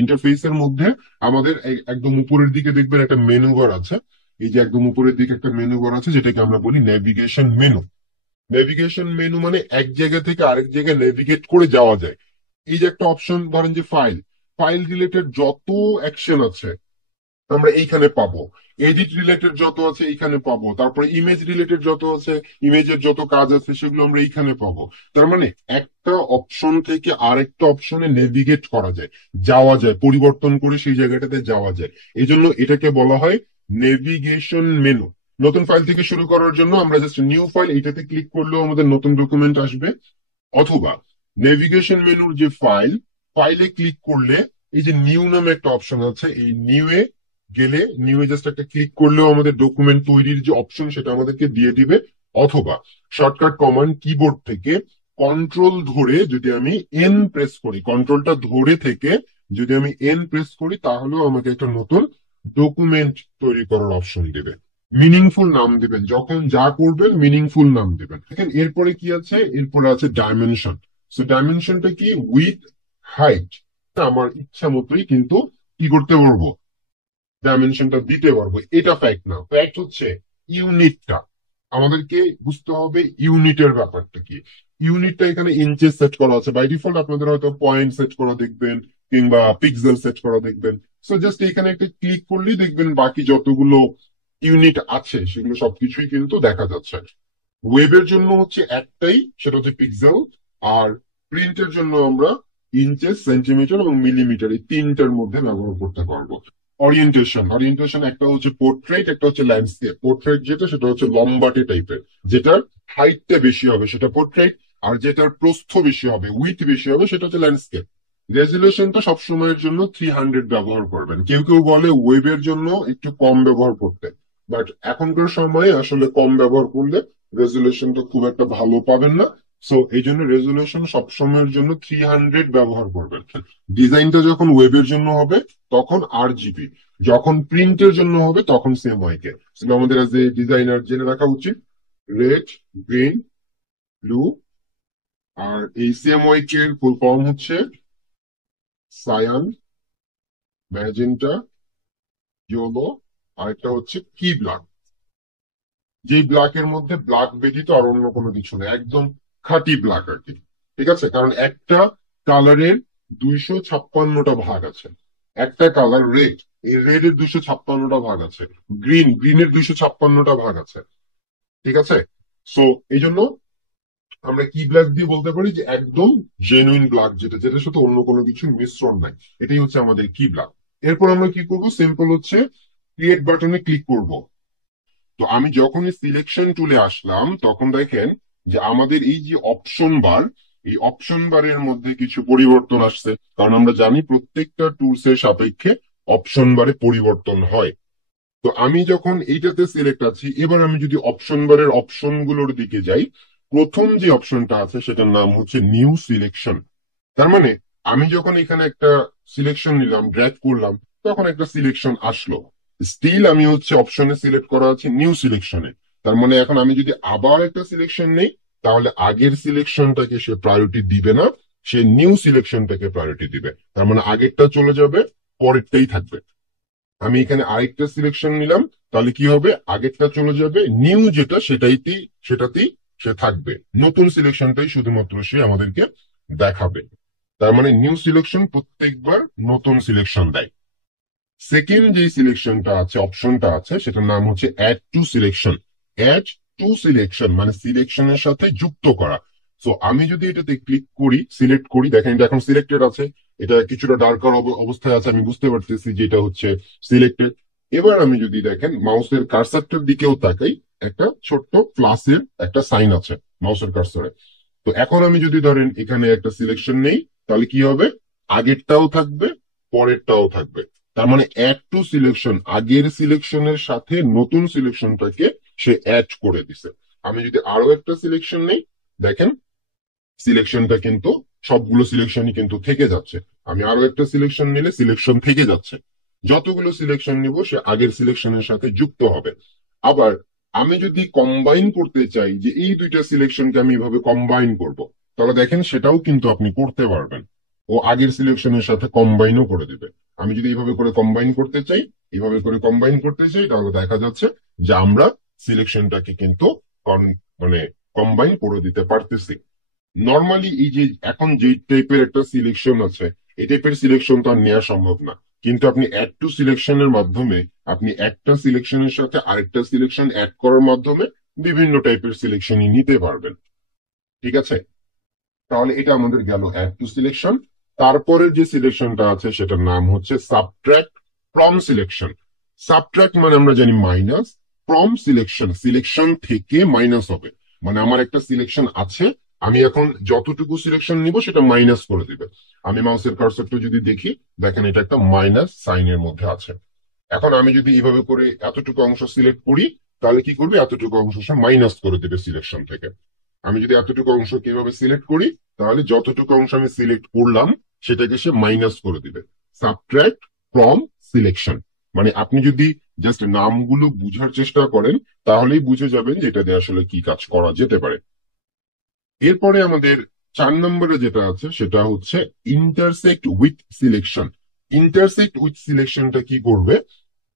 ইন্টারফেসের মধ্যে আমাদের একদম উপরের দিকে দেখবেন একটা মেনু বার আছে। এই যে একদম উপরের দিকে একটা মেনু বার আছে, যেটাকে আমরা বলি নেভিগেশন মেনু। নেভিগেশন মেনু মানে এক জায়গা থেকে আরেক জায়গায় নেভিগেট করে যাওয়া যায়। এই যে একটা অপশন, ধরেন যে ফাইল, ফাইল রিলেটেড যত অ্যাকশন আছে আমরা এইখানে পাবো। এডিট রিলেটেড যত আছে এইখানে পাবো। তারপরে ইমেজ রিলেটেড যত আছে, ইমেজের যত কাজ আছে সেগুলো আমরা এইখানে পাবো। তার মানে একটা অপশন থেকে আরেকটা অপশনে নেভিগেট করা যায়, যাওয়া যায়, পরিবর্তন করে সেই জায়গাটাতে যাওয়া যায়। এই জন্য এটাকে বলা হয় নেভিগেশন মেনু। নতুন ফাইল থেকে শুরু করার জন্য আমরা জাস্ট নিউ ফাইল এটাতে ক্লিক করলেও আমাদের নতুন ডকুমেন্ট আসবে। অথবা নেভিগেশন মেনুর যে ফাইল, ফাইলে ক্লিক করলে এই যে নিউ নামে একটা অপশন আছে, এই নিউ এ গেলে নিউ এ জাস্ট একটা ক্লিক করলেও আমাদের ডকুমেন্ট তৈরির যে অপশন সেটা আমাদেরকে দিয়ে দিবে। অথবা শর্টকাট কমান্ড কিবোর্ড থেকে কন্ট্রোল ধরে যদি আমি এন প্রেস করি, কন্ট্রোলটা ধরে থেকে যদি আমি এন প্রেস করি, তাহলেও আমাকে একটা নতুন ডকুমেন্ট তৈরি করার অপশন দিবে। মিনিংফুল নাম দিবেন, যখন যা করবেন মিনিংফুল নাম দিবেন। দেখেন এরপরে কি আছে, এরপরে আছে ডাইমেনশন। সো ডাইমেনশনটা কি, উইথ, হাইট। আমার ইচ্ছা মতোই কিন্তু কি করতে পারবো, ডাইমেনশনটা দিতে পারবো। এটা ফ্যাক্ট না, ফ্যাক্ট হচ্ছে ইউনিটটা। আমাদেরকে বুঝতে হবে ইউনিটের ব্যাপারটা কি। ইউনিটটা এখানে ইঞ্চে সেট করা আছে, বাই ডিফল্ট আপনাদের হয়তো পয়েন্ট সেট করা দেখবেন, কিংবা পিক্সেল সেট করা দেখবেন। সো জাস্ট এখানে একটা ক্লিক করলেই দেখবেন বাকি যতগুলো ইউনিট আছে সেগুলো সবকিছুই কিন্তু দেখা যাচ্ছে। ওয়েবের জন্য হচ্ছে একটাই, সেটা হচ্ছে পিক্সেল। আর প্রিন্টের জন্য আমরা ইঞ্চেস, সেন্টিমিটার এবং মিলিমিটার, এই তিনটার মধ্যে ব্যবহার করতে পারবো। ওরিয়েন্টেশন, ওরিয়েন্টেশন একটা হচ্ছে পোর্ট্রেট, একটা হচ্ছে ল্যান্ডস্কেপ। পোর্ট্রেট যেটা, সেটা হচ্ছে লম্বাটে টাইপের, যেটার হাইটটা বেশি হবে সেটা পোর্ট্রেট, আর যেটার প্রস্থ বেশি হবে, উইথ বেশি হবে, সেটা হচ্ছে ল্যান্ডস্কেপ। রেজুলেশনটা সবসময়ের জন্য 300 ব্যবহার করবেন। কেউ কেউ বলে ওয়েবের জন্য একটু কম ব্যবহার করতে, বাট এখনকার সময়ে আসলে কম ব্যবহার করলে রেজুলেশনটা খুব একটা ভালো পাবেন না। সো এই জন্য রেজুলেশন সবসময়ের জন্য 300 ব্যবহার করবেন। ডিজাইনটা যখন ওয়েবের জন্য হবে তখন RGB, যখন প্রিন্টের জন্য হবে তখন CMYK। আমাদের এজ এ ডিজাইনার জেনে রাখা উচিত রেড, গ্রিন, ব্লু। আর এই CMYK এর ফুল ফর্ম হচ্ছে সায়ান, ম্যাজেন্টা, ইয়েলো, আর একটা হচ্ছে কি ব্ল্যাক। যেই ব্ল্যাকের মধ্যে ব্ল্যাক ব্যতীত আর অন্য কোনো কিছু নেই, একদম খাঁটি ব্ল্যাক আর কি। ঠিক আছে, কারণ একটা কালারের 256টা ভাগ আছে। একটা কালার রেড, এই রেড এর 256টা ভাগ আছে। গ্রিন, গ্রিনের 256টা ভাগ আছে। ঠিক আছে। সো এই জন্য আমরা কি ব্ল্যাক দিয়ে বলতে পারি যে একদম জেনুইন ব্ল্যাক, যেটা যেটার সাথে অন্য কোনো কিছু মিশ্রণ নাই, এটাই হচ্ছে আমাদের কি ব্ল্যাক। এরপর আমরা কি করব, সিম্পল হচ্ছে ক্রিয়েট বাটনে ক্লিক করব। তো আমি যখনই সিলেকশন টুলে আসলাম তখন দেখেন যে আমাদের এই যে অপশন বার, এই অপশন বারের মধ্যে কিছু পরিবর্তন আসছে, কারণ আমরা জানি প্রত্যেকটা টুলস এর সাপেক্ষে অপশন বারে পরিবর্তন হয়। তো আমি যখন এইটাতে সিলেক্ট আছি, এবার আমি যদি অপশন বারের অপশন গুলোর দিকে যাই, প্রথম যে অপশনটা আছে সেটার নাম হচ্ছে নিউ সিলেকশন। তার মানে আমি যখন এখানে একটা সিলেকশন নিলাম, ড্র্যাগ করলাম, তখন একটা সিলেকশন আসলো। স্টিল আমি হচ্ছে অপশনে সিলেক্ট করা আছে নিউ সিলেকশনে। তার মানে এখন আমি যদি আবার একটা সিলেকশন নেই, তাহলে আগের সিলেকশনটাকে সে প্রায়োরিটি দিবে না, সে নিউ সিলেকশনটাকে প্রায়োরিটি দিবে। তার মানে আগেরটা চলে যাবে, পরেরটাই থাকবে। আমি এখানে আরেকটা সিলেকশন নিলাম, তাহলে কি হবে, আগেরটা চলে যাবে, নিউ যেটা সেটাতেই সে থাকবে। নতুন সিলেকশনটাই শুধুমাত্র সে আমাদেরকে দেখাবে। তার মানে নিউ সিলেকশন প্রত্যেকবার নতুন সিলেকশন দেয়। সেকেন্ড যে সিলেকশনটা আছে, অপশনটা আছে, সেটার নাম হচ্ছে add to selection. Add to selection মানে সিলেকশনের সাথে যুক্ত করা। সো আমি যদি এটাতে ক্লিক করি, সিলেক্ট করি, দেখেন এটা এখন সিলেক্টেড আছে, এটা কিছুটা ডার্কার অবস্থায় আছে, আমি বুঝতে পারতেছি যে এটা হচ্ছে সিলেক্টেড। এবার আমি যদি দেখেন মাউসের কার্সারটার দিকেও তাকাই, একটা ছোট্ট প্লাসের একটা সাইন আছে মাউসের কার্সারে। তো এখন আমি যদি ধরেন এখানে একটা সিলেকশন নেই, তাহলে কি হবে, আগেরটাও থাকবে, পরেরটাও থাকবে। তার মানে অ্যাড টু সিলেকশন, আগের সিলেকশনের সাথে নতুন সিলেকশনটাকে সে অ্যাড করে দিছে। আমি যদি আরো একটা সিলেকশন নেই, দেখেন সিলেকশনটা কিন্তু সবগুলো সিলেকশনই কিন্তু থেকে যাচ্ছে। আমি আরো একটা সিলেকশন নিলে সিলেকশন থেকে যাচ্ছে। যতগুলো সিলেকশন নিব সে আগের সিলেকশনের সাথে যুক্ত হবে। আবার আমি যদি কম্বাইন করতে চাই যে এই দুইটা সিলেকশনকে আমি এভাবে কম্বাইন করব, তাহলে দেখেন সেটাও কিন্তু আপনি করতে পারবেন। ও আগের সিলেকশনের সাথে কম্বাইনও করে দিবে। আমি যদি এইভাবে করে কম্বাইন করতে চাই, এইভাবে করে কম্বাইন করতে চাই, তাহলে দেখা যাচ্ছে যে আমরা সিলেকশনটাকে কিন্তু মানে কম্বাইন করে দিতে পারতেছি। নর্মালি এই যে এখন যে টাইপের একটা সিলেকশন আছে, এই টাইপের সিলেকশন তো আর নেওয়া সম্ভব না। কিন্তু আপনি অ্যাড টু সিলেকশনের মাধ্যমে আপনি একটা সিলেকশনের সাথে আরেকটা সিলেকশন অ্যাড করার মাধ্যমে বিভিন্ন টাইপের সিলেকশনই নিতে পারবেন। ঠিক আছে, তাহলে এটা আমাদের গেল অ্যাড টু সিলেকশন। তারপরের যে সিলেকশনটা আছে সেটার নাম হচ্ছে সাবট্রাক্ট ফ্রম সিলেকশন। সাবট্রাক্ট মানে আমরা জানি মাইনাস, ফ্রম সিলেকশন সিলেকশন থেকে মাইনাস হবে। মানে আমার একটা সিলেকশন আছে, আমি এখন যতটুকু সিলেকশন নিব সেটা মাইনাস করে দিবে। আমি মাউসের কার্সরটা যদি দেখি, দেখেন এটা একটা মাইনাস সাইনের মধ্যে আছে। এখন আমি যদি এইভাবে করে এতটুকু অংশ সিলেক্ট করি, তাহলে কি করবে, এতটুকু অংশ সে মাইনাস করে দেবে সিলেকশন থেকে। আমি যদি এতটুকু অংশ কিভাবে সিলেক্ট করি, তাহলে যতটুকু অংশ আমি সিলেক্ট করলাম সেটাকে সে মাইনাস করে দিবে। সাবট্রাক্ট ফ্রম সিলেকশন মানে আপনি যদি জাস্ট নামগুলো বুঝার চেষ্টা করেন, তাহলেই বুঝে যাবেন যে এটা দিয়ে আসলে কি কাজ করা যেতে পারে। এরপরে আমাদের 4 নম্বরে যেটা আছে সেটা হচ্ছে intersect with selection. Intersect with সিলেকশনটা কি করবে,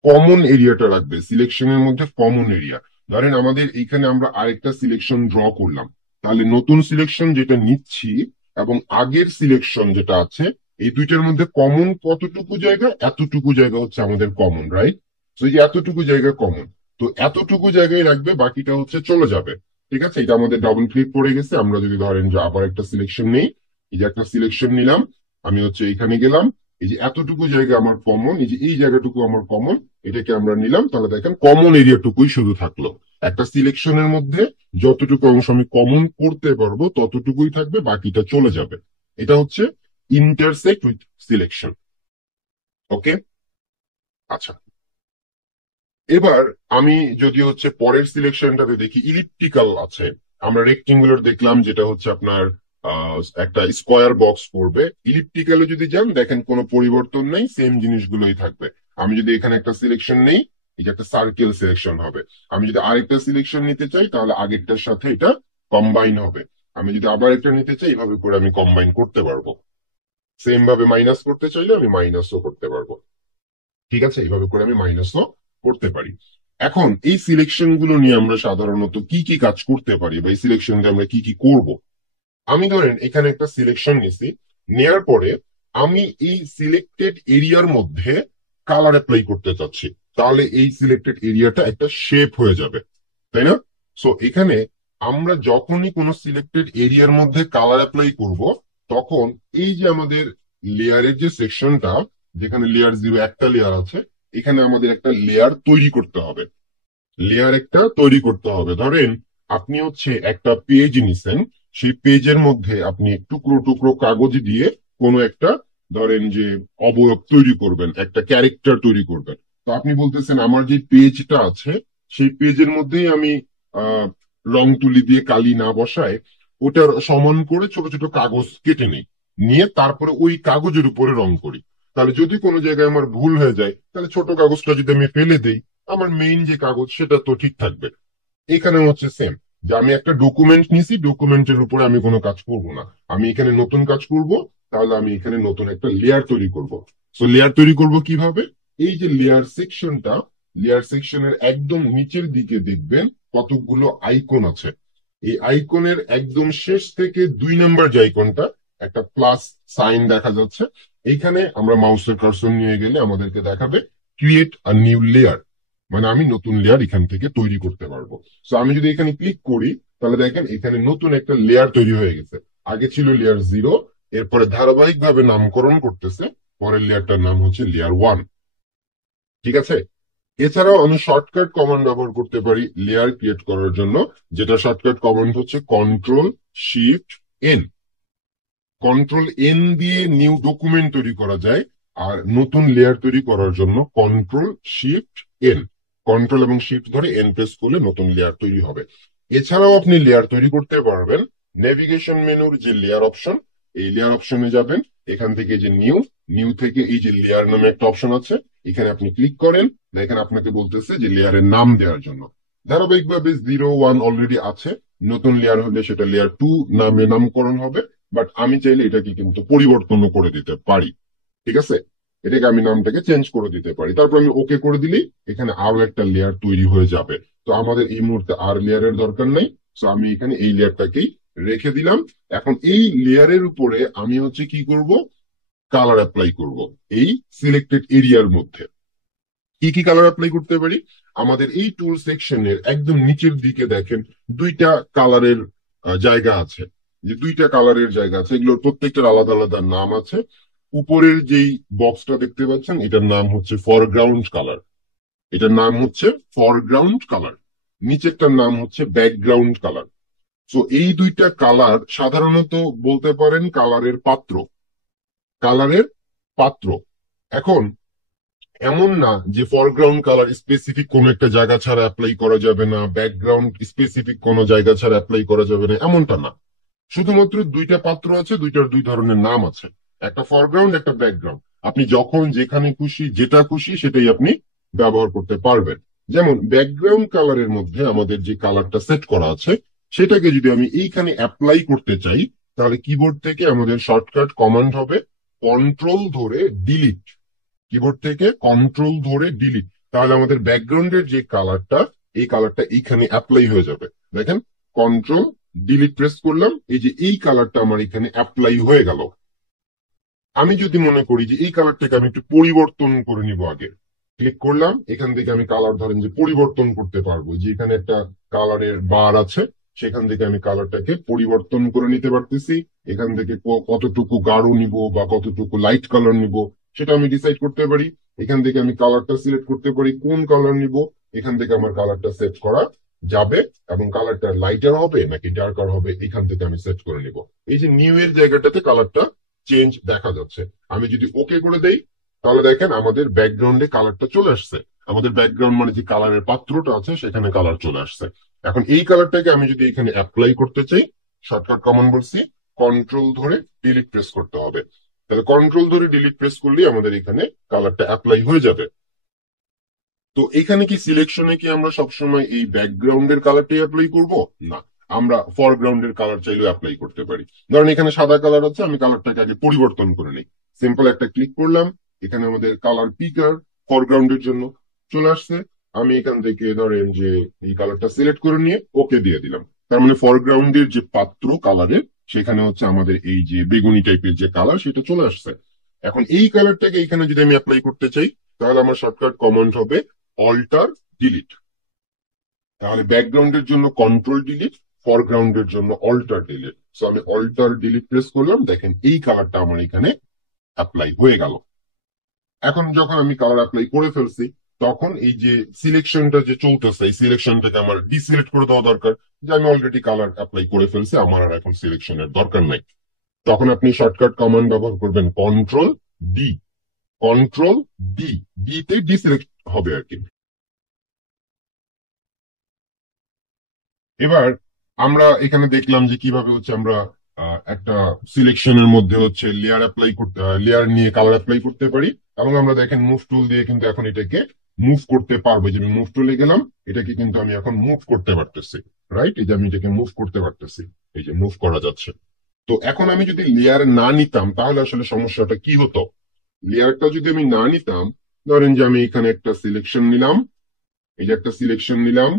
কমন এরিয়াটা রাখবে সিলেকশনের মধ্যে, কমন এরিয়া। ধরেন আমাদের এইখানে আমরা আরেকটা সিলেকশন ড্র করলাম, তাহলে নতুন সিলেকশন যেটা নিচ্ছি এবং আগের সিলেকশন যেটা আছে, এই দুইটার মধ্যে কমন কতটুকু জায়গা, এতটুকু জায়গা হচ্ছে আমাদের কমন, রাইট? তো এই যে এতটুকু জায়গা কমন, তো এতটুকু জায়গায় রাখবে, বাকিটা হচ্ছে চলে যাবে। ঠিক আছে, এটা আমাদের ডাবল ক্লিক পড়ে গেছে। আমরা যদি ধরেন যে আবার একটা সিলেকশন নেই, এই যে একটা সিলেকশন নিলাম, আমি হচ্ছে এখানে গেলাম, এই যে এতটুকু জায়গা আমার কমন, এই যে এই জায়গাটুকু আমার কমন, এটাকে আমরা নিলাম, তাহলে দেখেন কমন এরিয়াটুকুই শুধু থাকলো। একটা সিলেকশনের মধ্যে যতটুকু অংশ আমি কমন করতে পারবো ততটুকুই থাকবে, বাকিটা চলে যাবে। এটা হচ্ছে ইন্টারসেক্ট উইথ সিলেকশন। ওকে, আচ্ছা। এবার আমি যদি হচ্ছে পরের সিলেকশনটাতে দেখি ইলিপ্টিক্যাল আছে, আমরা রেক্টেঙ্গুলার দেখলাম যেটা হচ্ছে আপনার একটা স্কোয়ার বক্স করবে। ইলিপ্টিক্যালে যদি যান, দেখেন কোনো পরিবর্তন নেই, সেম জিনিসগুলোই থাকবে। আমি যদি এখানে একটা সিলেকশন নেই, এই যে একটা সার্কেল সিলেকশন হবে। আমি যদি আরেকটা সিলেকশন নিতে চাই, তাহলে আগেরটার সাথে এটা কম্বাইন হবে। আমি যদি আবার একটা নিতে চাই, এইভাবে করে আমি কম্বাইন করতে পারবো। সেম ভাবে মাইনাস করতে চাইলে আমি মাইনাসও করতে পারবো। ঠিক আছে, এইভাবে করে আমি মাইনাসও করতে পারি। এখন এই সিলেকশন গুলো নিয়ে আমরা সাধারণত কি কি কাজ করতে পারি, বা এই সিলেকশন দিয়ে আমরা কি কি করব। আমি ধরেন এখানে একটা সিলেকশন নিছি, নেয়ার পরে আমি এই সিলেক্টেড এরিয়ার মধ্যে কালার অ্যাপ্লাই করতে চাচ্ছি, তাহলে এই সিলেক্টেড এরিয়াটা একটা শেপ হয়ে যাবে, তাই না? সো এখানে আমরা যখনই কোনো সিলেক্টেড এরিয়ার মধ্যে কালার অ্যাপ্লাই করব, তখন এই যে আমাদের লেয়ারের যে সেকশনটা, যেখানে লেয়ার 0 একটা লেয়ার আছে, এখানে আমাদের একটা লেয়ার তৈরি করতে হবে। লেয়ার একটা তৈরি করতে হবে। ধরেন আপনি হচ্ছে একটা পেজ নিছেন, সেই পেজের মধ্যে আপনি টুকরো টুকরো কাগজ দিয়ে কোনো একটা, ধরেন যে অবয়ব তৈরি করবেন, একটা ক্যারেক্টার তৈরি করবেন। তো আপনি বলতেছেন আমার যে পেজটা আছে, সেই পেজের মধ্যেই আমি আহ রং তুলি দিয়ে কালি না বসায়, ওটার সমান করে ছোট ছোট কাগজ কেটে নিই, নিয়ে তারপরে ওই কাগজের উপরে রং করি। তাহলে যদি কোনো জায়গায় আমার ভুল হয়ে যায়, তাহলে ছোট কাগজটা যদি আমি ফেলে দেই, আমার মেইন যে কাগজ সেটা তো ঠিক থাকবে। এখানে হচ্ছে সেম, যে আমি একটা ডকুমেন্ট নিছি, ডকুমেন্টের উপরে আমি কোনো কাজ করব না, আমি এখানে নতুন কাজ করব। তাহলে আমি এখানে নতুন একটা লেয়ার তৈরি করব। সো লেয়ার তৈরি করব কিভাবে, এই যে লেয়ার সেকশনটা, লেয়ার সেকশনের একদম নিচের দিকে দেখবেন কতগুলো আইকন আছে। এই আইকনের একদম শেষ থেকে 2 নম্বর যে আইকনটা, একটা প্লাস সাইন দেখা যাচ্ছে, এইখানে আমরা মাউসের কার্সর নিয়ে গেলে আমাদেরকে দেখাবে ক্রিয়েট আ নিউ লেয়ার, মানে আমি নতুন লেয়ার এখান থেকে তৈরি করতে পারবো। সো আমি যদি এখানে ক্লিক করি, তাহলে দেখেন এখানে নতুন একটা লেয়ার তৈরি হয়ে গেছে। আগে ছিল লেয়ার 0, এরপরে ধারাবাহিক ভাবে নামকরণ করতেছে, পরের লেয়ারটার নাম হচ্ছে লেয়ার 1। ঠিক আছে, এছাড়াও আমি শর্টকাট কমান্ড ব্যবহার করতে পারি লেয়ার ক্রিয়েট করার জন্য, যেটা শর্টকাট কমান্ড হচ্ছে control shift N. Control N দিয়ে নিউ ডকুমেন্ট তৈরি করা যায়, আর নতুন লেয়ার তৈরি করার জন্য কন্ট্রোল শিফট এন। কন্ট্রোল এবং শিফট ধরে এন প্রেস করলে নতুন লেয়ার তৈরি হবে। এছাড়াও আপনি লেয়ার তৈরি করতে পারবেন নেভিগেশন মেনুর যে লেয়ার অপশন, এই লেয়ার অপশনে যাবেন, এখান থেকে যে নিউ, নিউ থেকে এই যে লেয়ার নামে একটা অপশন আছে, এখানে আপনি ক্লিক করেন। দেখেন আপনাকে বলতেছে যে লেয়ারের নাম দেওয়ার জন্য। ধারাবাহিকভাবে 0, 1 অলরেডি আছে, নতুন লেয়ার হলে সেটা লেয়ার 2 নামে নামকরণ হবে, বাট আমি চাইলে এটাকে কিন্তু পরিবর্তনও করে দিতে পারি। ঠিক আছে, এটাকে আমি নামটাকে চেঞ্জ করে দিতে পারি, তারপর আমি ওকে করে দিলেই এখানে আরো একটা লেয়ার তৈরি হয়ে যাবে। তো আমাদের এই মুহূর্তে আর লেয়ারের দরকার নেই। তো আমি এখানে এই লেয়ারটাকেই রেখে দিলাম। এখন এই লেয়ারের উপরে আমি হচ্ছে কি করব, কালার অ্যাপ্লাই করব। এই সিলেক্টেড এরিয়ার মধ্যে কি কি কালার অ্যাপ্লাই করতে পারি? আমাদের এই টুল সেকশনের একদম নিচের দিকে দেখেন দুইটা কালারের জায়গা আছে। যে দুইটা কালারের জায়গা আছে, এগুলোর প্রত্যেকটার আলাদা আলাদা নাম আছে। উপরের যেই বক্সটা দেখতে পাচ্ছেন এটার নাম হচ্ছে ফরগ্রাউন্ড কালার, এটার নাম হচ্ছে ফরগ্রাউন্ড কালার। নিচেরটার নাম হচ্ছে ব্যাকগ্রাউন্ড কালার। তো এই দুইটা কালার সাধারণত বলতে পারেন কালারের পাত্র, কালারের পাত্র। এখন এমন না যে ফরগ্রাউন্ড কালার স্পেসিফিক কোন একটা জায়গা ছাড়া অ্যাপ্লাই করা যাবে না, ব্যাকগ্রাউন্ড স্পেসিফিক কোন জায়গা ছাড়া অ্যাপ্লাই করা যাবে না, এমনটা না। শুধুমাত্র দুইটা পাত্র আছে, দুইটার দুই ধরনের নাম আছে, একটা ফরগ্রাউন্ড একটা ব্যাকগ্রাউন্ড। আপনি যখন যেখানে খুশি যেটা খুশি সেটাই আপনি ব্যবহার করতে পারবেন। যেমন ব্যাকগ্রাউন্ড কালারের মধ্যে আমাদের যে কালারটা সেট করা আছে সেটাকে যদি আমি এইখানে অ্যাপ্লাই করতে চাই, তাহলে কিবোর্ড থেকে আমাদের শর্টকাট কমান্ড হবে কন্ট্রোল ধরে ডিলিট। কিবোর্ড থেকে কন্ট্রোল ধরে ডিলিট, তাহলে আমাদের ব্যাকগ্রাউন্ডের যে কালারটা এই কালারটা এইখানে অ্যাপ্লাই হয়ে যাবে। দেখেন, কন্ট্রোল ডিলিট প্রেস করলাম, এই যে এই কালারটা আমার এখানে অ্যাপ্লাই হয়ে গেল। আমি যদি মনে করি যে এই কালারটাকে আমি একটু পরিবর্তন করে নিব, আগে ক্লিক করলাম, এখান থেকে আমি কালার ধরেন যে পরিবর্তন করতে পারবো, যে এখানে একটা কালারের বার আছে, সেখান থেকে আমি কালারটাকে পরিবর্তন করে নিতে পারতেছি। এখান থেকে কতটুকু গাঢ় নিব বা কতটুকু লাইট কালার নিব সেটা আমি ডিসাইড করতে পারি। এখান থেকে আমি কালারটা সিলেক্ট করতে পারি কোন কালার নিব, এখান থেকে আমার কালারটা সেট করা যাবে। এবং কালারটা লাইটার হবে নাকি ডার্কার হবে এখান থেকে আমি সেট করে নিব। এই যে নিউ এর জায়গাটাতে কালারটা চেঞ্জ দেখা যাচ্ছে। আমি যদি ওকে করে দেই তাহলে দেখেন আমাদের ব্যাকগ্রাউন্ডে কালারটা চলে আসছে। আমাদের ব্যাকগ্রাউন্ড মানে যে কালারের পাত্রটা আছে সেখানে কালার চলে আসছে। এখন এই কালারটাকে আমি যদি এখানে অ্যাপ্লাই করতে চাই, শর্টকাট কমান্ড বলছি কন্ট্রোল ধরে ডিলিট প্রেস করতে হবে। তাহলে কন্ট্রোল ধরে ডিলিট প্রেস করলেই আমাদের এখানে কালারটা অ্যাপ্লাই হয়ে যাবে। তো এখানে কি সিলেকশনে কি আমরা সবসময় এই ব্যাকগ্রাউন্ডের কালারটাই অ্যাপ্লাই করব? না, আমরা ফরগ্রাউন্ডের কালার চাইলেও অ্যাপ্লাই করতে পারি। ধরেন এখানে সাদা কালার আছে, আমি কালারটাকে আগে পরিবর্তন করে নিই। সিম্পল একটা ক্লিক করলাম, এখানে আমাদের কালার পিকার ফরগ্রাউন্ডের জন্য চলে আসছে। আমি এখান থেকে ধরেন যে এই কালারটা সিলেক্ট করে নিয়ে ওকে দিয়ে দিলাম। তার মানে ফরগ্রাউন্ডের যে পাত্র কালারের সেখানে হচ্ছে আমাদের এই যে বেগুনি টাইপের যে কালার সেটা চলে আসছে। এখন এই কালারটাকে এখানে যদি আমি অ্যাপ্লাই করতে চাই তাহলে আমার শর্টকাট কমান্ড হবে অল্টার ডিলিট। তাহলে ব্যাকগ্রাউন্ডের জন্য কন্ট্রোল ডিলিট, ফরগ্রাউন্ডের জন্য অল্টার ডিলিট। সো আমি অল্টার ডিলিট প্রেস করলাম, দেখেন এই কালারটা আমার এখানে অ্যাপ্লাই হয়ে গেল। এখন যখন আমি কালার অ্যাপ্লাই করে ফেলছি তখন এই যে সিলেকশনটা যে চলতেছে এই সিলেকশনটাকে আমার ডিসিলেক্ট করে দেওয়া দরকার, যে আমি অলরেডি কালার অ্যাপ্লাই করে ফেলছি, আমার আর এখন সিলেকশনের দরকার নাই। তখন আপনি শর্টকাট কমান্ড ব্যবহার করবেন control D, control D, D তে ডিসিলেক্ট হবে আর কি। এবার আমরা এখানে দেখলাম যে কিভাবে হচ্ছে আমরা একটা সিলেকশনের মধ্যে হচ্ছে লেয়ার অ্যাপ্লাই করতে, লেয়ার নিয়ে কালার অ্যাপ্লাই করতে পারি। এবং আমরা দেখেন মুভ টুল দিয়ে কিন্তু এখন এটাকে মুভ করতে পারবো। যে আমি মুভ টুলে গেলাম, এটাকে কিন্তু আমি এখন মুভ করতে পারতেছি। রাইট, এই যে আমি এটাকে মুভ করতে পারতেছি, এই যে মুভ করা যাচ্ছে। তো এখন আমি যদি লেয়ার না নিতাম তাহলে আসলে সমস্যাটা কি হতো? লেয়ারটা যদি আমি না নিতাম, ধরেন যে আমি এখানে একটা সিলেকশন নিলাম, এই যে একটা সিলেকশন নিলাম,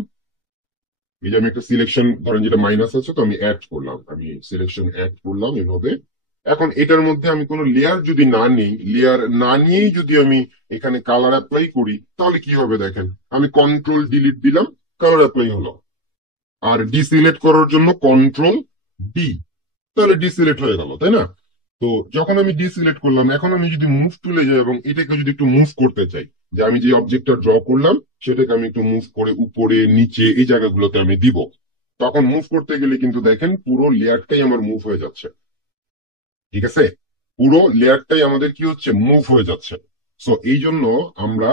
এই যে আমি একটা সিলেকশন ধরেন যেটা মাইনাস আছে, তো আমি অ্যাড করলাম, আমি সিলেকশন অ্যাড করলাম এভাবে। এখন এটার মধ্যে আমি কোনো লেয়ার যদি না নিই, লেয়ার না নিয়েই যদি আমি এখানে কালার অ্যাপ্লাই করি তাহলে কি হবে দেখেন, আমি কন্ট্রোল ডিলিট দিলাম, কালার অ্যাপ্লাই হলো। আর ডিসিলেক্ট করার জন্য কন্ট্রোল ডি, তাহলে ডিসিলেক্ট হয়ে গেল, তাই না? তো যখন আমি ডিসিলেক্ট করলাম, এখন আমি যদি মুভ টুলে যাই এবং এটাকে যদি একটু মুভ করতে চাই, যে আমি যে অবজেক্টটা ড্র করলাম সেটাকে আমি একটু মুভ করে উপরে নিচে এই জায়গাগুলোতে আমি দিব, তখন মুভ করতে গেলে কিন্তু দেখেন পুরো লেয়ারটাই আমার মুভ হয়ে যাচ্ছে। ঠিক আছে, পুরো লেয়ারটাই আমাদের কি হচ্ছে, মুভ হয়ে যাচ্ছে। সো এই জন্য আমরা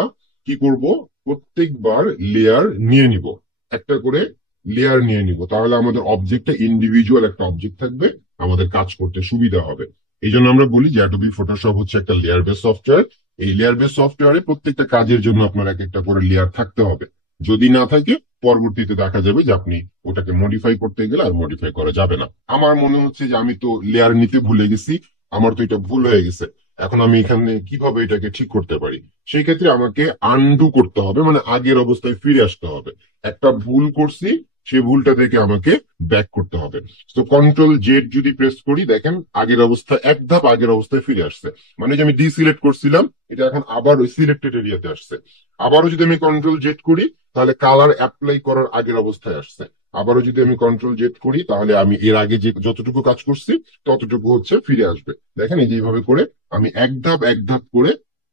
কি করব, প্রত্যেকবার লেয়ার নিয়ে নিব, একটা করে লেয়ার নিয়ে নিব, তাহলে আমাদের অবজেক্টটা ইন্ডিভিজুয়াল একটা অবজেক্ট থাকবে, আমাদের কাজ করতে সুবিধা হবে। এই জন্য আমরা বলি যে অ্যাডোবি ফটোশপ হচ্ছে একটা লেয়ার বেস সফটওয়্যার। এই লেয়ার বেস সফটওয়্যারে প্রত্যেকটা কাজের জন্য আপনার এক একটা করে লেয়ার থাকতে হবে। যদি না থাকে পরবর্তীতে দেখা যাবে যে আপনি ওটাকে মডিফাই করতে গেলে আর মডিফাই করা যাবে না। আমার মনে হচ্ছে যে আমি তো লেয়ার নিতে ভুলে গেছি, আমার তো এটা ভুল হয়ে গেছে, এখন আমি এখানে কিভাবে এটাকে ঠিক করতে পারি? সেই ক্ষেত্রে আমাকে আনডু করতে হবে, মানে আগের অবস্থায় ফিরে আসতে হবে। একটা ভুল করছি, সেই ভুলটা থেকে আমাকে ব্যাক করতে হবে। তো কন্ট্রোল জেড যদি প্রেস করি, দেখেন আগের অবস্থা, এক ধাপ আগের অবস্থায় ফিরে আসছে। মানে যে আমি ডিসিলেক্ট করছিলাম, এটা এখন আবার ওই সিলেক্টেড এরিয়াতে আসছে। আবারও যদি আমি কন্ট্রোল জেড করি, তাহলে কালার অ্যাপ্লাই করার আগের অবস্থায় আসছে। আবারও যদি আমি কন্ট্রোল জেড করি, তাহলে আমি এর আগে যে যতটুকু কাজ করছি ততটুকু হচ্ছে ফিরে আসবে। দেখেন এই যে এইভাবে করে আমি এক ধাপ করে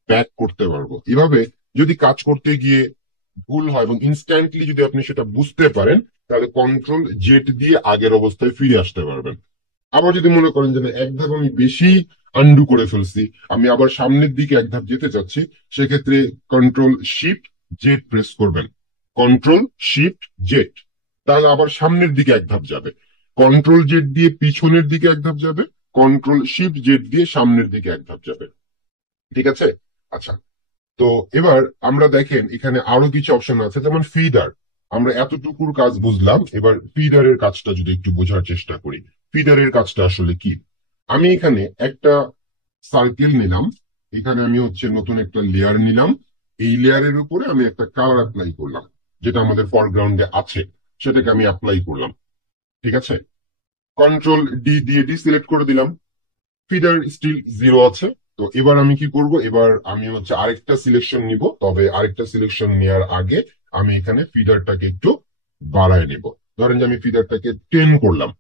ব্যাক করতে পারবো। এভাবে যদি কাজ করতে গিয়ে ভুল হয় এবং ইনস্ট্যান্টলি যদি আপনি সেটা বুঝতে পারেন, তাহলে কন্ট্রোল জেড দিয়ে আগের অবস্থায় ফিরে আসতে পারবেন। আবার যদি মনে করেন যে না, এক ধাপ আমি বেশি আন্ডু করে ফেলছি, আমি আবার সামনের দিকে এক ধাপ যেতে চাচ্ছি, সেক্ষেত্রে কন্ট্রোল শিফট জেড প্রেস করবেন। কন্ট্রোল শিফট জেড, তাহলে আবার সামনের দিকে এক ধাপ যাবে। কন্ট্রোল জেড দিয়ে পিছনের দিকে এক ধাপ যাবে। কন্ট্রোল শিফট জেড দিয়ে সামনের দিকে এক ধাপ যাবে। ঠিক আছে? আচ্ছা, তো এবার আমরা দেখেন এখানে আরো কিছু অপশন আছে, যেমন ফিডার। আমরা এতটুকুর কাজ বুঝলাম, এবার ফিডারের কাজটা যদি একটু বোঝার চেষ্টা করি, ফিডারের কাজটা আসলে কি। আমি এখানে একটা সার্কেল নিলাম, এখানে আমি হচ্ছে নতুন একটা লেয়ার নিলাম, এই লেয়ারের উপরে আমি একটা কালার অ্যাপ্লাই করলাম, যেটা আমাদের ফরগ্রাউন্ডে আছে, সেটাকে আমি অ্যাপ্লাই করলাম। ঠিক আছে? কন্ট্রোল ডি দিয়ে ডি সিলেক্ট করে দিলাম। ফিডার স্টিল জিরো আছে। তো এবার আমি কি করব, এবার আমি হচ্ছে আরেকটা সিলেকশন নিব, তবে আরেকটা সিলেকশন নেওয়ার আগে আমি এখানে ফিডারটাকে একটু বাড়ায় নেব। ধরেন যে আমি ফিডারটাকে 10 করলাম।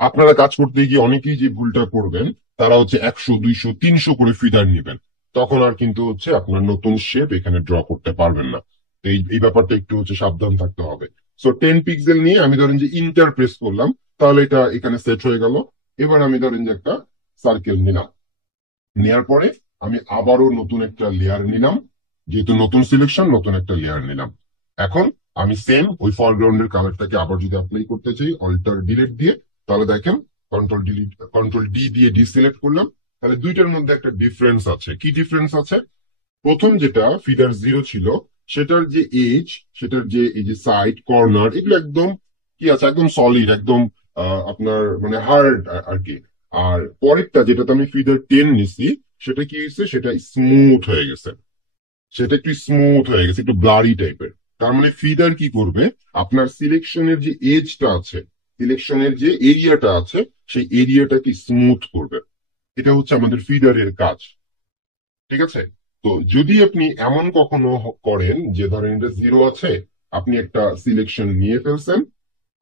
আপনারা কাজ করতে গিয়ে অনেকেই যে ভুলটা করবেন, তারা হচ্ছে 100, 200, 300 করে ফিডার নেবেন। তখন আর কিন্তু হচ্ছে আপনার নতুন শেপ এখানে ড্র করতে পারবেন না। তো এই ব্যাপারটা একটু হচ্ছে সাবধান থাকতে হবে। সো 10 পিক্সেল নিয়ে আমি ধরেন যে ইন্টার প্রেস করলাম, তাহলে এটা এখানে সেট হয়ে গেল। এবার আমি ধরেন যে একটা সার্কেল নিলাম, নেয়ার পরে আমি আবারও নতুন একটা লেয়ার নিলাম, যেহেতু নতুন সিলেকশন, নতুন একটা লেয়ার নিলাম। এখন আমি সেম ওই ফরগ্রাউন্ডের কালারটাকে আবার যদি অ্যাপ্লাই করতে চাই অল্টার ডিলিট দিয়ে, তাহলে দেখেন কন্ট্রোল ডি দিয়ে ডিসিলেক্ট করলাম, তাহলে দুইটার মধ্যে একটা ডিফারেন্স আছে। কি ডিফারেন্স আছে? প্রথম যেটা ফিডার জিরো ছিল, সেটার যে এজ, সেটার যে এই যে সাইড কর্নার, এগুলো একদম কি আছে, একদম সলিড, একদম আপনার মানে হার্ড আর কি। আর পরেরটা যেটাতে আমি ফিডার 10 নিছি, সেটা কি হয়েছে, সেটা স্মুথ হয়ে গেছে। সেটা একটু স্মুথ হয়ে গেছে, একটু ব্লারি টাইপের। তার মানে ফিডার কি করবে, আপনার সিলেকশনের যে এজটা আছে, সিলেকশনের যে এরিয়াটা আছে, সেই এরিয়াটাকে স্মুথ করবে। এটা হচ্ছে আমাদের ফিডারের কাজ। ঠিক আছে? তো যদি আপনি এমন কখনো করেন যে ধরেন এটা জিরো আছে, আপনি একটা সিলেকশন নিয়ে ফেলছেন,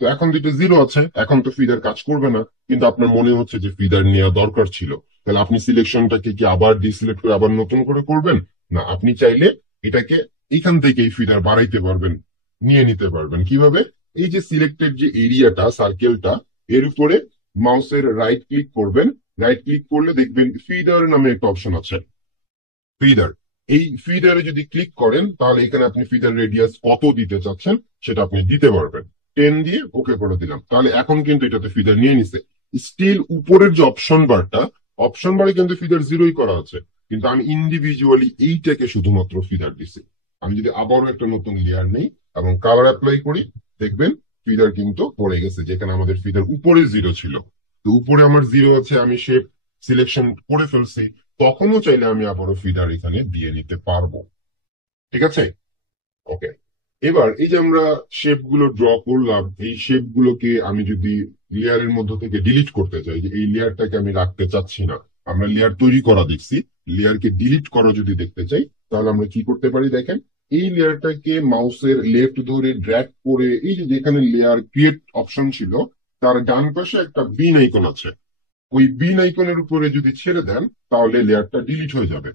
তো এখন যেটা জিরো আছে, এখন তো ফিডার কাজ করবে না, কিন্তু আপনার মনে হচ্ছে যে ফিডার নেওয়া দরকার ছিল, তাহলে আপনি সিলেকশনটাকে কি আবার ডিসিলেক্ট করে আবার নতুন করে করবেন? না, আপনি চাইলে এটাকে এখান থেকেই ফিডার বাড়াইতে পারবেন, নিয়ে নিতে পারবেন। কিভাবে? এই যে সিলেক্টেড যে এরিয়াটা, সার্কেলটা, এর উপরে মাউসের রাইট ক্লিক করবেন। রাইট ক্লিক করলে দেখবেন ফিডার নামে একটা অপশন আছে, ফিডার। এই ফিডারে যদি ক্লিক করেন, তাহলে এখানে আপনি ফিডার রেডিয়াস কত দিতে চাচ্ছেন সেটা আপনি দিতে পারবেন। 10 দিয়ে ওকে করে দিলাম, তাহলে এখন কিন্তু এটাতে ফিডার নিয়ে নিছে। স্টিল উপরের যে অপশন বারটা, অপশন বারে কিন্তু ফিডার জিরোই করা আছে, কিন্তু আমি ইন্ডিভিজুয়ালি এইটাকে শুধুমাত্র ফিডার দিছি। আমি যদি আবারও একটা নতুন লেয়ার নেই এবং কালার অ্যাপ্লাই করি, দেখবেন ফিডার কিন্তু পড়ে গেছে, যেখানে আমাদের ফিডার উপরে জিরো ছিল। তো উপরে আমার জিরো আছে, আমি শেপ সিলেকশন করে ফেলছি, তখনও চাইলে আমি আবারও ফিডার এখানে দিয়ে নিতে পারবো। ঠিক আছে? ওকে। এবার এই যে আমরা শেপ গুলো ড্র করলাম, এই শেপ গুলোকে আমি যদি লেয়ারের মধ্য থেকে ডিলিট করতে চাই, যে এই লেয়ারটাকে আমি রাখতে চাচ্ছি না, আমরা লেয়ার তৈরি করা দেখছি, লেয়ারকে ডিলিট করা যদি দেখতে চাই, তাহলে আমরা কি করতে পারি দেখেন, এই লেয়ারটাকে মাউসের লেফট ধরে ড্র্যাগ করে এই যে যেখানে লেয়ার ক্রিয়েট অপশন ছিল, তার ডান পাশে একটা বিন আইকন আছে, ওই বিন আইকনের উপরে যদি ছেড়ে দেন, তাহলে লেয়ারটা ডিলিট হয়ে যাবে।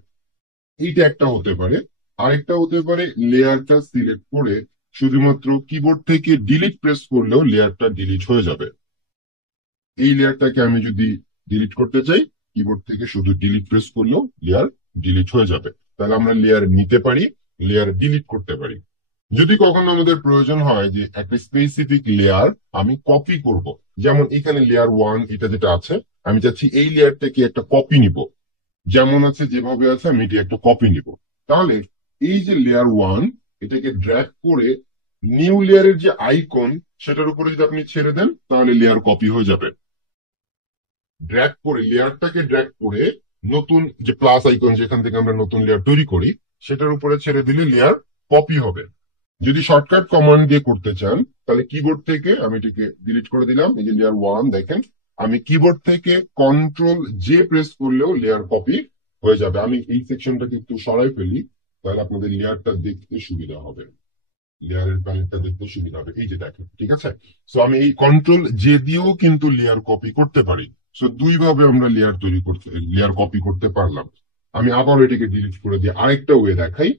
এইটা একটা হতে পারে। আরেকটা হতে পারে, লেয়ারটা সিলেক্ট করে শুধুমাত্র কিবোর্ড থেকে ডিলিট প্রেস করলেও লেয়ারটা ডিলিট হয়ে যাবে। এই লেয়ারটাকে আমি যদি ডিলিট করতে চাই, কিবোর্ড থেকে শুধু ডিলিট প্রেস করলেও লেয়ার ডিলিট হয়ে যাবে। তাহলে আমরা লেয়ার নিতে পারি, লেয়ার ডিলিট করতে পারি। যদি কখনো আমাদের প্রয়োজন হয় যে একটা স্পেসিফিক লেয়ার আমি কপি করব, যেমন এখানে লেয়ার 1 এটা যেটা আছে, আমি চাচ্ছি এই লেয়ারটাকে একটা কপি নিব, যেমন আছে যেভাবে আছে আমি এটি একটা কপি নিব, তাহলে এই যে লেয়ার 1, এটাকে ড্র্যাগ করে নিউ লেয়ারের যে আইকন সেটার উপরে যদি আপনি ছেড়ে দেন তাহলে লেয়ার কপি হয়ে যাবে। ড্র্যাগ করে লেয়ারটাকে ড্র্যাগ করে নতুন যে প্লাস আইকন যেখান থেকে আমরা নতুন লেয়ার তৈরি করি সেটার উপরে ছেড়ে দিলে লেয়ার কপি হবে। যদি শর্টকাট কমান্ড দিয়ে করতে চান তাহলে কিবোর্ড থেকে আমি এটাকে ডিলিট করে দিলাম, এই যে লেয়ার 1 দেখেন, আমি কিবোর্ড থেকে কন্ট্রোল জে প্রেস করলেও লেয়ার কপি হয়ে যাবে। আমি এই সেকশনটাকে একটু সরাই ফেলি, তাহলে আপনাদের লেয়ারটা দেখতে সুবিধা হবে, লেয়ারের প্যালেটটা দেখতে সুবিধা হবে। এই যে দেখেন, ঠিক আছে। সো আমি এই কন্ট্রোল জে দিয়েও কিন্তু লেয়ার কপি করতে পারি। সো দুই ভাবে আমরা লেয়ার তৈরি করতে, লেয়ার কপি করতে পারলাম। আমি আবার এটাকে ডিলিট করে দিয়ে আরেকটা ওয়ে দেখাই।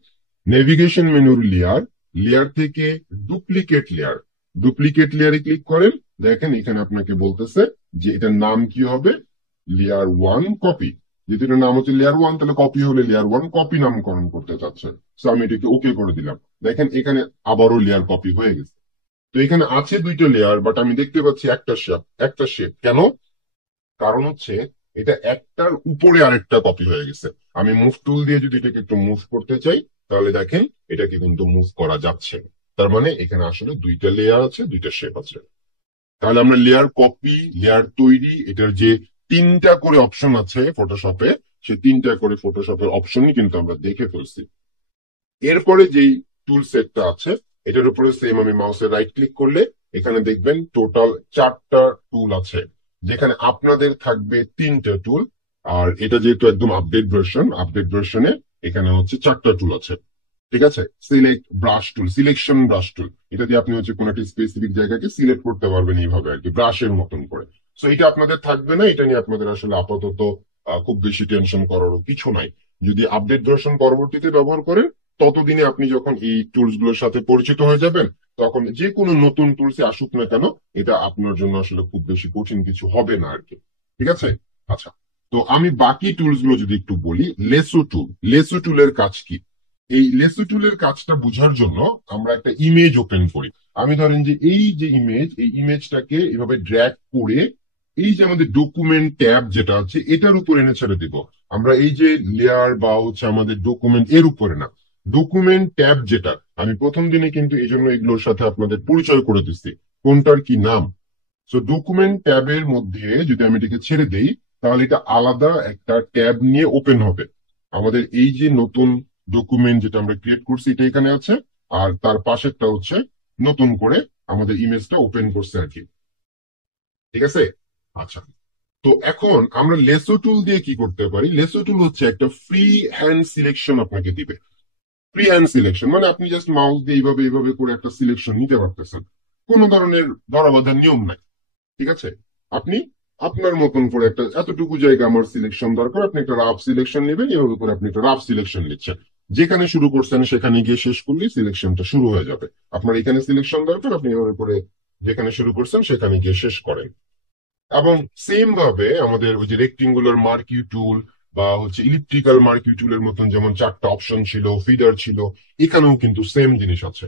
নেভিগেশন মেনুর লেয়ার, লেয়ার থেকে ডুপ্লিকেট লেয়ার, ডুপ্লিকেট লেয়ারে ক্লিক করেন। দেখেন এখানে আপনাকে বলতেছে যে এটার নাম কি হবে, লেয়ার 1 কপি। যদি এটার নাম হচ্ছে লেয়ার 1 তাহলে কপি হলে লেয়ার 1 কপি নামকরণ করতে চাচ্ছেন। সো আমি এটাকে ওকে করে দিলাম। দেখেন এখানে আবারও লেয়ার কপি হয়ে গেছে। তো এখানে আছে দুইটা লেয়ার, বাট আমি দেখতে পাচ্ছি একটা শেপ, একটা শেপ কেন? কারণ হচ্ছে এটা একটার উপরে আরেকটা কপি হয়ে গেছে। আমি মুভ টুল দিয়ে যদি এটাকে একটু মুভ করতে চাই তাহলে দেখেন এটাকে কিন্তু মুভ করা যাচ্ছে। তার মানে এখানে আসলে দুইটা লেয়ার আছে, দুইটা শেপ আছে। তাহলে আমরা লেয়ার কপি, লেয়ার তৈরি, এটার যে তিনটা করে অপশন আছে ফটোশপে, সেই তিনটা করে ফটোশপের অপশনই কিন্তু আমরা দেখে ফেলছি। এরপরে যেই টুল সেটটা আছে এটার উপরে সেম আমি মাউসের রাইট ক্লিক করলে এখানে দেখবেন টোটাল 4টা টুল আছে, যেখানে আপনাদের থাকবে 3টা টুল। আর এটা যেহেতু একদম আপডেট ভার্সন, আপডেট ভার্সনে এখানে হচ্ছে 4টা টুল আছে। ঠিক আছে, সিলেক্ট ব্রাশ টুল, সিলেকশন ব্রাশ টুল, এটা দিয়ে আপনি হচ্ছে কোন একটা স্পেসিফিক জায়গাকে সিলেক্ট করতে পারবেন এইভাবে আর কি, ব্রাশের মতন করে। সো এটা আপনাদের থাকবে না, এটা নিয়ে আপনাদের আসলে আপাতত খুব বেশি টেনশন করারও কিছু নাই। যদি আপডেট ভার্সন পরবর্তীতে ব্যবহার করেন ততদিনে আপনি যখন এই টুলস গুলোর সাথে পরিচিত হয়ে যাবেন তখন যে কোনো নতুন টুলসে আসুক না কেন এটা আপনার জন্য আসলে খুব বেশি কঠিন কিছু হবে না আর কি। ঠিক আছে, আচ্ছা। তো আমি বাকি টুলস গুলো যদি একটু বলি, লেসো টুল, লেসো টুলের কাজ কি? এই লেসো টুলের কাজটা বোঝার জন্য আমরা একটা ইমেজ ওপেন করি। আমি ধরেন যে এই যে ইমেজ, এই ইমেজটাকে এভাবে ড্র্যাগ করে এই যে আমাদের ডকুমেন্ট ট্যাব যেটা আছে এটার উপর এনে ছেড়ে দিব। আমরা এই যে লেয়ার বা হচ্ছে আমাদের ডকুমেন্ট এর উপরে না, ডকুমেন্ট ট্যাব যেটা, আমি প্রথম দিনে কিন্তু এই জন্য এগুলোর সাথে আপনাদের পরিচয় করে দিচ্ছি কোনটার কি নাম। সো ডকুমেন্ট ট্যাবের মধ্যে যদি আমি এটাকে ছেড়ে দেই তাহলে এটা আলাদা একটা ট্যাব নিয়ে ওপেন হবে। আমাদের এই যে নতুন ডকুমেন্ট যেটা আমরা ক্রিয়েট করছি এটা এখানে আছে, আর তার পাশেরটা হচ্ছে নতুন করে আমাদের ইমেজটা ওপেন করছে আর কি। ঠিক আছে, আচ্ছা। তো এখন আমরা লেসো টুল দিয়ে কি করতে পারি? লেসো টুল হচ্ছে একটা ফ্রি হ্যান্ড সিলেকশন আপনাকে দিবে। ফ্রি হ্যান্ড সিলেকশন মানে আপনি জাস্ট মাউস দিয়ে এইভাবে এইভাবে করে একটা সিলেকশন নিতে পারতেছেন, কোনো ধরনের ধরাবাঁধার নিয়ম নাই। ঠিক আছে, আপনি আপনার মতন করে একটা, এতটুকু জায়গা আমার সিলেকশন দরকার, আপনি একটা রাফ সিলেকশন নেবেন, এভাবে করে আপনি একটা রাফ সিলেকশন নিচ্ছেন। যেখানে শুরু করছেন সেখানে গিয়ে শেষ করলেই সিলেকশনটা শুরু হয়ে যাবে। আপনার এখানে সিলেকশন দরকার, আপনি এভাবে করে যেখানে শুরু করছেন সেখানে গিয়ে শেষ করেন। এবং সেম ভাবে আমাদের ওই যে রেক্টেঙ্গুলার মার্কিউ টুল বা হচ্ছে ইলিপ্টিক্যাল মার্কিউ টুলের মতন যেমন 4টা অপশন ছিল, ফিডার ছিল, এখানেও কিন্তু সেম জিনিস আছে।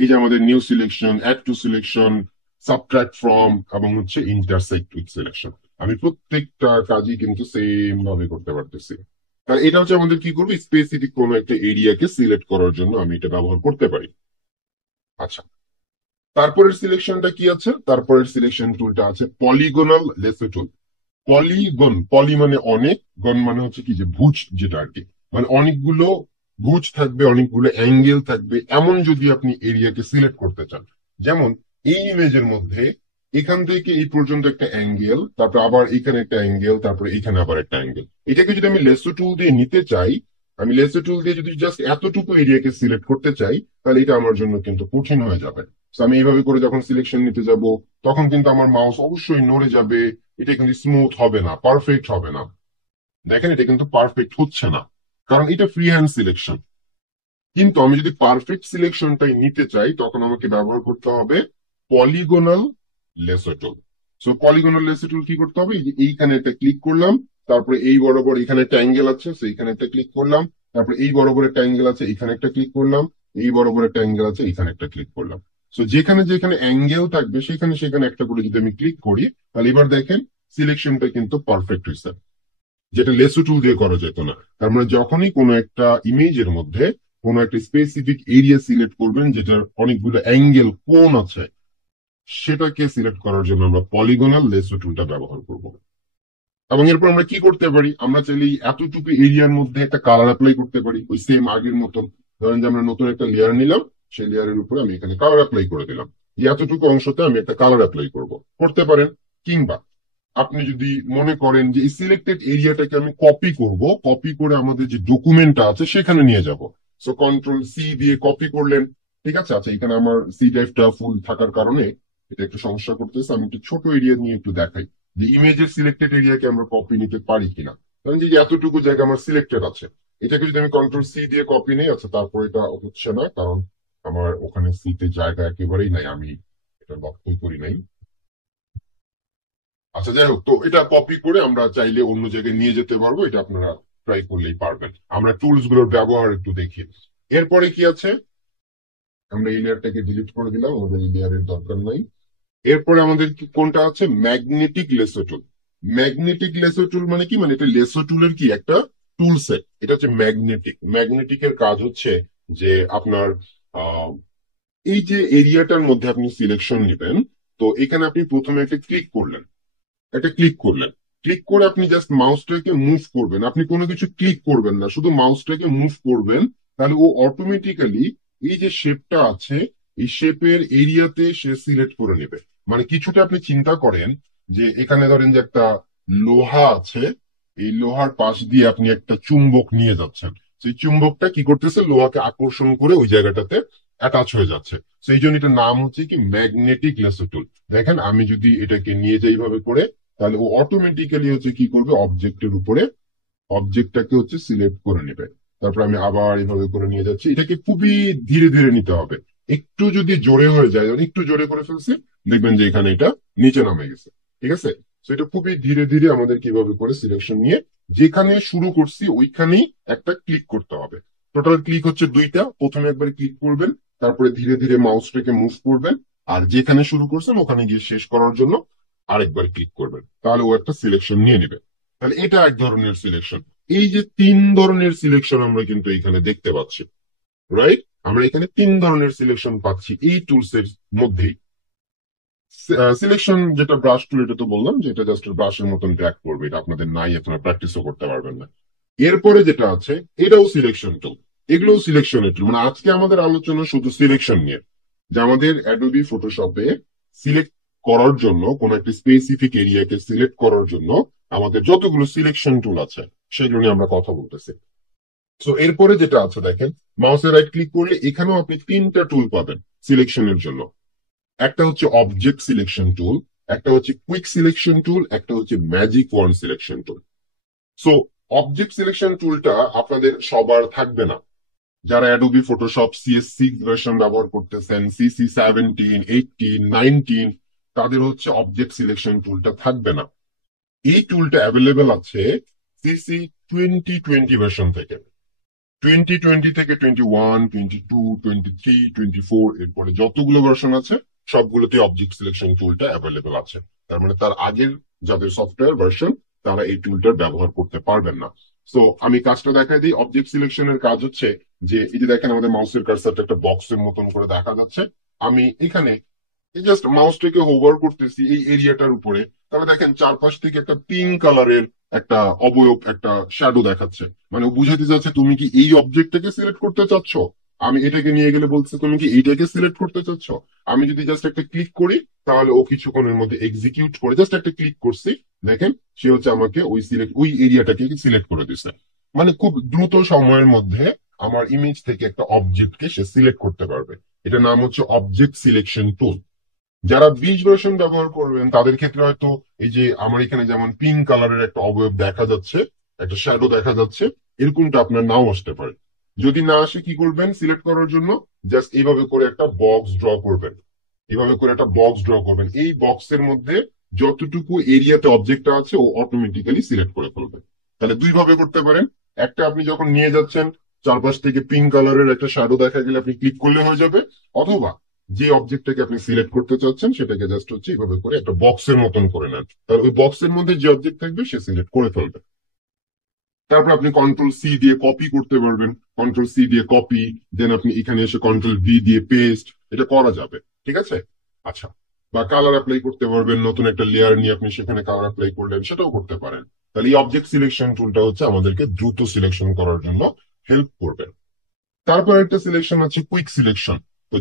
এই যে আমাদের new selection, add to selection, subtract from এবং হচ্ছে ইন্টারসেক্ট উইথ সিলেকশন, আমি প্রত্যেকটা কাজই কিন্তু সেম ভাবে করতে পারতেছি। আর এটা হচ্ছে আমাদের কি করবে, স্পেসিফিক কোনো একটা এরিয়াকে সিলেক্ট করার জন্য আমি এটা ব্যবহার করতে পারি। আচ্ছা, তারপরের সিলেকশনটা কি আছে? তারপরের সিলেকশন টুলটা আছে পলিগোনাল লেসো টুল। পলিগন, পলি মানে অনেক, গন মানে হচ্ছে কি যে ভুজ যেটা আর কি, মানে অনেকগুলো ভুজ থাকবে, অনেকগুলো অ্যাঙ্গেল থাকবে, এমন যদি আপনি এরিয়াকে সিলেক্ট করতে চান। যেমন এই ইমেজের মধ্যে এখান থেকে এই পর্যন্ত একটা অ্যাঙ্গেল, তারপর আবার এখানে একটা অ্যাঙ্গেল, তারপরে এখানে আবার একটা অ্যাঙ্গেল, এটাকে যদি আমি লেসো টুল দিয়ে নিতে চাই, আমি লেসো টুল দিয়ে যদি জাস্ট এতটুকু এরিয়াকে সিলেক্ট করতে চাই তাহলে এটা আমার জন্য কিন্তু কঠিন হয়ে যাবে। So আমি এইভাবে করে যখন সিলেকশন নিতে যাব তখন কিন্তু আমার মাউস অবশ্যই নড়ে যাবে, এটা কিন্তু স্মুথ হবে না, পারফেক্ট হবে না। দেখেন এটা কিন্তু পারফেক্ট হচ্ছে না, কারণ এটা ফ্রি হ্যান্ড সিলেকশন। কিন্তু আমি যদি পারফেক্ট সিলেকশনটাই নিতে চাই তখন আমাকে ব্যবহার করতে হবে পলিগোনাল লেসো টুল। সো পলিগোনাল লেসো টুল কি করতে হবে, এই যে এইখানে একটা ক্লিক করলাম, তারপরে এই বরাবর এখানে একটা অ্যাঙ্গেল আছে, সো এখানে একটা ক্লিক করলাম, তারপরে এই বরাবর একটা অ্যাঙ্গেল আছে, এখানে একটা ক্লিক করলাম, এই বরাবর একটা অ্যাঙ্গেল আছে, এখানে একটা ক্লিক করলাম। সো যেখানে যেখানে অ্যাঙ্গেল থাকবে সেখানে সেখানে একটা করে যদি আমি ক্লিক করি তাহলে এবার দেখেন সিলেকশনটা কিন্তু পারফেক্ট হয়েছে, যেটা লেসো টুল দিয়ে করা যেত না। তার মানে যখনই কোনো একটা ইমেজের মধ্যে কোন একটা স্পেসিফিক এরিয়া সিলেক্ট করবেন যেটার অনেকগুলো অ্যাঙ্গেল কোণ আছে, সেটাকে সিলেক্ট করার জন্য আমরা পলিগনাল লেসো টুলটা ব্যবহার করব। এবং এরপর আমরা কি করতে পারি, আমরা চাইলে এই এতটুকু এরিয়ার মধ্যে একটা কালার অ্যাপ্লাই করতে পারি ওই সেম আগের মতন। ধরেন যে আমরা নতুন একটা লেয়ার নিলাম, সেই লেয়ারের উপরে আমি এখানে কালার অ্যাপ্লাই করে দিলাম, এই এতটুকু অংশতে আমি একটা কালার অ্যাপ্লাই করতে পারেন। কিংবা আপনি যদি মনে করেন যে এই সিলেক্টেড এরিয়াটাকে আমি কপি করব, কপি করে আমাদের যে ডকুমেন্টটা আছে সেখানে নিয়ে যাব, সো কন্ট্রোল সি দিয়ে কপি করলেন। ঠিক আছে, আচ্ছা এখানে আমার সি ড্রাইভটা ফুল থাকার কারণে এটা একটু সমস্যা করতেছে, আমি একটু ছোট এরিয়া নিয়ে একটু দেখাই যে ইমেজের সিলেক্টেড এরিয়াকে আমরা কপি নিতে পারি কিনা। কারণ যে এতটুকু জায়গা আমার সিলেক্টেড আছে, এটাকে যদি আমি কন্ট্রোল সি দিয়ে কপি নেই, আচ্ছা তারপর এটা হচ্ছে না, কারণ আমার ওখানে সিতে জায়গা একেবারেই নাই, আমি এটা লক্ষ্যই করি নাই। আচ্ছা যাই হোক, তো এটা কপি করে আমরা চাইলে অন্য জায়গায় নিয়ে যেতে পারবো, এটা আপনারা ট্রাই করলেই পারবেন। আমরা টুলস গুলোর ব্যবহার একটু দেখি। এরপরে কি আছে, আমরা এই লেয়ারটাকে ডিলিট করে দিলাম, আমাদের এই লেয়ারের দরকার নাই। এরপরে আমাদের কোনটা আছে, ম্যাগনেটিক লেসো টুল। ম্যাগনেটিক লেসো টুল মানে কি, মানে এটা লেসো টুলের কি একটা টুল সেট, এটা হচ্ছে ম্যাগনেটিক। ম্যাগনেটিকের কাজ হচ্ছে যে আপনার আহ এই যে এরিয়াটার মধ্যে আপনি সিলেকশন নেবেন, তো এখানে আপনি প্রথমে একটা ক্লিক করলেন, ক্লিক করে আপনি জাস্ট মাউসটাকে মুভ করবেন, আপনি কোনো কিছু ক্লিক করবেন না, শুধু মাউসটাকে মুভ করবেন, তাহলে ও অটোমেটিক্যালি এই যে শেপটা আছে এই শেপের এরিয়াতে সে সিলেক্ট করে নেবে। মানে কিছুটা আপনি চিন্তা করেন যে এখানে ধরেন যে একটা লোহা আছে, এই লোহার পাশ দিয়ে আপনি একটা চুম্বক নিয়ে যাচ্ছেন, সেই চুম্বকটা কি করতেছে, লোহাকে আকর্ষণ করে ওই জায়গাটাতে অ্যাটাচ হয়ে যাচ্ছে। সেই জন্য এটার নাম হচ্ছে কি ম্যাগনেটিক লেসো টুল। দেখেন আমি যদি এটাকে নিয়ে যাই এইভাবে করে, তাহলে ও অটোমেটিক্যালি হচ্ছে কি করবে, অবজেক্টের উপরে অবজেক্টটাকে হচ্ছে সিলেক্ট করে নেবে। তারপর আমি আবার এইভাবে করে নিয়ে যাচ্ছি, এটাকে খুবই ধীরে ধীরে নিতে হবে। একটু যদি জোরে হয়ে যায়, যেমন একটু জোরে করে ফেলছি, দেখবেন যে এখানে এটা নিচে নামে গেছে। ঠিক আছে, তো এটা খুবই ধীরে ধীরে আমাদের কিভাবে করে সিলেকশন নিয়ে যেখানে শুরু করছি ওইখানেই একটা ক্লিক করতে হবে। টোটাল ক্লিক হচ্ছে দুইটা, প্রথমে একবার ক্লিক করবেন, তারপরে ধীরে ধীরে মাউসটাকে মুভ করবেন, আর যেখানে শুরু করছেন ওখানে গিয়ে শেষ করার জন্য আরেকবার ক্লিক করবেন, তাহলে ও একটা সিলেকশন নিয়ে নেবে। তাহলে এটা এক ধরনের সিলেকশন। এই যে তিন ধরনের সিলেকশন আমরা কিন্তু এখানে দেখতে পাচ্ছি, রাইট? আমরা এখানে তিন ধরনের সিলেকশন পাচ্ছি এই টুলস এর মধ্যেই। সিলেকশন যেটা ব্রাশ টুল, এটা তো বললাম যে এটা জাস্ট ব্রাশের মতন ড্র্যাগ করবে, এটা আপনাদের নাই, আপনারা প্র্যাকটিসও করতে পারবেন না। এরপরে যেটা আছে এটাও সিলেকশন টুল, এগুলোও সিলেকশনের টুল। মানে আজকে আমাদের আলোচনা শুধু সিলেকশন নিয়ে, যে আমাদের অ্যাডোবি ফটোশপে সিলেক্ট করার জন্য কোন একটা স্পেসিফিক এরিয়াকে সিলেক্ট করার জন্য আমাদের যতগুলো সিলেকশন টুল আছে সেগুলো নিয়ে আমরা কথা বলতেছি। তো এরপরে যেটা আছে দেখেন, মাউসে রাইট ক্লিক করলে এখানেও আপনি তিনটা টুল পাবেন সিলেকশনের জন্য। একটা হচ্ছে অবজেক্ট সিলেকশন টুল, একটা হচ্ছে কুইক সিলেকশন টুল, একটা হচ্ছে magic one selection tool. So object selection টুলটা আপনাদের সবার থাকবে না। যারা অ্যাডোবি ফটোশপ CS6 ভার্সন ব্যবহার করতেছেন, CC17, 18, 19, তাদের হচ্ছে অবজেক্ট সিলেকশন টুলটা থাকবে না। এই টুলটা অ্যাভেলেবেল আছে CC2020 ভার্সন থেকে। 2020 থেকে 21, 22, 23, 24 এরপরে যতগুলো ভার্সন আছে সবগুলোতে অবজেক্ট সিলেকশন টুলটা অ্যাভেলেবেল আছে। তার মানে তার আগের যাদের সফটওয়্যার ভার্সন তারা এই টুলটার ব্যবহার করতে পারবেন না। সো আমি কাজটা দেখাই দিই। অবজেক্ট সিলেকশনের কাজ হচ্ছে যে এই যে দেখেন আমাদের মাউসের কার্সারটা একটা বক্সের মতন করে দেখা যাচ্ছে, আমি এখানে জাস্ট মাউসটাকে হোভার করতেছি এই এরিয়াটার উপরে, তবে দেখেন চারপাশ থেকে একটা পিঙ্ক কালারের একটা অবয়ব, একটা শ্যাডো দেখাচ্ছে। মানে ও বুঝাতে চাচ্ছে তুমি কি এই অবজেক্টটাকে সিলেক্ট করতে চাচ্ছ, আমি এটাকে নিয়ে গেলে বলছে তুমি কি এইটাকে সিলেক্ট করতে চাচ্ছ। আমি যদি জাস্ট একটা ক্লিক করি তাহলে ও কিছুক্ষণের মধ্যে এক্সিকিউট করে, জাস্ট একটা ক্লিক করছি, দেখেন সে হচ্ছে আমাকে ওই এরিয়াটাকে সিলেক্ট করে দিচ্ছে। মানে খুব দ্রুত সময়ের মধ্যে আমার ইমেজ থেকে একটা অবজেক্টকে সে সিলেক্ট করতে পারবে। এটা নাম হচ্ছে অবজেক্ট সিলেকশন টুল। যারা 20 ভার্সন ব্যবহার করবেন তাদের ক্ষেত্রে হয়তো এই যে আমার এখানে যেমন পিঙ্ক কালারের একটা অবয়ব দেখা যাচ্ছে, একটা শ্যাডো দেখা যাচ্ছে, এরকমটা আপনার নাও আসতে পারে। যদি না আসে কি করবেন, সিলেক্ট করার জন্য জাস্ট এইভাবে করে একটা বক্স ড্র করবেন, এইভাবে করে একটা বক্স ড্র করবেন, এই বক্সের মধ্যে যতটুকু এরিয়াতে অবজেক্টটা আছে ও অটোমেটিক্যালি সিলেক্ট করে ফেলবে। তাহলে দুই ভাবে করতে পারেন। একটা, আপনি যখন নিয়ে যাচ্ছেন চারপাশ থেকে পিঙ্ক কালারের একটা শ্যাডো দেখা গেলে আপনি ক্লিক করলে হয়ে যাবে, অথবা যে অবজেক্টটাকে আপনি সিলেক্ট করতে চাচ্ছেন সেটাকে জাস্ট হচ্ছে এইভাবে করে একটা বক্সের মতন করে নেন, তাহলে ওই বক্সের মধ্যে যে অবজেক্ট থাকবে সে সিলেক্ট করে ফেলবে। তারপর আপনি কন্ট্রোল সি দিয়ে কপি করতে পারবেন, কন্ট্রোল সি দিয়ে কপি, দেন আপনি এখানে এসে কন্ট্রোল ভি দিয়ে পেস্ট, এটা করা যাবে। ঠিক আছে? আচ্ছা, বা কালার অ্যাপ্লাই করতে পারবেন, নতুন একটা লেয়ার নিয়ে আপনি সেখানে কালার অ্যাপ্লাই করলেন, সেটাও করতে পারেন। তাহলে এই অবজেক্ট সিলেকশন টুলটা হচ্ছে আমাদেরকে দ্রুত সিলেকশন করার জন্য হেল্প করবে। তারপর একটা সিলেকশন আছে কুইক সিলেকশন। তো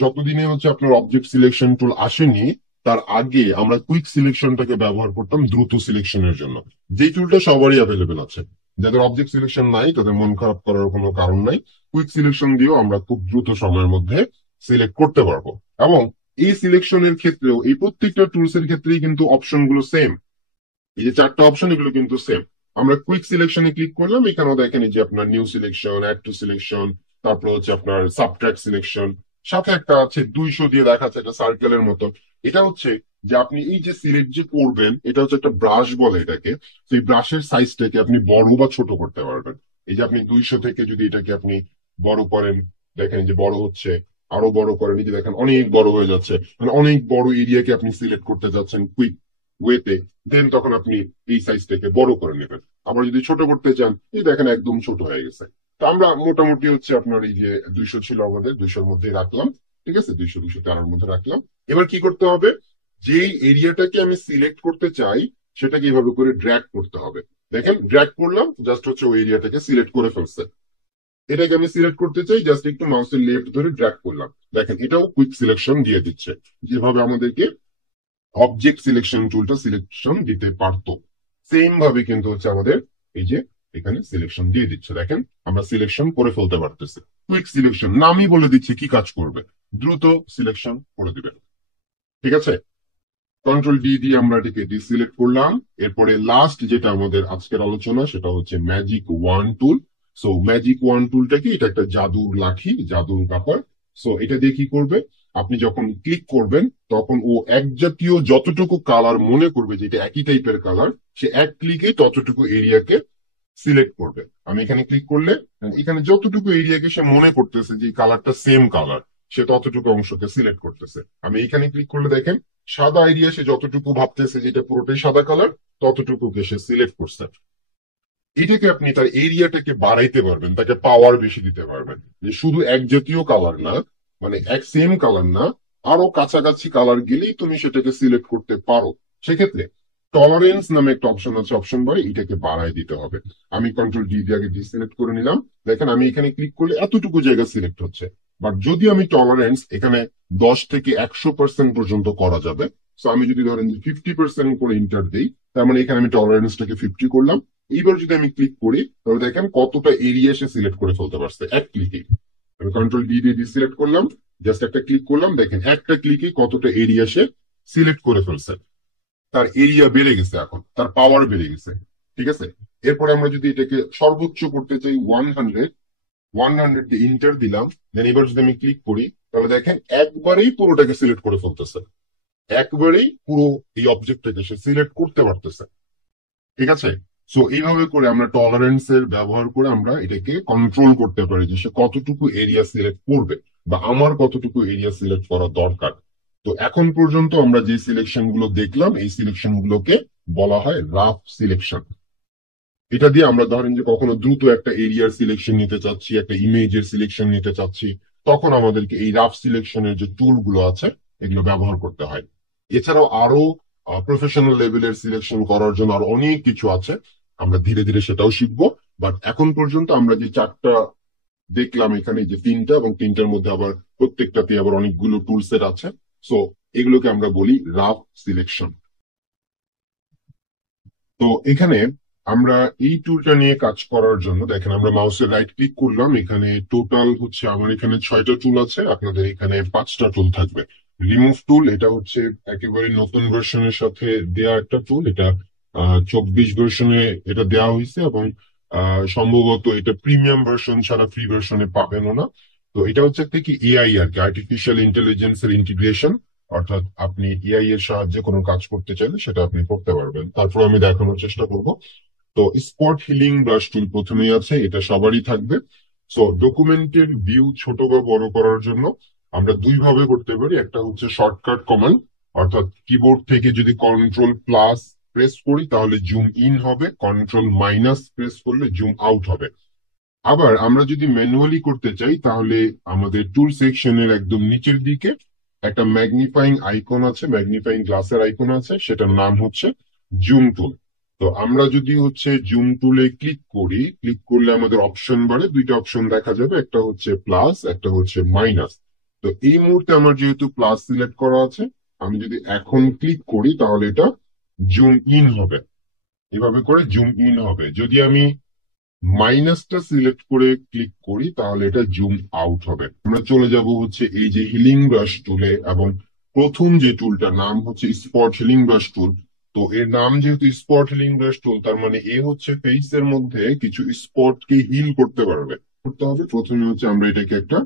যতদিনে হচ্ছে আপনার অবজেক্ট সিলেকশন টুল আসেনি, তার আগে আমরা কুইক সিলেকশনটাকে ব্যবহার করতাম দ্রুত সিলেকশনের জন্য। যে টুলটা সবারই অ্যাভেলেবেল আছে, যাদের অবজেক্ট সিলেকশন নাই তাদের মন খারাপ করার কোনো কারণ নাই। কুইক সিলেকশন দিয়েও আমরা খুব দ্রুত সময়ের মধ্যে সিলেক্ট করতে পারবো। এবং এই সিলেকশনের ক্ষেত্রেও এই প্রত্যেকটা টুলস এর ক্ষেত্রেই কিন্তু অপশন গুলো সেম। এই যে চারটা অপশন, এগুলো কিন্তু সেম। আমরা কুইক সিলেকশনে ক্লিক করলাম, এখানেও দেখেন এই যে আপনার new selection, add to selection, তারপর হচ্ছে আপনার সাবট্রাক্ট সিলেকশন, সাথে একটা আছে 200 দিয়ে দেখাচ্ছে একটা সার্কেলের মতো। এটা হচ্ছে যে আপনি এই যে সিলেক্ট যে করবেন, এটা হচ্ছে একটা ব্রাশ বলে এটাকে। সেই ব্রাশের সাইজটাকে আপনি বড় বা ছোট করতে পারবেন। এই যে আপনি 200 থেকে যদি এটাকে আপনি বড় করেন, দেখেন যে বড় হচ্ছে, আরো বড় করেন, এই যে দেখেন অনেক বড় হয়ে যাচ্ছে। মানে অনেক বড় এরিয়াকে আপনি সিলেক্ট করতে যাচ্ছেন কুইক ওয়েতে, দেন তখন আপনি এই সাইজটাকে বড় করে নেবেন। আবার যদি ছোট করতে চান, এই দেখেন একদম ছোট হয়ে গেছে। তো আমরা মোটামুটি হচ্ছে আপনার এই যে 200 ছিল আমাদের, 200-র মধ্যে রাখলাম। ঠিক আছে, 200-213 মধ্যে রাখলাম। এবার কি করতে হবে, যেই এরিয়াটাকে আমি সিলেক্ট করতে চাই সেটাকে এইভাবে করে ড্র্যাগ করতে হবে। দেখেন ড্র্যাগ করলাম, জাস্ট হচ্ছে ওই এরিয়াটাকে সিলেক্ট করে ফেলছে। এটাকে আমি সিলেক্ট করতে চাই, জাস্ট একটু মাউসের লেফট ধরে ড্র্যাগ করলাম, দেখেন এটাও কুইক সিলেকশন দিয়ে দিচ্ছে, যেভাবে আমাদেরকে অবজেক্ট সিলেকশন টুলটা সিলেকশন দিতে পারতো। সেম ভাবে কিন্তু হচ্ছে আমাদের এই যে এখানে সিলেকশন দিয়ে দিচ্ছে, দেখেন আমরা সিলেকশন করে ফেলতে পারতেছি। কুইক সিলেকশন নামই বলে দিচ্ছে কি কাজ করবে, দ্রুত সিলেকশন করে দিবে। ঠিক আছে, কন্ট্রোল ডি দিয়ে আমরা এটাকে ডিসিলেক্ট করলাম। এরপরে লাস্ট যেটা আমাদের আজকের আলোচনা, সেটা হচ্ছে ম্যাজিক ওয়ান টুল। সো ম্যাজিক ওয়ান টুলটা কি, এটা একটা জাদুর লাঠি, জাদুর ব্যাপার। সো এটা দিয়ে কি করবে, আপনি যখন ক্লিক করবেন তখন ও এক জাতীয় যতটুকু কালার মনে করবে যে এটা একই টাইপের কালার, সে এক ক্লিকেই ততটুকু এরিয়াকে সিলেক্ট করবে। আমি এখানে ক্লিক করলে এখানে যতটুকু এরিয়াকে সে মনে করতেছে যে কালারটা সেম কালার, সে ততটুকু অংশকে সিলেক্ট করতেছে। আমি এখানে ক্লিক করলে দেখেন সাদা এরিয়া, সে যতটুকু ভাবতেছে যেটা পুরোটাই সাদা কালার, ততটুকুকে সে সিলেক্ট করছে। এটাকে আপনি তার এরিয়াটাকে বাড়াইতে পারবেন, তাকে পাওয়ার বেশি দিতে পারবেন, যে শুধু এক জাতীয় কালার না, মানে এক সেম কালার না, আরো কাছাকাছি কালার গেলেই তুমি সেটাকে সিলেক্ট করতে পারো। সেক্ষেত্রে টলারেন্স নামে একটা অপশন আছে, অপশন বারে এটাকে বাড়ায় দিতে হবে। আমি কন্ট্রোল ডি দিয়ে আগে ডিসিলেক্ট করে নিলাম। দেখেন আমি এখানে ক্লিক করলে এতটুকু জায়গা সিলেক্ট হচ্ছে। বাট যদি আমি টলারেন্স এখানে 10 থেকে 100% পর্যন্ত করা যাবে। তো আমি যদি ধরেন 50% করে ইন্টার দিই, তার মানে এখানে আমি টলারেন্সটাকে 50 করলাম। এইবার যদি আমি ক্লিক করি, তাহলে দেখেন কতটা এরিয়া সে সিলেক্ট করে ফেলতে পারছে এক ক্লিকে। আমি কন্ট্রোল ডি দিয়ে ডিসিলেক্ট করলাম, জাস্ট একটা ক্লিক করলাম, দেখেন একটা ক্লিকে কতটা এরিয়া সে সিলেক্ট করে ফেলছে। তার এরিয়া বেড়ে গেছে, এখন তার পাওয়ার বেড়ে গেছে। ঠিক আছে, এরপরে আমরা যদি এটাকে সর্বোচ্চ করতে চাই 100, 100 দিয়ে ইন্টার দিলাম। দেন এবার যদি আমি ক্লিক করি, তাহলে দেখেন একবারেই পুরোটাকে সিলেক্ট করে ফেলতেছে, একবারেই পুরো এই অবজেক্টটাকে সে সিলেক্ট করতে পারতেছে। ঠিক আছে, সো এইভাবে করে আমরা টলারেন্স এর ব্যবহার করে আমরা এটাকে কন্ট্রোল করতে পারি যে সে কতটুকু এরিয়া সিলেক্ট করবে বা আমার কতটুকু এরিয়া সিলেক্ট করা দরকার। তো এখন পর্যন্ত আমরা যে সিলেকশন গুলো দেখলাম, এই সিলেকশন গুলোকে বলা হয় রাফ সিলেকশন। এটা দিয়ে আমরা ধরেন যে কখনো দ্রুত একটা এরিয়ার সিলেকশন নিতে চাচ্ছি, একটা ইমেজের সিলেকশন নিতে চাচ্ছি, তখন আমাদেরকে এই রাফ সিলেকশনের যে টুল গুলো আছে এগুলো ব্যবহার করতে হয়। এছাড়াও আরো প্রফেশনাল লেভেলের সিলেকশন করার জন্য আরো অনেক কিছু আছে, আমরা ধীরে ধীরে সেটাও শিখবো। বাট এখন পর্যন্ত আমরা যে চারটা দেখলাম, এখানে যে তিনটা, এবং তিনটার মধ্যে আবার প্রত্যেকটাতে আবার অনেকগুলো টুল সেট আছে। সো এগুলোকে আমরা বলি রাফ সিলেকশন। তো এখানে আমরা এই টুলটা নিয়ে কাজ করার জন্য দেখেন আমরা মাউসের রাইট ক্লিক করলাম, এখানে টোটাল হচ্ছে আমার এখানে 6টা টুল আছে, আপনাদের এখানে 5টা টুল থাকবে। রিমুভ টুল, এটা হচ্ছে একেবারে নতুন ভার্সনের সাথে দেয়া একটা টুল, এটা 24 ভার্সনে এটা দেওয়া হয়েছে, এবং সম্ভবত এটা প্রিমিয়াম ভার্সন ছাড়া ফ্রি ভার্সনে পাবেনও না। তো এটা হচ্ছে একটা কি এআই আর কি, আর্টিফিশিয়াল ইন্টেলিজেন্স এর ইন্টিগ্রেশন। অর্থাৎ আপনি এআই এর সাহায্যে কোনো কাজ করতে চাইলে সেটা আপনি করতে পারবেন। তারপর আমি দেখানোর চেষ্টা করব। তো স্পট হিলিং ব্রাশ টুল প্রথমেই আছে, এটা সবারই থাকবে। সো ডকুমেন্টের ভিউ ছোট বা বড় করার জন্য আমরা দুই ভাবে করতে পারি। একটা হচ্ছে শর্টকাট কমান্ড, অর্থাৎ কিবোর্ড থেকে যদি কন্ট্রোল প্লাস প্রেস করি তাহলে জুম ইন হবে, কন্ট্রোল মাইনাস প্রেস করলে জুম আউট হবে। আবার আমরা যদি ম্যানুয়ালি করতে চাই তাহলে আমাদের টুল সেকশনের একদম নিচের দিকে একটা ম্যাগনিফাইং আইকন আছে, ম্যাগনিফাইং গ্লাসের আইকন আছে, সেটার নাম হচ্ছে জুম টুল। তো আমরা যদি হচ্ছে জুম টুলে ক্লিক করি, ক্লিক করলে আমাদের অপশন বাড়ে, দুইটা অপশন দেখা যাবে, একটা হচ্ছে প্লাস, একটা হচ্ছে মাইনাস। তো এই মুহূর্তে আমার যেহেতু প্লাস সিলেক্ট করা আছে, আমি যদি এখন ক্লিক করি তাহলে এটা জুম ইন হবে, এভাবে করে জুম ইন হবে। যদি আমি মাইনাসটা সিলেক্ট করে ক্লিক করি তাহলে এটা জুম আউট হবে। আমরা চলে যাব হচ্ছে এই যে হিলিং ব্রাশ টুলে, এবং প্রথম যে টুলটার নাম হচ্ছে স্পট হিলিং ব্রাশ টুল। তো এর নাম যেহেতু স্পট হিলিং ব্রাশ টুল, তার মানে এ হচ্ছে ফেসের মধ্যে কিছু স্পটকে হিল করতে পারবে। করতে হবে প্রথমে হচ্ছে আমরা এটাকে একটা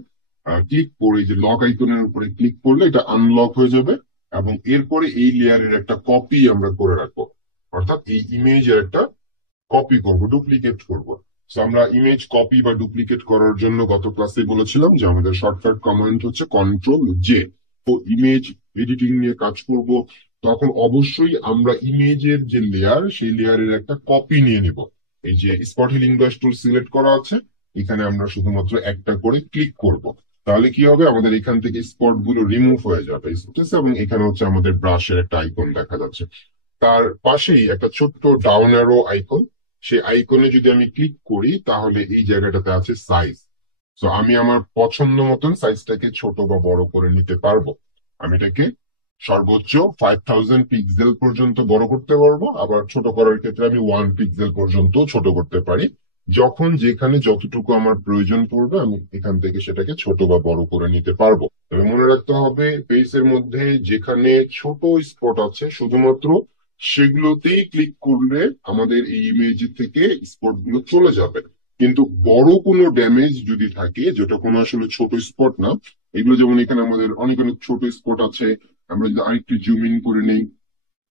ক্লিক করি, যে লক আইকনের উপরে ক্লিক করলে এটা আনলক হয়ে যাবে, এবং এরপরে এই লেয়ারের একটা কপি আমরা করে রাখবো, অর্থাৎ এই ইমেজের একটা কপি করব, ডুপ্লিকেট করব। তো আমরা ইমেজ কপি বা ডুপ্লিকেট করার জন্য গত ক্লাসে বলেছিলাম যে আমাদের শর্টকাট কমান্ড হচ্ছে কন্ট্রোল জে। তো ইমেজ এডিটিং নিয়ে কাজ করব, তখন অবশ্যই আমরা ইমেজের যে লেয়ার, সেই লেয়ারের একটা কপি নিয়ে নিব। এই যে spot healing brush tool select করা আছে, এখানে আমরা শুধুমাত্র একটা করে ক্লিক করব। তাহলে কি হবে, আমাদের এখান থেকে স্পট গুলো রিমুভ হয়ে যাবে, এবং এখানে হচ্ছে আমাদের ব্রাশের একটা আইকন দেখা যাচ্ছে। তার পাশেই একটা ছোট্ট ডাউন অ্যারো আইকন, সেই আইকনে যদি আমি ক্লিক করি তাহলে এই জায়গাটাতে আছে সাইজ। তো আমি আমার পছন্দ মতন সাইজটাকে ছোট বা বড় করে নিতে পারবো। আমি এটাকে সর্বোচ্চ 5000 পিক্সেল পর্যন্ত বড় করতে পারবো, আবার ছোট করার ক্ষেত্রে আমি 1 পিক্সেল পর্যন্ত ছোট করতে পারি। যখন যেখানে যতটুকু আমার প্রয়োজন পড়বে আমি এখান থেকে সেটাকে ছোট বা বড় করে নিতে পারবো। তবে মনে রাখতে হবে, পেজের মধ্যে যেখানে ছোট স্পট আছে শুধুমাত্র সেগুলোতেই ক্লিক করলে আমাদের এই ইমেজ থেকে স্পট গুলো চলে যাবে। কিন্তু বড় কোনো ড্যামেজ যদি থাকে, যেটা কোনো আসলে ছোট স্পট না, এগুলো যেমন এখানে আমাদের অনেক অনেক ছোট স্পট আছে, আমরা যদি আরেকটু জুম ইন করে নেই,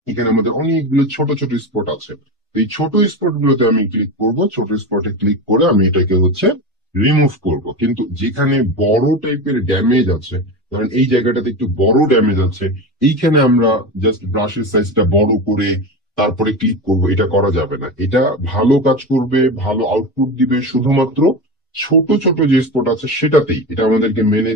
এখানে আমাদের অনেকগুলো ছোট ছোট স্পট আছে। তো এই ছোট স্পট গুলোতে আমি ক্লিক করব, ছোট স্পটে ক্লিক করে আমি এটাকে হচ্ছে রিমুভ করব। কিন্তু যেখানে বড় টাইপের ড্যামেজ আছে, ধরেন এই জায়গাটাতে একটু বড় ড্যামেজ আছে, এইখানে আমরা জাস্ট ব্রাশের সাইজটা বড় করে তারপরে ক্লিক করব, এটা করা যাবে না। এটা ভালো কাজ করবে, ভালো আউটপুট দিবে শুধুমাত্র ছোট ছোট যে স্পট আছে সেটাতেই। এটা আমাদেরকে মেনে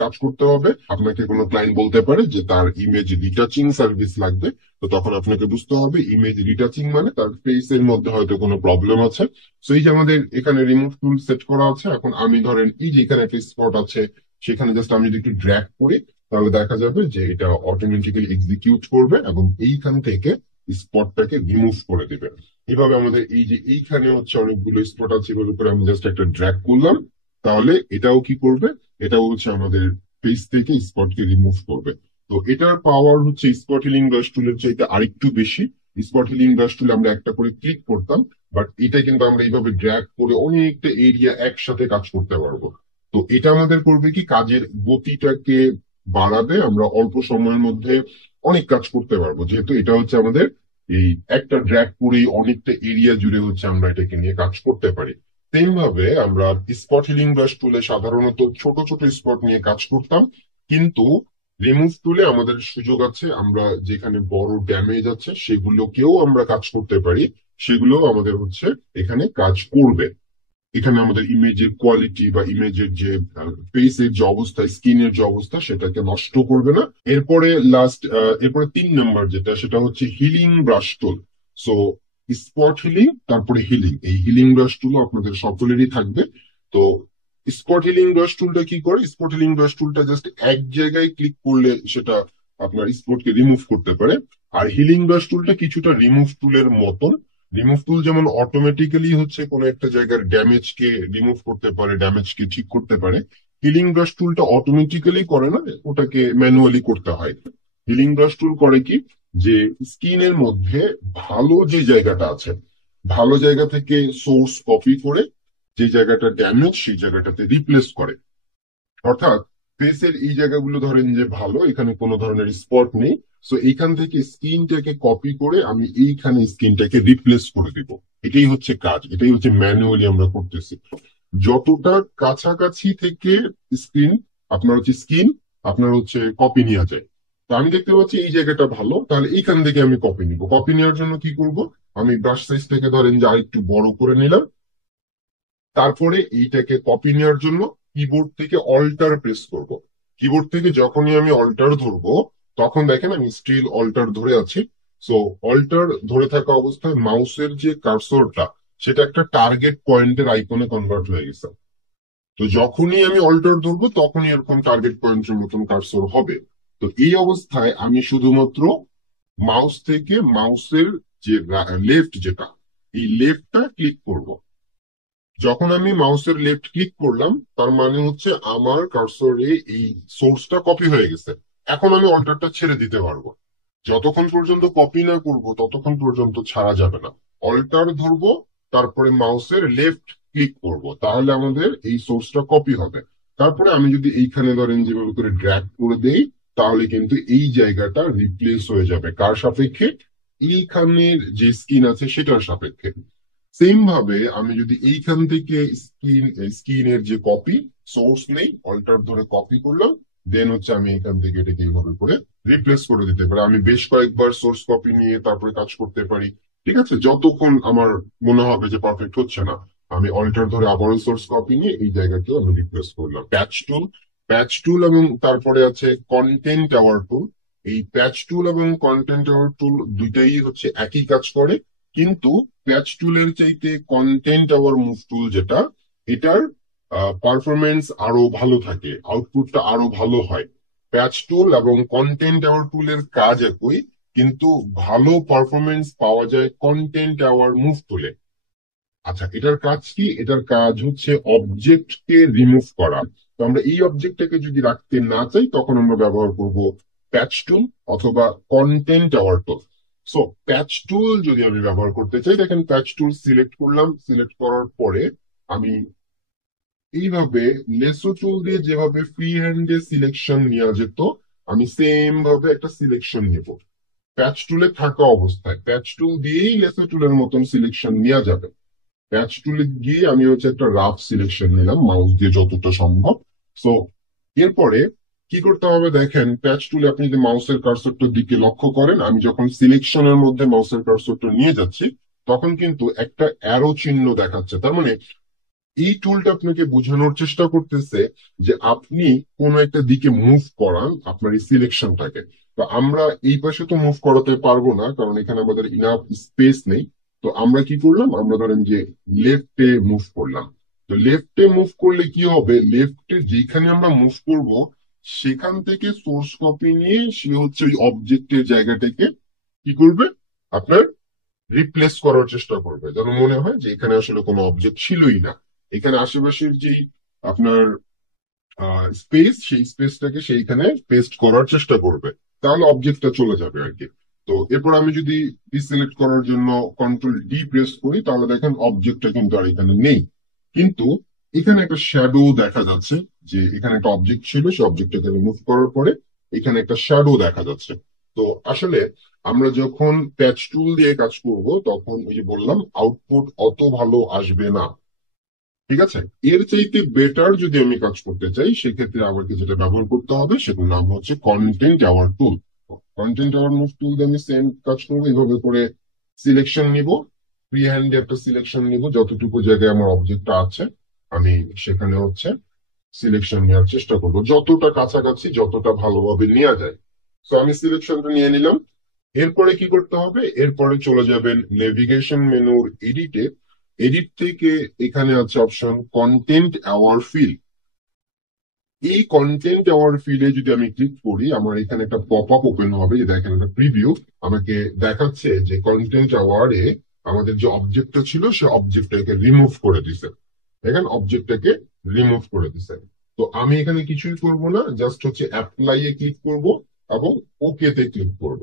কাজ করতে হবে। আপনাকে কোনো ক্লায়েন্ট বলতে পারে যে তার ইমেজ রিটাচিং সার্ভিস লাগবে, তো তখন আপনাকে বুঝতে হবে ইমেজ রিটাচিং মানে তার ফেসের মধ্যে হয়তো কোনো প্রবলেম আছে। তো এই যে আমাদের এখানে রিমুভ টুল সেট করা আছে, এখন আমি ধরেন এই যে এখানে একটা স্পট আছে, সেখানে জাস্ট আমি যদি একটু ড্র্যাগ করি তাহলে দেখা যাবে যে এটা অটোমেটিক্যালি এক্সিকিউট করবে এবং এইখান থেকে স্পটটাকে রিমুভ করে দিবে। এভাবে আমাদের এই যে এইখানে হচ্ছে অনেকগুলো স্পট আছে, এগুলোর উপরে আমি জাস্ট একটা ড্র্যাগ করলাম, তাহলে এটাও কি করবে, এটাও হচ্ছে আমাদের ফেস থেকে স্পটকে রিমুভ করবে। তো এটার পাওয়ার হচ্ছে স্পট হিলিং ব্রাশ টুলের চাইতে আরেকটু বেশি। স্পট হিলিং ব্রাশ টুলে আমরা একটা করে ক্লিক করতাম, বাট এটা কিন্তু আমরা এইভাবে ড্র্যাগ করে অনেকটা এরিয়া একসাথে কাজ করতে পারবো। তো এটা আমাদের করবে কি, কাজের গতিটাকে বাড়াবে, আমরা অল্প সময়ের মধ্যে অনেক কাজ করতে পারবো, যেহেতু এটা হচ্ছে আমাদের এই একটা ড্র্যাগ করেই অনেকটা এরিয়া জুড়ে হচ্ছে আমরা এটাকে নিয়ে কাজ করতে পারি। সেম ভাবে আমরা স্পট হিলিং ব্রাশ টুলে সাধারণত ছোট ছোট স্পট নিয়ে কাজ করতাম, কিন্তু রিমুভ টুলে আমাদের সুযোগ আছে, আমরা যেখানে বড় ড্যামেজ আছে সেগুলোকেও আমরা কাজ করতে পারি, সেগুলো আমাদের হচ্ছে এখানে কাজ করবে। এখানে আমাদের ইমেজের কোয়ালিটি বা ইমেজের যে ফেসের যে অবস্থা, স্কিনের যে অবস্থা, সেটাকে নষ্ট করবে না। এরপরে 3 নম্বর যেটা, সেটা হচ্ছে হিলিং ব্রাশ টুল। সো স্পট হিলিং, তারপরে হিলিং, এই হিলিং ব্রাশ টুল আপনাদের সকলেরই থাকবে। তো স্পট হিলিং ব্রাশ টুলটা কি করে, স্পট হিলিং ব্রাশ টুলটা জাস্ট এক জায়গায় ক্লিক করলে সেটা আপনার স্পটকে রিমুভ করতে পারে। আর হিলিং ব্রাশ টুলটা কিছুটা রিমুভ টুলের মতন। রিমুভ টুল যেমন অটোমেটিক্যালি হচ্ছে কোনো একটা জায়গার ড্যামেজ কে রিমুভ করতে পারে, ড্যামেজ কে ঠিক করতে পারে, হিলিং ব্রাশ টুলটা অটোমেটিক্যালি করে না, ওটাকে ম্যানুয়ালি করতে হয়। হিলিং ব্রাশ টুল করে কি, যে স্কিনের মধ্যে ভালো যে জায়গাটা আছে, ভালো জায়গা থেকে সোর্স কপি করে যে জায়গাটা ড্যামেজ সেই জায়গাটাতে রিপ্লেস করে। অর্থাৎ ফেসের এই জায়গাগুলো ধরেন যে ভালো, এখানে কোনো ধরনের স্পট নেই, সো এইখান থেকে স্কিনটাকে কপি করে আমি এইখানে স্কিনটাকে রিপ্লেস করে দিব। এটাই হচ্ছে কাজ, এটাই হচ্ছে ম্যানুয়ালি আমরা করতেছি। যতটা কাছাকাছি থেকে স্ক্রিন আপনার হচ্ছে স্কিন আপনার হচ্ছে কপি নেওয়া যায়, তো আমি দেখতে পাচ্ছি এই জায়গাটা ভালো, তাহলে এইখান থেকে আমি কপি নিব। কপি নেওয়ার জন্য কি করব, আমি ব্রাশ সাইজটাকে ধরেন যে আরেকটু বড় করে নিলাম। তারপরে এইটাকে কপি নেওয়ার জন্য কিবোর্ড থেকে অল্টার প্রেস করব। কিবোর্ড থেকে যখনই আমি অল্টার ধরবো, তখন দেখেন আমি স্টিল অল্টার ধরে আছি। সো অল্টার ধরে থাকা অবস্থায় মাউসের যে কার্সরটা, সেটা একটা টার্গেট পয়েন্টের আইকনে কনভার্ট হয়ে গেছে। তো যখনই আমি অল্টার ধরবো তখনই এরকম টার্গেট পয়েন্টের মতন কার্সর হবে। তো এই অবস্থায় আমি শুধুমাত্র মাউস থেকে মাউসের যে লেফট যেটা, এই লেফটটা ক্লিক করব। যখন আমি মাউসের লেফট ক্লিক করলাম, তার মানে হচ্ছে আমার কার্সরে এই সোর্সটা কপি হয়ে গেছে। এখন আমি অল্টারটা ছেড়ে দিতে পারবো। যতক্ষণ পর্যন্ত কপি না করব ততক্ষণ পর্যন্ত ছাড়া যাবে না। অল্টার ধরবো, তারপরে মাউসের লেফট ক্লিক করব, তাহলে আমাদের এই সোর্সটা কপি হবে। তারপরে আমি যদি এইখানে ধরেন যেভাবে করে ড্র্যাগ করে দেই, তাহলে কিন্তু এই জায়গাটা রিপ্লেস হয়ে যাবে কার সাপেক্ষে, এইখানের যে স্ক্রিন আছে সেটার সাপেক্ষে। সেম ভাবে আমি যদি এইখান থেকে স্ক্রিনের যে কপি, সোর্স নেই, অল্টার ধরে কপি করলাম, দেন হচ্ছে আমি এখান থেকে এটাকে এইভাবে করে রিপ্লেস করে দিতে পারি। আমি বেশ কয়েকবার সোর্স কপি নিয়ে তারপরে কাজ করতে পারি। ঠিক আছে, যতক্ষণ আমার মনে হবে যে পারফেক্ট হচ্ছে না, আমি অল্টার ধরে আবারও সোর্স কপি নিয়ে এই জায়গাতেও আমি রিপ্লেস করলাম। প্যাচ টুল এবং তারপরে আছে কন্টেন্ট আওয়ার টুল। এই প্যাচ টুল এবং কন্টেন্ট আওয়ার টুল দুইটাই হচ্ছে একই কাজ করে, কিন্তু প্যাচ টুলের চাইতে কন্টেন্ট আওয়ার মুভ টুল যেটা, এটার পারফরমেন্স আরো ভালো থাকে, আউটপুটটা আরো ভালো হয়। প্যাচ টুল এবং কন্টেন্ট আওয়ার টুলের কাজ একই, কিন্তু ভালো পারফরমেন্স পাওয়া যায় কন্টেন্ট আওয়ার মুভ টুলে। আচ্ছা, এটার কাজ কি? এটার কাজ হচ্ছে অবজেক্টকে রিমুভ করা। তো আমরা এই অবজেক্টটাকে যদি রাখতে না চাই, তখন আমরা ব্যবহার করব প্যাচ টুল অথবা কন্টেন্ট আওয়ার টুল। সো প্যাচ টুল যদি আমি ব্যবহার করতে চাই, দেখেন প্যাচ টুল সিলেক্ট করলাম। সিলেক্ট করার পরে আমি এইভাবে লেসো টুল দিয়ে যেভাবে ফ্রি হ্যান্ডে সিলেকশন নেওয়া যেত, আমি সেম ভাবে একটা সিলেকশন নেব। প্যাচ টুলে থাকা অবস্থায় প্যাচ টুল দিয়েই লেসো টুলের মতন সিলেকশন নেওয়া যাবে। প্যাচ টুলে গিয়ে আমি হচ্ছে একটা রাফ সিলেকশন নিলাম মাউস দিয়ে যতটা সম্ভব। সো এরপরে কি করতে হবে, দেখেন প্যাচ টুলে আপনি যদি মাউসের কার্সরটার দিকে লক্ষ্য করেন, আমি যখন সিলেকশনের মধ্যে মাউসের কার্সরটা নিয়ে যাচ্ছি, তখন কিন্তু একটা অ্যারো চিহ্ন দেখাচ্ছে। তার মানে এই টুলটা আপনাকে বোঝানোর চেষ্টা করতেছে যে আপনি কোন একটা দিকে মুভ করান আপনার এই সিলেকশনটাকে। তো আমরা এই পাশে তো মুভ করাতে পারবো না, কারণ এখানে আমাদের ইনাফ স্পেস নেই। তো আমরা কি করলাম, আমরা ধরেন যে লেফটে মুভ করলাম। তো লেফটে মুভ করলে কি হবে, লেফটে যেখানে আমরা মুভ করব সেখান থেকে সোর্স কপি নিয়ে সে হচ্ছে ওই অবজেক্টের জায়গাটাকে কি করবে, আপনার রিপ্লেস করার চেষ্টা করবে, যেন মনে হয় যে এখানে আসলে কোনো অবজেক্ট ছিলই না। এখানে আশেপাশের যেই আপনার স্পেস, সেই স্পেসটাকে সেইখানে পেস্ট করার চেষ্টা করবে, তাহলে অবজেক্টটা চলে যাবে আর কি। তো এরপর আমি যদি ডিসিলেক্ট করার জন্য কন্ট্রোল ডি প্রেস করি, তাহলে দেখেন অবজেক্টটা কিন্তু আর এখানে নেই। কিন্তু এখানে একটা শ্যাডো দেখা যাচ্ছে, যে এখানে একটা অবজেক্ট ছিল, সেই অবজেক্টটাকে রিমুভ করার পরে এখানে একটা শ্যাডো দেখা যাচ্ছে। তো আসলে আমরা যখন প্যাচ টুল দিয়ে কাজ করব, তখন ওই যে বললাম আউটপুট অত ভালো আসবে না। ঠিক আছে, এর চাইতে বেটার যদি আমি কাজ করতে চাই, সেক্ষেত্রে আমাকে যেটা ব্যবহার করতে হবে সেটার নাম হচ্ছে কন্টেন্ট আওয়ার টুল। কন্টেন্ট আওয়ার মুভ টুল দিয়ে আমি সেম কাজ করবো, এইভাবে করে সিলেকশন নিব। ফ্রি হ্যান্ডে একটা সিলেকশন নিব, যতটুকু জায়গায় আমার অবজেক্টটা আছে আমি সেখানে হচ্ছে সিলেকশন নেওয়ার চেষ্টা করব, যতটা কাছাকাছি যতটা ভালোভাবে নেওয়া যায়। তো আমি সিলেকশনটা নিয়ে নিলাম। এরপরে কি করতে হবে, এরপরে চলে যাবেন নেভিগেশন মেনুর এডিটে। এডিট থেকে এখানে আছে অপশন কন্টেন্ট অ্যাওয়ার ফিল। এই কন্টেন্ট অ্যাওয়ার ফিলে যদি আমি ক্লিক করি, আমার এখানে একটা পপ আপ ওপেন হবে, যে দেখেন একটা প্রিভিউ আমাকে দেখাচ্ছে যে কন্টেন্ট অ্যাওয়ারে আমাদের যে অবজেক্টটা ছিল সে অবজেক্টটাকে রিমুভ করে দিছে। দেখেন অবজেক্টটাকে রিমুভ করে দিছে। তো আমি এখানে কিছুই করব না, জাস্ট হচ্ছে অ্যাপ্লাই এ ক্লিক করব এবং ওকে তে ক্লিক করব।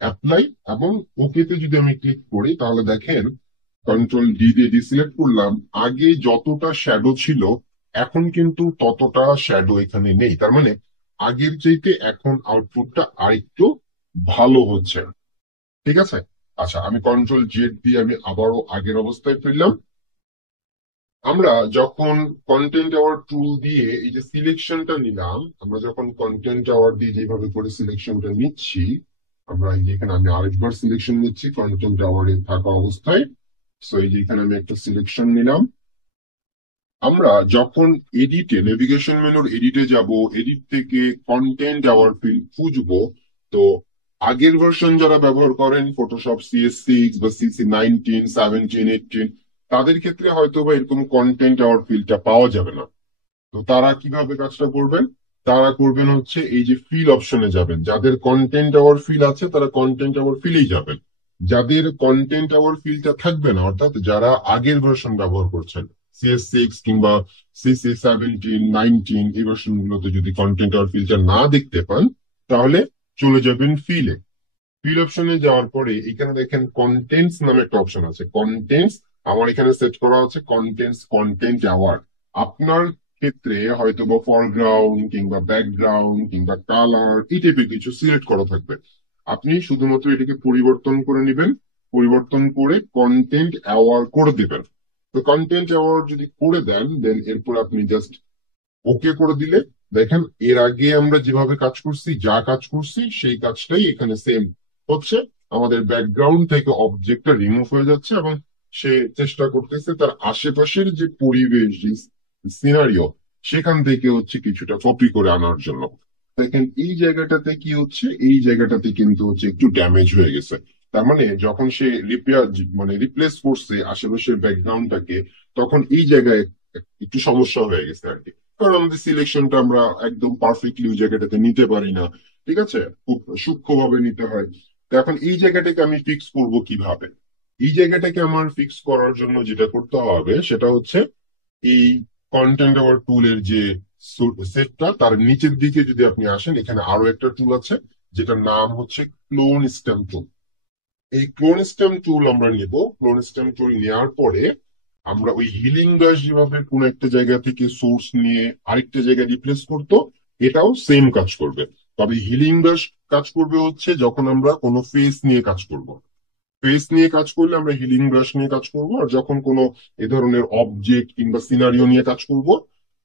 অ্যাপ্লাই এবং ওকে তে যদি আমি ক্লিক করি, তাহলে দেখেন কন্ট্রোল ডি দিয়ে ডিসিলেক্ট করলাম, আগে যতটা শ্যাডো ছিল এখন কিন্তু ততটা শ্যাডো এখানে নেই। তার মানে আগের চাইতে এখন আউটপুটটা আরেকটু ভালো হচ্ছে। ঠিক আছে, আচ্ছা আমি কন্ট্রোল জেড দিয়ে আমি আবারও আগের অবস্থায় ফিরলাম। আমরা যখন কন্টেন্ট আওয়ার টুল দিয়ে এই যে সিলেকশনটা নিলাম, আমরা যখন কন্টেন্ট আওয়ার দিয়ে যেভাবে করে সিলেকশনটা নিচ্ছি, আমরা এই যে এখানে আমি আরেকবার সিলেকশন নিচ্ছি কন্টেন্ট আওয়ারে থাকা অবস্থায়। সো এই যে এখানে আমি একটা সিলেকশন নিলাম। আমরা যখন এডিটে, নেভিগেশন মেনুর এডিটে যাব, এডিট থেকে কন্টেন্ট আওয়ার ফিল্ড খুঁজবো, তো আগের ভার্সন যারা ব্যবহার করেন ফটোশপ CS6 বা CC19, 17, 18, তাদের ক্ষেত্রে হয়তো বা এরকম কন্টেন্ট আওয়ার ফিল্ডটা পাওয়া যাবে না। তো তারা কিভাবে কাজটা করবেন? তারা করবেন হচ্ছে এই যে ফিল অপশনে যাবেন। যাদের কন্টেন্ট আওয়ার ফিল আছে তারা কন্টেন্ট আওয়ার ফিলেই যাবেন। যাদের কন্টেন্ট আওয়ার ফিলটা থাকবে না, অর্থাৎ যারা আগের ভার্সন ব্যবহার করছেন, CS6 কিংবা CC17, 19, এই ভার্সন গুলোতে যদি কন্টেন্ট আওয়ার ফিলটা না দেখতে পান, তাহলে চলে যাবেন ফিলে। ফিল অপশনে যাওয়ার পরে এখানে দেখেন কন্টেন্টস নামে একটা অপশন আছে। কন্টেন্টস আমার এখানে সেট করা আছে কন্টেন্টস কন্টেন্ট অ্যাওয়ার্ড। আপনার ক্ষেত্রে হয়তো বা ফরগ্রাউন্ড কিংবা ব্যাকগ্রাউন্ড কিংবা কালার এই টাইপের কিছু সিলেক্ট করা থাকবে। আপনি শুধুমাত্র এটাকে পরিবর্তন করে নেবেন, পরিবর্তন করে কন্টেন্ট অ্যাওয়ার্ড করে দিবেন। তো কন্টেন্ট অ্যাওয়ার্ড যদি করে দেন, দেন এরপর আপনি জাস্ট ওকে করে দিলে দেখেন এর আগে আমরা যেভাবে কাজ করছি, যা কাজ করছি সেই কাজটাই এখানে সেম হচ্ছে। আমাদের ব্যাকগ্রাউন্ড থেকে অবজেক্টটা রিমুভ হয়ে যাচ্ছে এবং সে চেষ্টা করতেছে তার আশেপাশের যে পরিবেশ, যে সিনারিও, সেখান থেকে হচ্ছে কিছুটা কপি করে আনার জন্য। দেখেন এই জায়গাটাতে কি হচ্ছে, এই জায়গাটাতে কিন্তু হচ্ছে একটু ড্যামেজ হয়ে গেছে। তার মানে যখন সে রিপেয়ার মানে রিপ্লেস করছে আশেপাশের ব্যাকগ্রাউন্ডটাকে, তখন এই জায়গায় একটু সমস্যা হয়ে গেছে আর কি। কারণ আমাদের সিলেকশনটা আমরা একদম পারফেক্টলি ওই জায়গাটাতে নিতে পারি না। ঠিক আছে, খুব সূক্ষ্মভাবে নিতে হয়। তো এখন এই জায়গাটাকে আমি ফিক্স করব কিভাবে? এই জায়গাটাকে আমার ফিক্স করার জন্য যেটা করতে হবে সেটা হচ্ছে এই কন্টেন্ট আওয়ার টুলের যে সেটটা, তার নিচের দিকে যদি আপনি আসেন, এখানে আরো একটা টুল আছে যেটার নাম হচ্ছে ক্লোন স্টেম টুল। এই ক্লোন স্টেম টুল আমরা নিব। ক্লোন স্টেম টুল নেওয়ার পরে আমরা ওই হিলিং ব্রাশ যেভাবে কোন একটা জায়গা থেকে সোর্স নিয়ে আরেকটা জায়গায় রিপ্লেস করতো, এটাও সেম কাজ করবে। তবে হিলিং ব্রাশ কাজ করবে হচ্ছে যখন আমরা কোনো ফেস নিয়ে কাজ করব। ফেস নিয়ে কাজ করলে আমরা হিলিং ব্রাশ নিয়ে কাজ করব, আর যখন কোনো এ ধরনের অবজেক্ট কিংবা সিনারিও নিয়ে কাজ করব,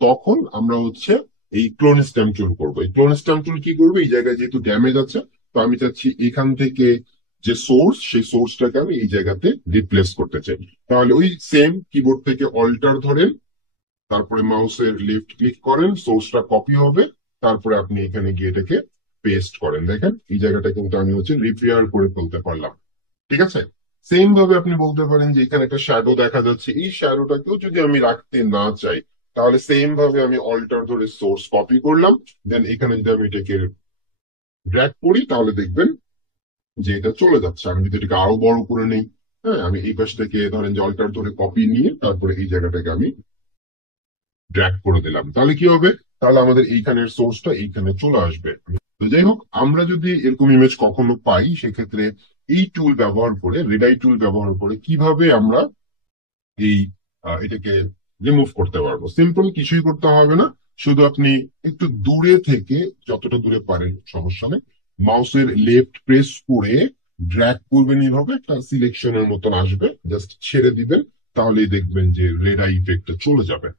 তখন আমরা হচ্ছে এই ক্লোন স্ট্যাম্প টুল করবো। এই ক্লোন স্ট্যাম্প টুল কি করবে, এই জায়গায় যেহেতু ড্যামেজ আছে, তো আমি চাচ্ছি এখান থেকে যে সোর্স, সেই সোর্সটাকে আমি এই জায়গাতে রিপ্লেস করতে চাই। তাহলে ওই সেম কিবোর্ড থেকে অল্টার ধরেন, তারপরে মাউসের লেফট ক্লিক করেন, সোর্সটা কপি হবে, তারপরে আপনি এখানে গিয়ে এটাকে পেস্ট করেন। দেখেন এই জায়গাটা কিন্তু আমি হচ্ছে রিপেয়ার করে ফেলতে পারলাম। ঠিক আছে। সেম ভাবে আপনি বলতে পারেন যে এখানে একটা শ্যাডো দেখা যাচ্ছে, এই শ্যাডোটাকেও যদি আমি রাখতে না চাই, তাহলে সেম ভাবে আমি অল্টার ধরে সোর্স কপি করলাম, দেন এখানে যদি আমি এটাকে ড্র্যাগ করি, তাহলে দেখবেন যে এটা চলে যাচ্ছে। আমি যদি এটাকে আরো বড় করে নেই, হ্যাঁ, আমি এই পাশ থেকে ধরেন যে অল্টার ধরে কপি নিয়ে তারপরে এই জায়গাটাকে আমি ড্র্যাগ করে দিলাম, তাহলে কি হবে? তাহলে আমাদের এইখানের সোর্সটা এইখানে চলে আসবে। তো যাই হোক, আমরা যদি এরকম ইমেজ কখনো পাই, সেক্ষেত্রে এই টুল ব্যবহার করে, রেডাই টুল ব্যবহার করে কিভাবে আমরা এই এটাকে রিমুভ করতে পারবো। সিম্পল, কিছুই করতে হবে না। শুধু আপনি একটু দূরে থেকে, যতটা দূরে পারেন সমস্যা নেই, মাউসের লেফট প্রেস করে ড্র্যাগ করবেন, এইভাবে একটা সিলেকশনের মতন আসবে, জাস্ট ছেড়ে দিবেন, তাহলেই দেখবেন যে রেড আই ইফেক্টটা চলে যাবে।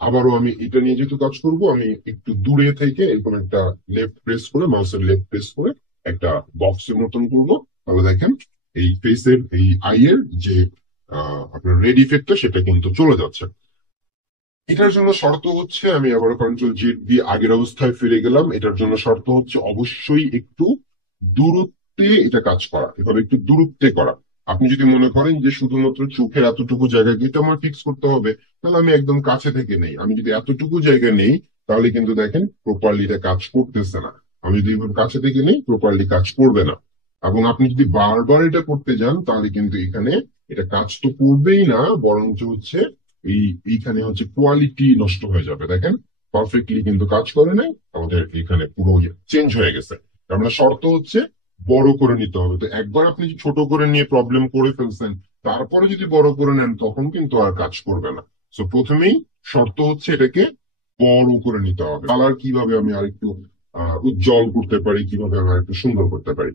আবারও আমি এটা নিয়ে যেহেতু কাজ করব, আমি একটু দূরে থেকে এরকম একটা লেফট প্রেস করে, মাউসের লেফট প্রেস করে একটা বক্সের মতন করব। তাহলে দেখেন এই ফেসের, এই আইয়ের যে আপনার রেড ইফেক্টটা, সেটা কিন্তু চলে যাচ্ছে। এটার জন্য শর্ত হচ্ছে, আমি আবার কন্ট্রোল Z দিয়ে আগের অবস্থায় ফিরে গেলাম। এটার জন্য শর্ত হচ্ছে অবশ্যই একটু দূরত্বে এটা কাজ করা, এভাবে একটু দূরত্বে করা। আপনি যদি মনে করেন যে শুধুমাত্র চোখের এতটুকু জায়গায় এটা আমার ফিক্স করতে হবে, তাহলে আমি একদম কাছে থেকে নেই। আমি যদি এতটুকু জায়গা নেই, তাহলে কিন্তু দেখেন প্রপারলি এটা কাজ করতেছে না। আমি যদি এবার কাছে থেকে নেই, প্রপারলি কাজ করবে না। এবং আপনি যদি বারবার এটা করতে যান, তাহলে কিন্তু এখানে এটা কাজ তো করবেই না, বরঞ্চ হচ্ছে এই এইখানে হচ্ছে কোয়ালিটি নষ্ট হয়ে যাবে। দেখেন পারফেক্টলি কিন্তু কাজ করে নাই, আমাদের এখানে পুরো চেঞ্জ হয়ে গেছে। তার মানে শর্ত হচ্ছে বড় করে নিতে হবে। তো একবার আপনি ছোট করে নিয়ে প্রবলেম করে ফেলছেন, তারপরে যদি বড় করে নেন, তখন কিন্তু আর কাজ করবে না। তো প্রথমেই শর্ত হচ্ছে এটাকে বড় করে নিতে হবে। কালার কিভাবে আমি আরেকটু উজ্জ্বল করতে পারি, কিভাবে আমি আরেকটু সুন্দর করতে পারি,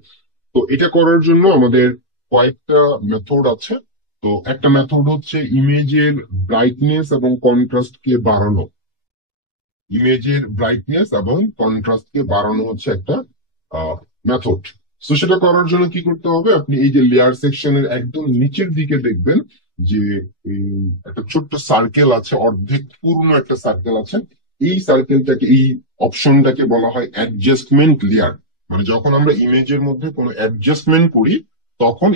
তো এটা করার জন্য আমাদের কয়েকটা মেথড আছে। তো একটা মেথড হচ্ছে ইমেজের ব্রাইটনেস এবং কন্ট্রাস্ট কে বাড়ানো। ইমেজের ব্রাইটনেস এবং কন্ট্রাস্ট কে বাড়ানো হচ্ছে একটা মেথড। তো সেটা করার জন্য কি করতে হবে, আপনি এই যে লেয়ার সেকশনের একদম নিচের দিকে দেখবেন যে এই একটা ছোট্ট সার্কেল আছে, অর্ধেক পূর্ণ একটা সার্কেল আছে। এই সার্কেলটাকে, এই অপশনটাকে বলা হয় অ্যাডজাস্টমেন্ট লেয়ার। মানে যখন আমরা ইমেজের মধ্যে কোনো অ্যাডজাস্টমেন্ট করি, তখন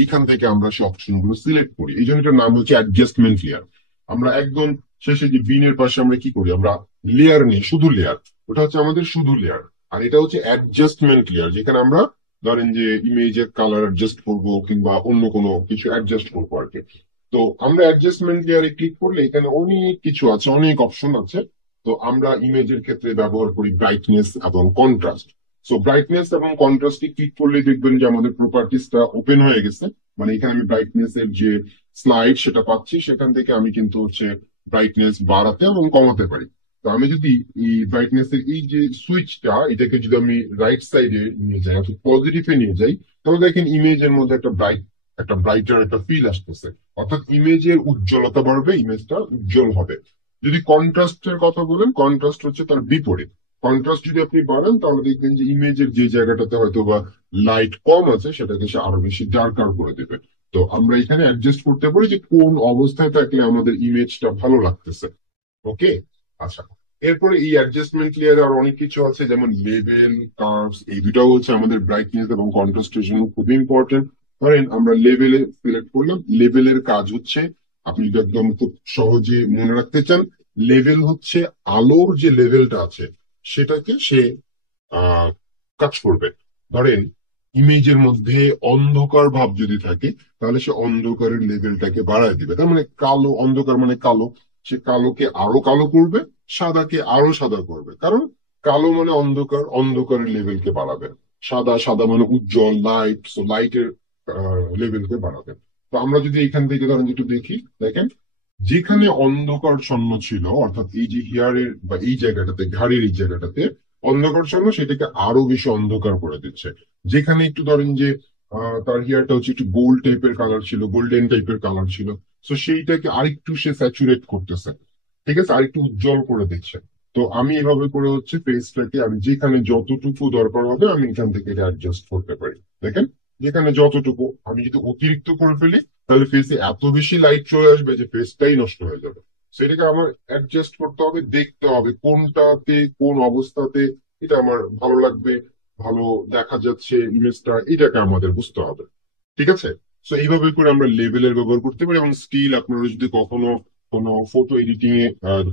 এইখান থেকে আমরা সেই অপশনগুলো সিলেক্ট করি। এই জন্য এটার নাম হচ্ছে অ্যাডজাস্টমেন্ট লেয়ার। আমরা একদম শেষে যে বিনের পাশে আমরা কি করি, আমরা লেয়ার নেই, শুধু লেয়ার। ওটা হচ্ছে আমাদের শুধু লেয়ার। আর এটা হচ্ছে অ্যাডজাস্টমেন্ট লেয়ার, যেখানে আমরা ধরেন যে ইমেজের কালার অ্যাডজাস্ট করবো কিংবা অন্য কোনো কিছু অ্যাডজাস্ট করবো আর কি। তো আমরা অ্যাডজাস্টমেন্ট লেয়ারে ক্লিক করলে এখানে অনেক কিছু আছে, অনেক অপশন আছে। তো আমরা ইমেজের ক্ষেত্রে ব্যবহার করি ব্রাইটনেস এবং কন্ট্রাস্ট। সো ব্রাইটনেস এবং কন্ট্রাস্টে ক্লিক করলে দেখবেন যে আমাদের প্রপার্টিসটা ওপেন হয়ে গেছে। মানে এখানে আমি ব্রাইটনেস এর যে স্লাইড সেটা পাচ্ছি, সেখান থেকে আমি কিন্তু হচ্ছে ব্রাইটনেস বাড়াতে এবং কমাতে পারি। তো আমি যদি এই ব্রাইটনেস এর এই যে সুইচটা, এটাকে যদি আমি রাইট সাইডে নিয়ে যাই অর্থাৎ পজিটিভে নিয়ে যাই, তাহলে দেখেন ইমেজের মধ্যে একটা ব্রাইটার একটা ফিল আসতেছে। অর্থাৎ ইমেজের উজ্জ্বলতা বাড়বে, ইমেজটা উজ্জ্বল হবে। যদি কন্ট্রাস্টের কথা বলেন, কন্ট্রাস্ট হচ্ছে তার বিপরীত। কন্ট্রাস্ট যদি আপনি বাড়ান, তাহলে দেখবেন যে ইমেজের যে জায়গাটাতে হয়তো বা লাইট কম আছে, সেটাকে সে আরো বেশি ডার্কার করে দেবে। তো আমরা এখানে অ্যাডজাস্ট করতে পারি যে কোন অবস্থায় থাকলে আমাদের ইমেজটা ভালো লাগতেছে। ওকে, আচ্ছা। এরপরে এই অ্যাডজাস্টমেন্ট লেয়ারে আর অনেক কিছু আছে, যেমন লেভেল, কার্ভস। এই দুটাও হচ্ছে আমাদের ব্রাইটনেস এবং কন্ট্রাস্টের জন্য খুবই ইম্পর্টেন্ট। ধরেন আমরা লেভেলে সিলেক্ট করলাম। লেভেলের কাজ হচ্ছে, আপনি যদি একদম খুব সহজে মনে রাখতে চান, লেভেল হচ্ছে আলোর যে লেভেলটা আছে সেটাকে সে কাজ করবে। ধরেন ইমেজের মধ্যে অন্ধকার ভাব যদি থাকে, তাহলে সে অন্ধকারের লেভেলটাকে বাড়ায় দিবে। তার মানে কালো, অন্ধকার মানে কালো, সে কালোকে আরো কালো করবে, সাদাকে আরো সাদা করবে। কারণ কালো মানে অন্ধকার, অন্ধকারের লেভেলকে বাড়াবে। সাদা, সাদা মানে উজ্জ্বল, লাইট, সো লাইটের লেভেলকে বাড়াবে। তো আমরা যদি এখান থেকে ধরেন একটু দেখি, দেখেন যেখানে অন্ধকারচ্ছন্ন ছিল, অর্থাৎ এই যে হিয়ারের বা এই জায়গাটাতে, ঘাড়ের এই জায়গাটাতে অন্ধকারচ্ছন্ন, সেটাকে আরো বেশি অন্ধকার করে দিচ্ছে। যেখানে একটু ধরেন যে তার হেয়ারটা হচ্ছে একটু গোল্ড টাইপের কালার ছিল, গোল্ডেন টাইপের কালার ছিল, তো সেইটাকে আরেকটু সে স্যাচুরেট করতেছে, ঠিক আছে, আরেকটু উজ্জ্বল করে দিচ্ছে। তো আমি এভাবে করে হচ্ছে ফেসটাকে আমি যেখানে যতটুকু দরকার হবে আমি এখান থেকে অ্যাডজাস্ট করতে পারি। দেখেন, যেখানে যতটুকু, আমি যদি অতিরিক্ত করে ফেলি তাহলে ফেসে এত বেশি লাইট চলে আসবে যে ফেসটাই নষ্ট হয়ে যাবে। সেটাকে আমার অ্যাডজাস্ট করতে হবে, দেখতে হবে কোনটাতে কোন অবস্থাতে এটা আমার ভালো লাগবে, ভালো দেখা যাচ্ছে ইমেজটা, এটাকে আমাদের বুঝতে হবে। ঠিক আছে। তো এইভাবে করে আমরা লেভেলের ব্যবহার করতে পারি। এবং স্টিল আপনারা যদি কখনো কোনো ফটো এডিটিং এ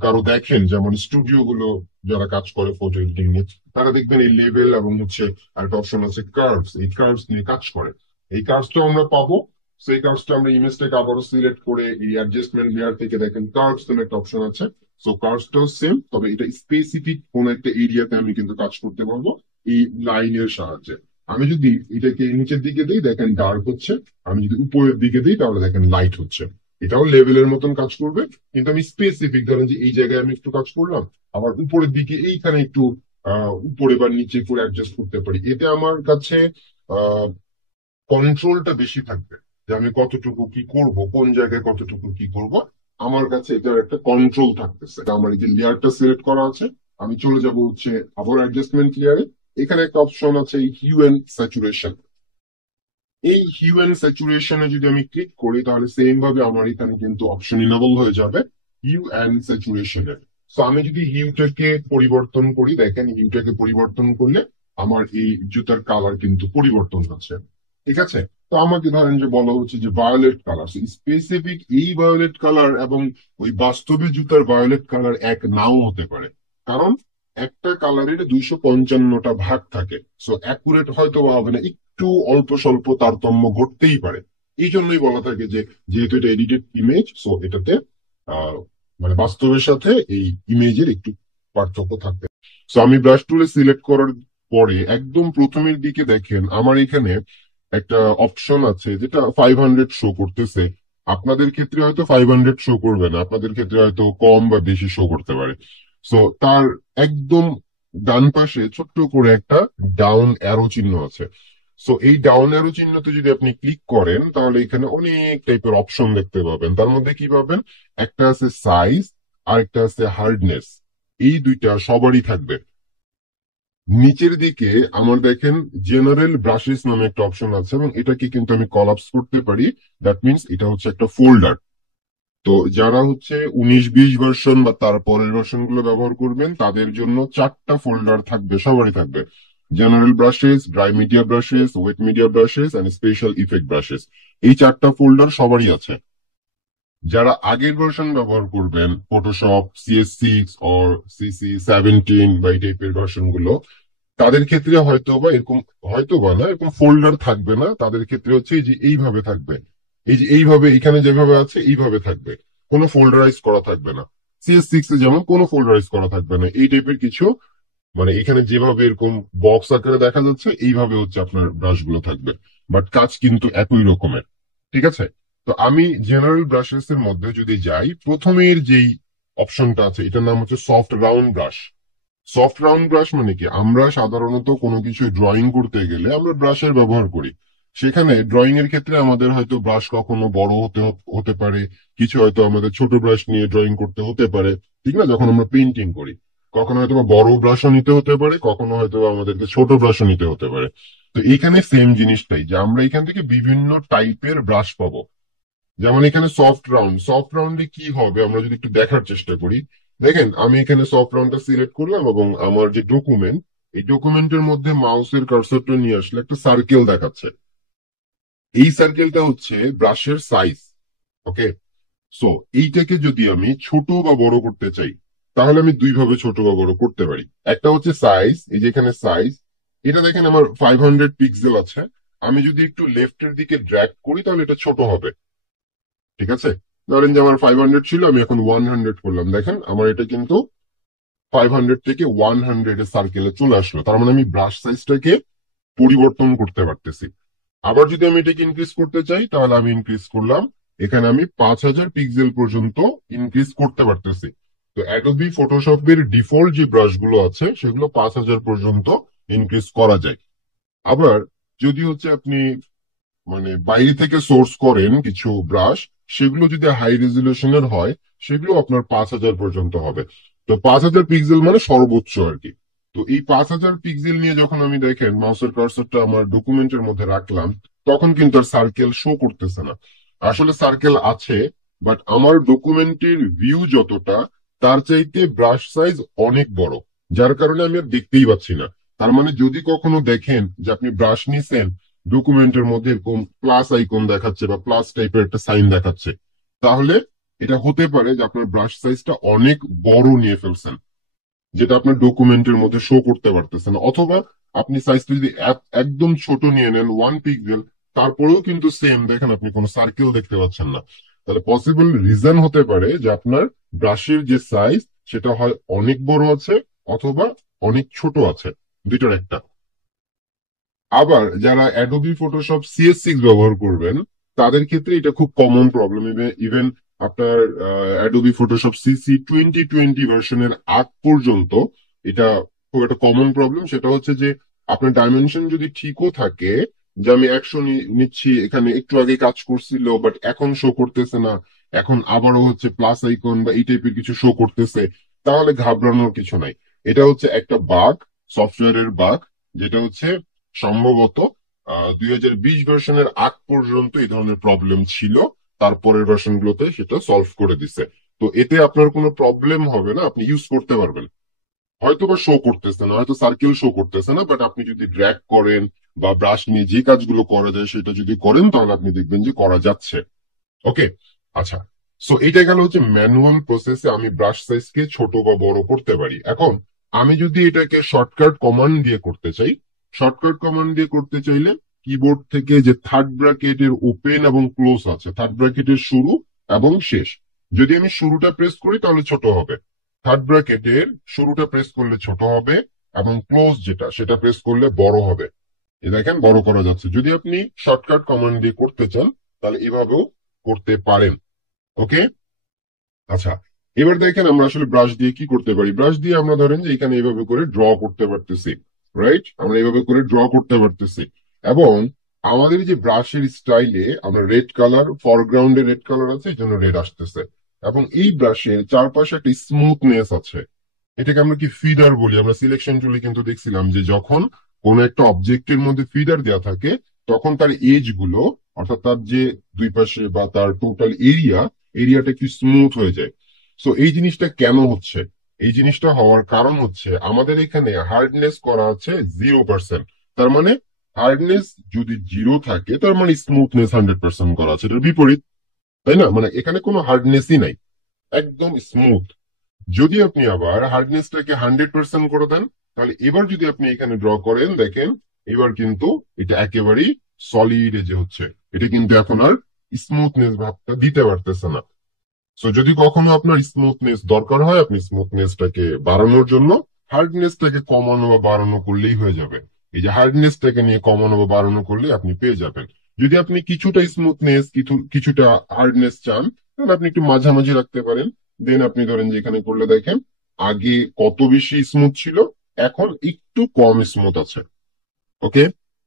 কারো দেখেন, যেমন স্টুডিও গুলো যারা কাজ করে ফটো এডিটিং নিয়ে, তারা দেখবেন এই লেভেল এবং হচ্ছে আরেকটা অপশন আছে কার্ভস, এই কার্ভস নিয়ে কাজ করে। এই কার্ভসটা আমরা পাবো। সেই কার্ভসটা আমরা ইমেজটাকে আবারও সিলেক্ট করে এই অ্যাডজাস্টমেন্ট লেয়ার থেকে দেখেন কার্ভস নামে একটা অপশন আছে। সো কার্ভসটাও সেম, তবে এটা স্পেসিফিক কোন একটা এরিয়াতে আমি কিন্তু কাজ করতে পারবো এই লাইনের সাহায্যে। আমি যদি এটাকে নিচের দিকে দিই, দেখেন ডার্ক হচ্ছে। আমি যদি উপরের দিকে দিই, তাহলে দেখেন লাইট হচ্ছে। এটাও লেভেলের মতন কাজ করবে, কিন্তু আমি স্পেসিফিক, ধরেন যে এই জায়গায় আমি একটু কাজ করলাম, আবার উপরের দিকে এইখানে একটু উপরে বা নিচে করে অ্যাডজাস্ট করতে পারি। এতে আমার কাছে আহ কন্ট্রোলটা বেশি থাকবে, যে আমি কতটুকু কি করব, কোন জায়গায় কতটুকু কি করব, আমার কাছে এটার একটা কন্ট্রোল থাকতেছে। আমার এই যে লেয়ারটা সিলেক্ট করা আছে, আমি চলে যাব হচ্ছে আবার অ্যাডজাস্টমেন্ট লেয়ারে। এখানে একটা অপশন আছে হিউ এন্ড স্যাচুরেশন। এই হিউ এন্ড স্যাচুরেশনে যদি আমি ক্লিক করি, তাহলে সেম ভাবে আমার এখানে কিন্তু অপশন ইনেবল হয়ে যাবে হিউ এন্ড স্যাচুরেশনের। তো আমি যদি হিউটাকে পরিবর্তন করি, দেখেন হিউটাকে পরিবর্তন করলে আমার এই জুতার কালার কিন্তু পরিবর্তন হচ্ছে। ঠিক আছে। তো আমাকে ধরেন যে বলা হচ্ছে যে ভায়োলেট কালার, স্পেসিফিক এই ভায়োলেট কালার এবং ওই বাস্তবে জুতার ভায়োলেট কালার এক নাও হতে পারে। কারণ একটা কালারের 255টা ভাগ থাকে। সো অ্যাকুরেট হয়তো বা হবে না, একটু অল্প স্বল্প তারতম্য ঘটতেই পারে। এই জন্যই বলা থাকে যে যেহেতু এটা এডিটেড ইমেজ, সো এটাতে আহ মানে বাস্তবের সাথে এই ইমেজের একটু পার্থক্য থাকবে। সো আমি ব্রাশ টুলে সিলেক্ট করার পরে একদম প্রথমের দিকে দেখেন আমার এখানে একটা অপশন আছে যেটা 500 শো করতেছে। আপনাদের ক্ষেত্রে হয়তো 500 শো করবে না, আপনাদের ক্ষেত্রে হয়তো কম বা বেশি শো করতে পারে। সো তার একদম ডান পাশে ছোট্ট করে একটা ডাউন অ্যারো চিহ্ন আছে। সো এই ডাউন অ্যারো চিহ্নতে যদি আপনি ক্লিক করেন তাহলে এখানে অনেক টাইপের অপশন দেখতে পাবেন। তার মধ্যে কি পাবেন, একটা আছে সাইজ আর একটা আছে হার্ডনেস। এই দুইটা সবারই থাকবে। নিচের দিকে আমার দেখেন জেনারেল ব্রাশেস নামে একটা অপশন আছে এবং এটাকে কিন্তু আমি কলাপস করতে পারি। দ্যাট মিনস এটা হচ্ছে একটা ফোল্ডার। তো যারা হচ্ছে 19-20 ভার্সন বা তার পরের ভার্সন গুলো ব্যবহার করবেন তাদের জন্য 4টা ফোল্ডার থাকবে, সবারই থাকবে। General brushes, dry media brushes, wet media brushes and special effect brushes. এই 4টা ফোল্ডার সবারই আছে। যারা আগের ভার্সন ব্যবহার করবেন, ফটোশপ CS6 অর CC17 বা এই টাইপের ভার্সন গুলো, তাদের ক্ষেত্রে হয়তোবা এরকম, হয়তোবা না, এরকম ফোল্ডার থাকবে না। তাদের ক্ষেত্রে হচ্ছে এই যে এইভাবে থাকবে, এই যে এইভাবে এখানে যেভাবে আছে এইভাবে থাকবে, কোনো ফোল্ডারাইজ করা থাকবে না। CS6 এ যেমন কোনো ফোল্ডারাইজ করা থাকবে না, এই টাইপের কিছু, মানে এখানে যেভাবে এরকম বক্স আকারে দেখা যাচ্ছে এইভাবে হচ্ছে আপনার ব্রাশ গুলো থাকবে। বাট কাজ কিন্তু একই রকমের। ঠিক আছে। তো আমি জেনারেল ব্রাশেস এর মধ্যে যদি যাই, প্রথমের যেই অপশনটা আছে এটার নাম হচ্ছে soft round brush. Soft round brush মানে কি, আমরা সাধারণত কোনো কিছু ড্রয়িং করতে গেলে আমরা ব্রাশের ব্যবহার করি। সেখানে ড্রয়িং এর ক্ষেত্রে আমাদের হয়তো ব্রাশ কখনো বড় হতে হতে পারে, কিছু হয়তো আমাদের ছোট ব্রাশ নিয়ে ড্রয়িং করতে হতে পারে। ঠিক না, যখন আমরা পেন্টিং করি কখনো হয়তো বা বড় ব্রাশও নিতে হতে পারে, কখনো হয়তো আমাদেরকে ছোট ব্রাশও নিতে হতে পারে। তো এইখানে সেম জিনিসটাই, যে আমরা এখান থেকে বিভিন্ন টাইপের ব্রাশ পাবো। যেমন এখানে সফট রাউন্ড, সফট রাউন্ডে কি হবে আমরা যদি একটু দেখার চেষ্টা করি। দেখেন আমি এখানে সফট রাউন্ডটা সিলেক্ট করলাম এবং আমার যে ডকুমেন্ট, এই ডকুমেন্টের মধ্যে মাউসের কার্সরটা নিয়ে আসলে একটা সার্কেল দেখাচ্ছে। এই সার্কেলটা হচ্ছে ব্রাশের সাইজ। ওকে। সো এইটাকে যদি আমি ছোট বা বড় করতে চাই তাহলে আমি দুই ভাবে ছোট বা বড় করতে পারি। একটা হচ্ছে সাইজ, এই যে এখানে সাইজ, এটা দেখেন আমার 500 পিক্সেল আছে। আমি যদি একটু লেফটের দিকে ড্র্যাগ করি তাহলে এটা ছোট হবে। ঠিক আছে। ধরেন যে আমার 500 ছিল, আমি এখন 100 করলাম, দেখেন আমার এটা কিন্তু 500 থেকে 100 এর সার্কেলে চলে আসলো। তার মানে আমি ব্রাশ সাইজটাকে পরিবর্তন করতে পারতেছি। আবার যদি আমি এটাকে ইনক্রিজ করতে চাই তাহলে আমি ইনক্রিজ করলাম, এখানে আমি 5000 পিক্সেল পর্যন্ত ইনক্রিজ করতে পারতেছি। তো অ্যাডোবি ফটোশপের ডিফল্ট যে ব্রাশ গুলো আছে সেগুলো 5000 পর্যন্ত ইনক্রিজ করা যায়। আবার যদি হচ্ছে আপনি মানে বাইরে থেকে সোর্স করেন কিছু ব্রাশ, সেগুলো যদি হাই রেজলিউশনের হয় সেগুলো আপনার 5000 পর্যন্ত হবে। তো 5000 পিক্সেল মানে সর্বোচ্চ আর কি। তো এই 5000 পিক্সেল নিয়ে যখন আমি দেখেন মাউসের কার্সরটা আমার ডকুমেন্টের মধ্যে রাখলাম, তখন কিন্তু আর সার্কেল শো করতেছে না। আসলে সার্কেল আছে, বাট আমার ডকুমেন্টের ভিউ যতটা, তার চাইতে ব্রাশ সাইজ অনেক বড়, যার কারণে আমি আর দেখতেই পাচ্ছি না। তার মানে যদি কখনো দেখেন যে আপনি ব্রাশ নিছেন, ডকুমেন্টের মধ্যে এরকম প্লাস আইকন দেখাচ্ছে বা প্লাস টাইপের একটা সাইন দেখাচ্ছে, তাহলে এটা হতে পারে যে আপনার ব্রাশ সাইজটা অনেক বড় নিয়ে ফেলছেন, যেটা আপনার ডকুমেন্টের মধ্যে শো করতে পারতেছেন। অথবা আপনি সাইজটা যদি একদম ছোট নিয়ে নেন 1 পিক্সেল, তারপরেও কিন্তু সেম দেখেন আপনি কোনো সার্কেল দেখতে পাচ্ছেন না। তাহলে পসিবল রিজন হতে পারে যে আপনার ব্রাশের যে সাইজ সেটা হয় অনেক বড় আছে অথবা অনেক ছোট আছে, দুইটার একটা। আবার যারা অ্যাডোবি ফটোশপ CS6 ব্যবহার করবেন তাদের ক্ষেত্রে এটা খুব কমন প্রবলেম। ইভেন আপনার অ্যাডোবি ফটোশপ CC2020 ভার্সনের আগ পর্যন্ত এটা খুব একটা কমন প্রবলেম। সেটা হচ্ছে যে আপনার ডাইমেনশন যদি ঠিকও থাকে, যে আমি 100 নিচ্ছি, এখানে একটু আগে কাজ করছিল বাট এখন শো করতেছে না, এখন আবারও হচ্ছে প্লাস আইকন বা এই টাইপের কিছু শো করতেছে, তাহলে ঘাবড়ানোর কিছু নাই। এটা হচ্ছে একটা বাগ, সফটওয়্যারের বাগ, যেটা হচ্ছে সম্ভবত 2020 ভার্সনের আগ পর্যন্ত এই ধরনের প্রবলেম ছিল। তারপরের ভার্সন গুলোতে সেটা সলভ করে দিছে। তো এতে আপনার কোনো প্রবলেম হবে না, আপনি ইউজ করতে পারবেন। হয়তো বা শো করতেছে না, হয়তো সার্কেল শো করতেছে না, বাট আপনি যদি ড্র্যাগ করেন বা ব্রাশ নিয়ে যে কাজগুলো করা যায় সেটা যদি করেন তাহলে আপনি দেখবেন যে করা যাচ্ছে। ওকে। আচ্ছা। সো এইটা গেল হচ্ছে ম্যানুয়াল প্রসেসে আমি ব্রাশ সাইজকে ছোট বা বড় করতে পারি। এখন আমি যদি এটাকে শর্টকাট কমান্ড দিয়ে করতে চাই, শর্টকাট কমান্ড দিয়ে করতে চাইলে কিবোর্ড থেকে যে থার্ড ব্র্যাকেটের ওপেন এবং ক্লোজ আছে, থার্ড ব্র্যাকেটের শুরু এবং শেষ, যদি আমি শুরুটা প্রেস করি তাহলে ছোট হবে, থার্ড ব্র্যাকেটের শুরুটা প্রেস করলে ছোট হবে এবং ক্লোজ যেটা সেটা প্রেস করলে বড় হবে। এই দেখেন বড় করা যাচ্ছে। যদি আপনি শর্টকাট কমান্ড দিয়ে করতে চান তাহলে এভাবেও করতে পারেন। ওকে। আচ্ছা, এবার দেখেন আমরা আসলে ব্রাশ দিয়ে কি করতে পারি। ব্রাশ দিয়ে আমরা ধরেন যে এখানে এইভাবে করে ড্র করতে পারতেছি, রাইট, আমরা এইভাবে করে ড্র করতে পারতেছি। এবং আমাদের যে ব্রাশের স্টাইলে আমরা রেড কালার, ফরগ্রাউন্ডে রেড কালার আছে, এই জন্য রেড আসতেছে। এবং এই ব্রাশের চারপাশে একটা স্মুথনেস আছে, এটাকে আমরা কি ফিডার বলি। আমরা সিলেকশন টুলে কিন্তু দেখছিলাম যে যখন কোন একটা অবজেক্টের মধ্যে ফিডার দেওয়া থাকে, তখন তার এজ গুলো, অর্থাৎ তার যে দুই পাশে বা তার টোটাল এরিয়াটা একটু স্মুথ হয়ে যায়। সো এই জিনিসটা কেন হচ্ছে? এই জিনিসটা হওয়ার কারণ হচ্ছে আমাদের এখানে হার্ডনেস করা আছে 0%। তার মানে হার্ডনেস যদি 0 থাকে, তার মানে স্মুথনেস 100% করা আছে, এটার বিপরীত, তাই না? মানে এখানে কোনো হার্ডনেসই নাই, একদম স্মুথ। যদি আপনি আবার হার্ডনেসটাকে 100% করে দেন, তাহলে এবার যদি আপনি এখানে ড্র করেন, দেখেন এবার কিন্তু এটা একেবারেই সলিড এজে হচ্ছে। এটা কিন্তু এখন আর স্মুথনেস ভাবটা দিতে পারতেছে না। সো যদি কখনো আপনার স্মুথনেস দরকার হয়, আপনি স্মুথনেসটাকে বাড়ানোর জন্য হার্ডনেসটাকে কমানো বা বাড়ানো করলেই হয়ে যাবে। এই যে হার্ডনেসটাকে নিয়ে কমানো বা বাড়ানো করলে আপনি পেয়ে যাবেন। যদি আপনি কিছুটা স্মুথনেস, কিছুটা হার্ডনেস চান, তাহলে আপনি একটু মাঝামাঝি রাখতে পারেন। দেন আপনি ধরেন যে এখানে করলে দেখেন আগে কত বেশি স্মুথ ছিল, এখন একটু কম স্মুথ আছে। ওকে,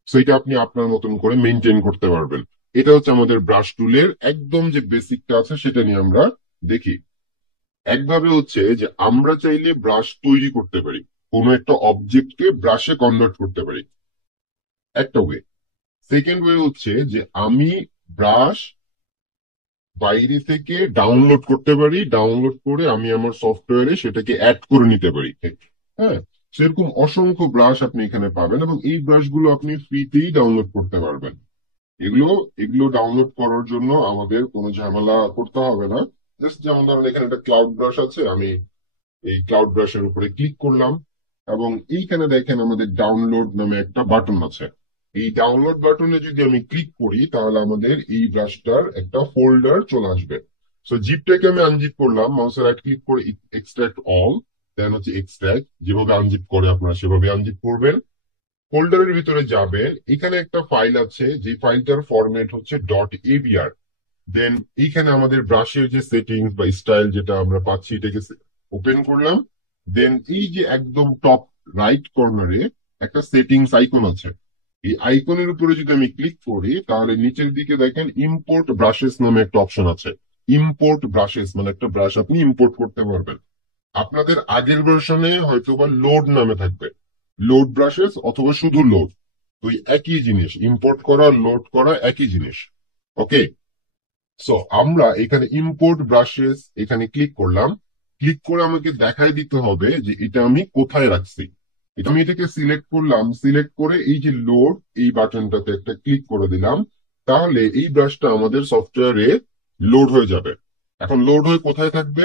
সো এটা আপনি আপনার মতন করে মেনটেন করতে পারবেন। এটা হচ্ছে আমাদের ব্রাশ টুলের একদম যে বেসিকটা আছে সেটা নিয়ে আমরা দেখি। একভাবে হচ্ছে যে আমরা চাইলে ব্রাশ তৈরি করতে পারি, কোনো একটা অবজেক্টকে ব্রাশে কনভার্ট করতে পারি, একটা ওয়ে। সেকেন্ড ওয়ে হচ্ছে যে আমি ব্রাশ বাইরে থেকে ডাউনলোড করতে পারি, ডাউনলোড করে আমি আমার সফটওয়্যারে সেটাকে অ্যাড করে নিতে পারি। হ্যাঁ, সেরকম অসংখ্য ব্রাশ আপনি এখানে পাবেন, এবং এই ব্রাশগুলো আপনি ফ্রিতেই ডাউনলোড করতে পারবেন। এগুলো এগুলো ডাউনলোড করার জন্য আমাদের কোনো ঝামেলা করতে হবে না। জাস্ট যেমন ধরেন এখানে একটা ক্লাউড ব্রাশ আছে, আমি এই ক্লাউড ব্রাশের উপরে ক্লিক করলাম, এবং এইখানে দেখেন আমাদের ডাউনলোড নামে একটা বাটন আছে। এই ডাউনলোড বাটনে যদি আমি ক্লিক করি, তাহলে আমাদের এই ব্রাশটার একটা ফোল্ডার চলে আসবে। সো জিপটাকে আমি আনজিপ করলাম, মাউসের রাইট ক্লিক করে এক্সট্রাক্ট অল, দেন হচ্ছে এক্সট্রাক্ট, যেভাবে আনজিপ করে আপনারা সেভাবে আনজিপ করবেন। ফোল্ডারের ভিতরে যাবেন, এখানে একটা ফাইল আছে, যে ফাইলটার ফরম্যাট হচ্ছে ডট এবিআর। দেন এইখানে আমাদের ব্রাশের যে সেটিংস বা স্টাইল যেটা আমরা পাচ্ছি, এটাকে ওপেন করলাম। দেন এই যে একদম টপ রাইট কর্নারে একটা সেটিংস আইকন আছে, এই আইকনের উপরে যদি আমি ক্লিক করি, তাহলে নিচের দিকে দেখেন ইম্পোর্ট ব্রাশেস নামে একটা অপশন আছে। ইম্পোর্ট ব্রাশেস মানে একটা ব্রাশ আপনি ইম্পোর্ট করতে পারবেন। আপনাদের আগের ভার্সনে হয়তোবা লোড নামে থাকবে, লোড ব্রাশেস অথবা শুধু লোড। তো এই একই জিনিস, ইম্পোর্ট করা লোড করা একই জিনিস। ওকে, সো আমরা এখানে ইম্পোর্ট ব্রাশেস এখানে ক্লিক করলাম। ক্লিক করে আমাকে দেখাই দিতে হবে যে এটা আমি কোথায় রাখছি। এটা আমি এটাকে সিলেক্ট করলাম, সিলেক্ট করে এই যে লোড, এই বাটনটাতে একটা ক্লিক করে দিলাম। তাহলে এই ব্রাশটা আমাদের সফটওয়্যারে লোড হয়ে যাবে। এখন লোড হয়ে কোথায় থাকবে?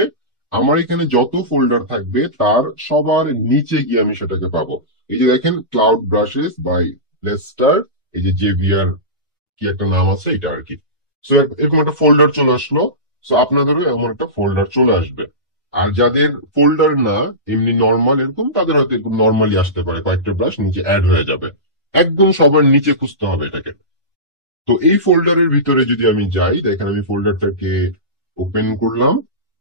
আমার এখানে যত ফোল্ডার থাকবে তার সবার নিচে গিয়ে আমি সেটাকে পাবো। এই যে দেখেন ক্লাউড ব্রাশেস বাই লেস্টার, এই যে জেভিয়ার কি একটা নাম আছে এটা আর কি। সো এরকম একটা ফোল্ডার চলে আসলো। সো আপনাদেরও এমন একটা ফোল্ডার চলে আসবে। আর যাদের ফোল্ডার না, এমনি নর্মাল এরকম, তাদের হয়তো এরকম নর্মালি আসতে পারে, কয়েকটা ব্রাশ নিচে অ্যাড হয়ে যাবে। একদম সবার নিচে খুঁজতে হবে এটাকে। তো এই ফোল্ডারের ভিতরে যদি আমি যাই, দেখেন আমি ফোল্ডারটাকে ওপেন করলাম।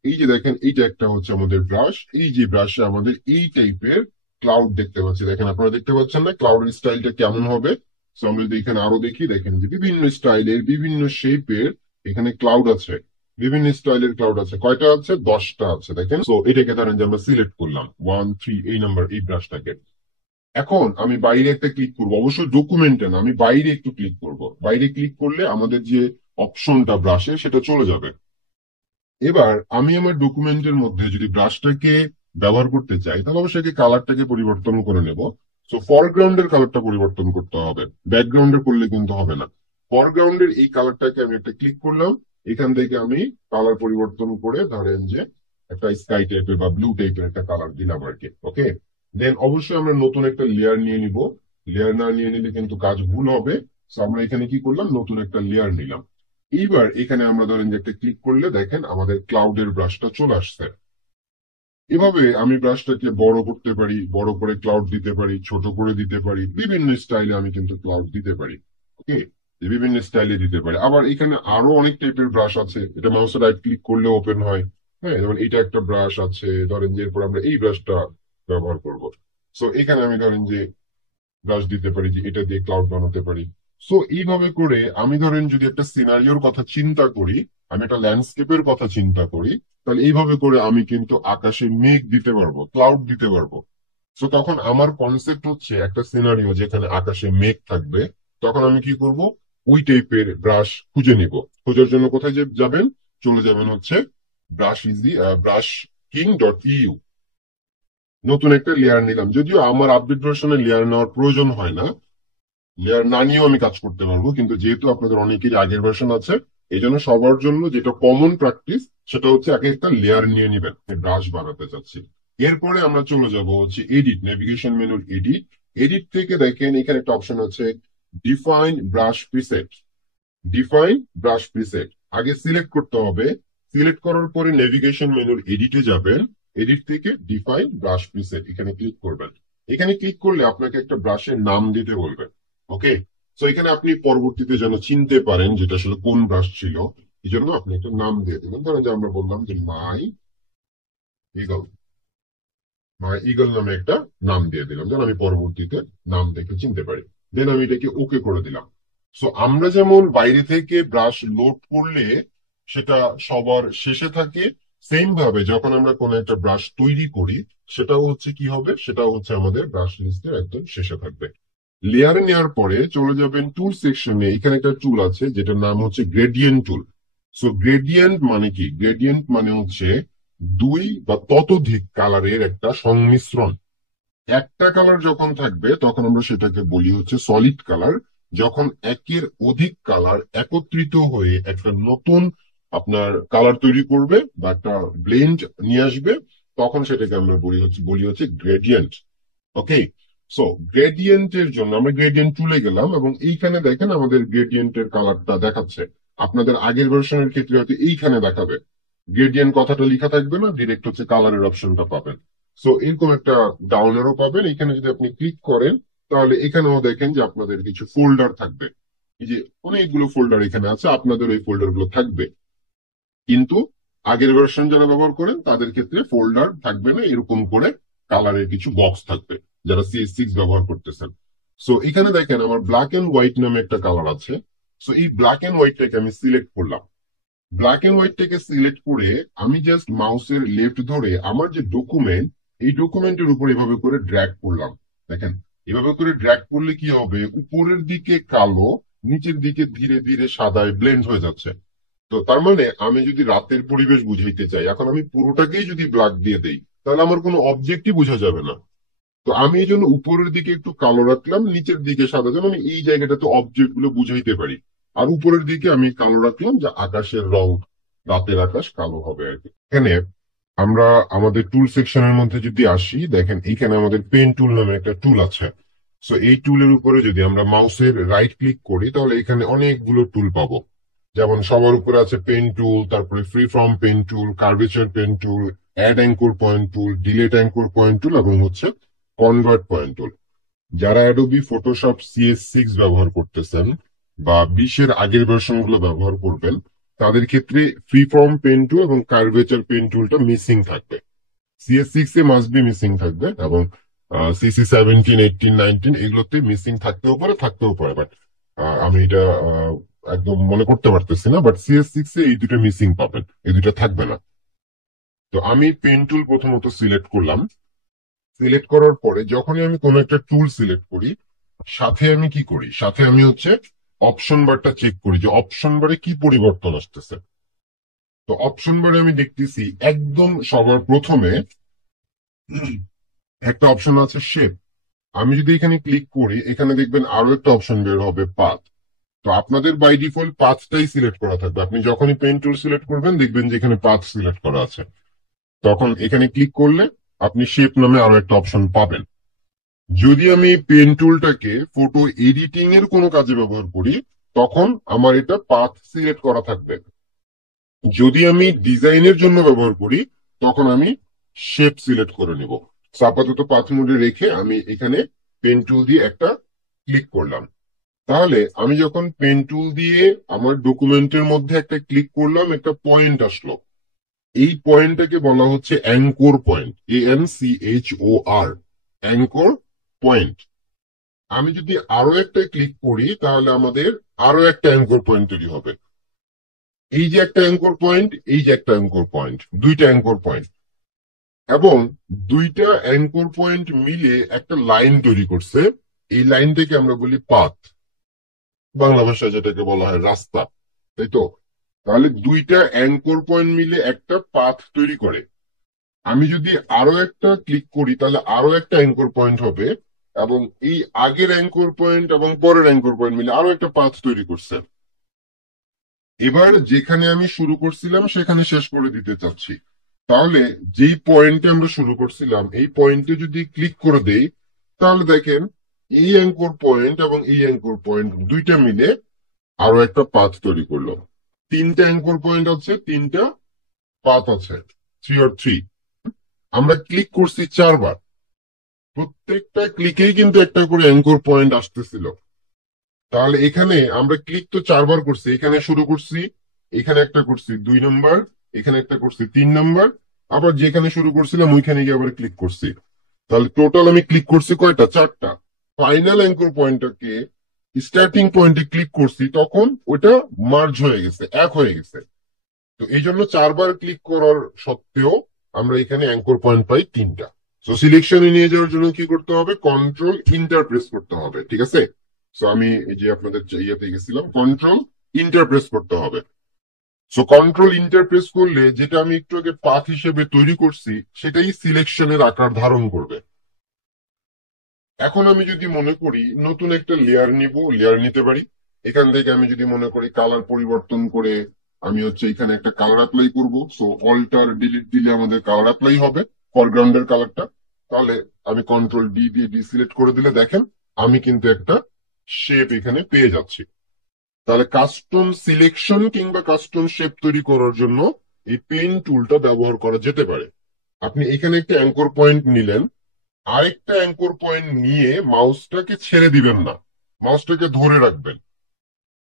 এই যে দেখেন এইটা একটা হচ্ছে আমাদের ব্রাশ, এই যে ব্রাশে আমাদের এই টাইপের ক্লাউড দেখতে পাচ্ছি। দেখেন আপনারা দেখতে পাচ্ছেন না ক্লাউডের স্টাইলটা কেমন হবে? So আমরা যদি এখানে আরো দেখি, দেখেন যে বিভিন্ন স্টাইলের বিভিন্ন শেপের এখানে ক্লাউড আছে। বিভিন্ন স্টাইলের ক্লাউড আছে, কয়টা আছে? 10টা আছে। দেখেন, তো এটাকে ধরেন যে আমরা সিলেক্ট করলাম 1 3, এই নাম্বার এই ব্রাশটাকে। এখন আমি বাইরে একটা ক্লিক করবো, অবশ্যই ডকুমেন্টে না, আমি বাইরে একটু ক্লিক করব। বাইরে ক্লিক করলে আমাদের যে অপশনটা ব্রাশে সেটা চলে যাবে। এবার আমি আমার ডকুমেন্টের মধ্যে যদি ব্রাশটাকে ব্যবহার করতে চাই, তাহলে অবশ্যই কালারটাকে পরিবর্তন করে নেব। সো ফরগ্রাউন্ডের কালারটা পরিবর্তন করতে হবে, ব্যাকগ্রাউন্ডে করলে কিন্তু হবে না। ফরগ্রাউন্ডের এই কালারটাকে আমি একটা ক্লিক করলাম, এখান থেকে আমি কালার পরিবর্তন করে ধরেন যে একটা স্কাই টাইপের বা ব্লু টাইপের একটা কালার দিলাম আর কি। ওকে, দেন অবশ্যই আমরা নতুন একটা লেয়ার নিয়ে নিব। লেয়ার না নিয়ে নিলে কিন্তু কাজ ভুল হবে। সো আমরা এখানে কি করলাম, নতুন একটা লেয়ার নিলাম। এইবার এখানে আমরা ধরেন যে একটা ক্লিক করলে দেখেন আমাদের ক্লাউডের ব্রাশটা চলে আসছে। এভাবে আমি ব্রাশটাকে বড় করতে পারি, বড় করে ক্লাউড দিতে পারি, ছোট করে দিতে পারি, বিভিন্ন স্টাইলে আমি কিন্তু ক্লাউড দিতে পারি। ওকে, বিভিন্ন স্টাইলে দিতে পারি। আবার এখানে আরো অনেক টাইপের ব্রাশ আছে, এটা মাউসের রাইট ক্লিক করলে ওপেন হয়। হ্যাঁ, যেমন এটা একটা ব্রাশ আছে, ধরেন যে এরপর আমরা এই ব্রাশটা ব্যবহার করব। সো এখানে আমি ধরেন যে ব্রাশ দিতে পারি, যে এটা দিয়ে ক্লাউড বানাতে পারি। সো এইভাবে করে আমি ধরেন যদি একটা সিনারিওর কথা চিন্তা করি, আমি একটা ল্যান্ডস্কেপের কথা চিন্তা করি, তাহলে এইভাবে করে আমি কিন্তু আকাশে মেঘ দিতে পারবো, ক্লাউড দিতে পারবো। সো তখন আমার কনসেপ্ট হচ্ছে একটা সিনারিও যেখানে আকাশে মেঘ থাকবে, তখন আমি কি করব, ওই টাইপের ব্রাশ খুঁজে নিব। খোঁজার জন্য কোথায় যাবেন, চলে যাবেন হচ্ছে ব্রাশ কিং ডট ইউ। নতুন একটা লেয়ার নিলাম, যদিও আমার আপডেট ভার্সনে লেয়ার নেওয়ার প্রয়োজন হয় না, লেয়ার না নিয়েও আমি কাজ করতে পারবো, কিন্তু যেহেতু আপনাদের অনেকেরই আগের ভার্সন আছে, এই জন্য সবার জন্য যেটা কমন প্র্যাকটিস সেটা হচ্ছে আগে একটা লেয়ার নিয়ে নিবেন, ব্রাশ বানাতে চাচ্ছি। এরপরে আমরা চলে যাব হচ্ছে এডিট, নেভিগেশন মেনুর এডিট। এডিট থেকে দেখেন এখানে একটা অপশন আছে define brush preset. Define brush preset আগে সিলেক্ট করতে হবে। সিলেক্ট করার পরে নেভিগেশন মেনুর এডিটে যাবেন। এডিট থেকে ডিফাইন ব্রাশ প্রিসেট এখানে ক্লিক করবেন। এখানে ক্লিক করলে আপনাকে একটা ব্রাশের নাম দিতে বলবে। ওকে, তো এখানে আপনি পরবর্তীতে যেন চিনতে পারেন যেটা আসলে কোন ব্রাশ ছিল, এই জন্য আপনি একটা নাম দিয়ে দেবেন। ধরেন যে আমরা বললাম যে ইগল মাই ইগল নামে একটা নাম দিয়ে দিলাম, যেন আমি পরবর্তীতে নাম দেখে চিনতে পারি। দেন আমি এটাকে ওকে করে দিলাম। সো আমরা যেমন বাইরে থেকে ব্রাশ লোড করলে সেটা সবার শেষে থাকে, সেম ভাবে যখন আমরা কোনো একটা ব্রাশ তৈরি করি সেটাও হচ্ছে কি হবে, সেটাও হচ্ছে আমাদের ব্রাশ লিস্টের একদম শেষে থাকবে। লেয়ারে নেওয়ার পরে চলে যাবেন টুল সেকশনে। এখানে একটা টুল আছে যেটার নাম হচ্ছে গ্রেডিয়েন্ট টুল। সো গ্রেডিয়েন্ট মানে কি, গ্রেডিয়েন্ট মানে হচ্ছে দুই বা ততোধিক কালারের একটা সংমিশ্রণ। একটা কালার যখন থাকবে তখন আমরা সেটাকে বলি হচ্ছে সলিড কালার। যখন একের অধিক কালার একত্রিত হয়ে একটা নতুন আপনার কালার তৈরি করবে বা একটা ব্লেন্ড নিয়ে আসবে, তখন সেটাকে আমরা বলি হচ্ছে গ্রেডিয়েন্ট। ওকে, সো গ্রেডিয়েন্টের জন্য আমরা গ্রেডিয়েন্ট টুলে গেলাম এবং এইখানে দেখেন আমাদের গ্রেডিয়েন্টের কালারটা দেখাচ্ছে। আপনাদের আগের ভার্সনের ক্ষেত্রে হয়তো এইখানে দেখাবে, গ্রেডিয়েন্ট কথাটা লেখা থাকবে না, ডিরেক্ট হচ্ছে কালারের অপশনটা পাবেন। সো এরকম একটা ডাউনেরও পাবেন। এখানে যদি আপনি ক্লিক করেন তাহলে এখানেও দেখেন যে আপনাদের কিছু ফোল্ডার থাকবে। এই যে অনেকগুলো ফোল্ডার এখানে আছে, আপনাদের ওই ফোল্ডার গুলো থাকবে, কিন্তু আগের ভার্সন যারা ব্যবহার করেন তাদের ক্ষেত্রে ফোল্ডার থাকবে না, এরকম করে কালারের কিছু বক্স থাকবে যারা CS6 ব্যবহার করতেছেন। সো এখানে দেখেন আমার ব্ল্যাক এন্ড হোয়াইট নামে একটা কালার আছে। সো এই ব্ল্যাক এন্ড হোয়াইটটাকে আমি সিলেক্ট করলাম। ব্ল্যাক এন্ড হোয়াইটটাকে সিলেক্ট করে আমি জাস্ট মাউসের লেফট ধরে আমার যে ডকুমেন্ট, এই ডকুমেন্টের উপর এভাবে করে ড্র্যাগ করলাম। দেখেন এভাবে করে ড্র্যাগ করলে কি হবে, উপরের দিকে কালো, নিচের দিকে ধীরে ধীরে সাদায় ব্লেন্ড হয়ে যাচ্ছে। তো তার মানে আমি যদি রাতের পরিবেশ বুঝাইতে চাই, এখন আমি পুরোটাকেই যদি ব্ল্যাক দিয়ে দেই তাহলে আমার কোনো অবজেক্টই বোঝা যাবে না। তো আমি এই জন্য উপরের দিকে একটু কালো রাখলাম, নিচের দিকে সাদা, যেন আমি এই জায়গাটাতে অবজেক্ট গুলো বুঝাইতে পারি। আর উপরের দিকে আমি কালো রাখলাম, যে আকাশের রং, রাতের আকাশ কালো হবে আর কি। এখানে আমরা আমাদের টুল সেকশনের মধ্যে যদি আসি, দেখেন এইখানে আমাদের পেন টুল নামে একটা টুল আছে। সো এই টুলের উপরে যদি আমরা মাউসের রাইট ক্লিক করি তাহলে এখানে অনেকগুলো টুল পাবো। যেমন সবার উপরে আছে পেন টুল, তারপরে free form pen tool, curvature pen tool, add anchor point tool, delete anchor point tool এবং হচ্ছে কনভার্ট পয়েন্ট টুল। যারা অ্যাডোবি ফটোশপ CS6 ব্যবহার করতেছেন বা 20-এর আগের ভার্সন গুলো ব্যবহার করবেন, তাদের ক্ষেত্রে ফ্রি ফর্ম পেন টুল এবং কার্ভেচার পেন টুলটা মিসিং থাকবে। CS6 a must be missing থাকবে, এবং CC17, 18, 19 এগুলোতে মিসিং থাকতেও পারে, বাট আমি এটা একদম মনে করতে পারতেছি না। বাট CS6 এ এই দুটো মিসিং পাবেন, এই দুটো থাকবে না। তো আমি পেন টুল প্রথমত সিলেক্ট করলাম। সিলেক্ট করার পরে যখনই আমি কোনো একটা টুল সিলেক্ট করি, সাথে আমি কি করি, সাথে আমি হচ্ছে অপশন বারটা চেক করি যে অপশন বারে কি পরিবর্তন আসতেছে। তো অপশন বারে আমি দেখতেছি একদম সবার প্রথমে একটা অপশন আছে শেপ। আমি যদি এখানে ক্লিক করি, এখানে দেখবেন আরো একটা অপশন বের হবে পাথ। তো আপনাদের বাই ডিফল্ট পাথটাই সিলেক্ট করা থাকবে। আপনি যখনই পেন টুল সিলেক্ট করবেন দেখবেন যে এখানে পাথ সিলেক্ট করা আছে। তখন এখানে ক্লিক করলে আপনি শেপ নামে আরো একটা অপশন পাবেন। যদি আমি পেন টুলটাকে ফটো এডিটিং এর কোনো কাজে ব্যবহার করি, তখন আমার এটা পাথ সিলেক্ট করা থাকবে। যদি আমি ডিজাইনের জন্য ব্যবহার করি, তখন আমি শেপ সিলেক্ট করে নিব। আপাতত পাথ মোডে রেখে আমি এখানে পেন টুল দিয়ে একটা ক্লিক করলাম। তাহলে আমি যখন পেন টুল দিয়ে আমার ডকুমেন্টের মধ্যে একটা ক্লিক করলাম, একটা পয়েন্ট আসলো। এই পয়েন্টটাকে বলা হচ্ছে anchor point, ANCHOR, anchor point. আমি যদি আরো একটা ক্লিক করি তাহলে আমাদের আরো একটা অ্যাঙ্কর পয়েন্ট তৈরি হবে। এই যে একটা অ্যাঙ্কর পয়েন্ট, এই যে একটা অ্যাঙ্কর পয়েন্ট, দুইটা অ্যাঙ্কর পয়েন্ট, এবং দুইটা অ্যাঙ্কর পয়েন্ট মিলে একটা লাইন তৈরি করছে। এই লাইনটাকে আমরা বলি পাথ, বাংলা ভাষায় যেটাকে বলা হয় রাস্তা, তাই তো? তাহলে দুইটা অ্যাঙ্কর পয়েন্ট মিলে একটা পাথ তৈরি করে। আমি যদি আরো একটা ক্লিক করি তাহলে আরো একটা অ্যাঙ্কর পয়েন্ট হবে, এবং এই আগের অ্যাঙ্কর পয়েন্ট এবং পরের অ্যাঙ্কর পয়েন্ট মিলে আরো একটা পাথ তৈরি করছে। এবার যেখানে আমি শুরু করছিলাম সেখানে শেষ করে দিতে চাচ্ছি। তাহলে যেই পয়েন্টে আমরা শুরু করছিলাম এই পয়েন্টে যদি ক্লিক করে দেই, তাহলে দেখেন এই অ্যাঙ্কর পয়েন্ট এবং এই অ্যাঙ্কর পয়েন্ট দুইটা মিলে আরো একটা পাথ তৈরি করলো। তিনটা অ্যাঙ্কর পয়েন্ট আছে, তিনটা পাথ আছে, 3 or 3। আমরা ক্লিক করছি 4 বার, প্রত্যেকটা ক্লিকেই কিন্তু একটা করে অ্যাঙ্কর পয়েন্ট আসতেছিল। তাহলে এখানে আমরা ক্লিক তো 4 বার করছি, এখানে শুরু করছি, এখানে একটা করছি 2 নম্বর, এখানে একটা করছি 3 নম্বর, আবার যেখানে শুরু করছিলাম ওইখানে গিয়ে আবার ক্লিক করছি। তাহলে টোটাল আমি ক্লিক করছি কয়টা? 4টা। ফাইনাল অ্যাঙ্কর পয়েন্টটাকে স্টার্টিং পয়েন্টে ক্লিক করছি, তখন ওটা মার্জ হয়ে গেছে, এক হয়ে গেছে। তো এই জন্য 4 বার ক্লিক করার সত্ত্বেও আমরা এখানে অ্যাঙ্কর পয়েন্ট পাই 3টা। সো সিলেকশনে নিয়ে যাওয়ার জন্য কি করতে হবে? কন্ট্রোল ইন্টার প্রেস করতে হবে, ঠিক আছে? সো আমি এই যে আপনাদের ইয়েতে গেছিলাম, কন্ট্রোল ইন্টার প্রেস করতে হবে। সো কন্ট্রোল ইন্টার প্রেস করলে যেটা আমি একটু আগে পাথ হিসেবে তৈরি করছি সেটাই সিলেকশনের আকার ধারণ করবে। এখন আমি যদি মনে করি নতুন একটা লেয়ার নিব, লেয়ার নিতে পারি। এখান থেকে আমি যদি মনে করি কালার পরিবর্তন করে আমি হচ্ছে এখানে একটা কালার অ্যাপ্লাই করব, সো অল্টার ডিলিট দিলে আমাদের কালার অ্যাপ্লাই হবে, ফরগ্রাউন্ডের কালারটা। তাহলে আমি কন্ট্রোল ডি দিয়ে ডিসিলেক্ট করে দিলে দেখেন আমি কিন্তু একটা শেপ এখানে পেয়ে যাচ্ছি। তাহলে কাস্টম সিলেকশন কিংবা কাস্টম শেপ তৈরি করার জন্য এই পেন টুলটা ব্যবহার করা যেতে পারে। আপনি এখানে একটা অ্যাঙ্কর পয়েন্ট নিলেন, আরেকটা অ্যাঙ্কর পয়েন্ট নিয়ে মাউসটাকে ছেড়ে দিবেন না, মাউসটাকে ধরে রাখবেন।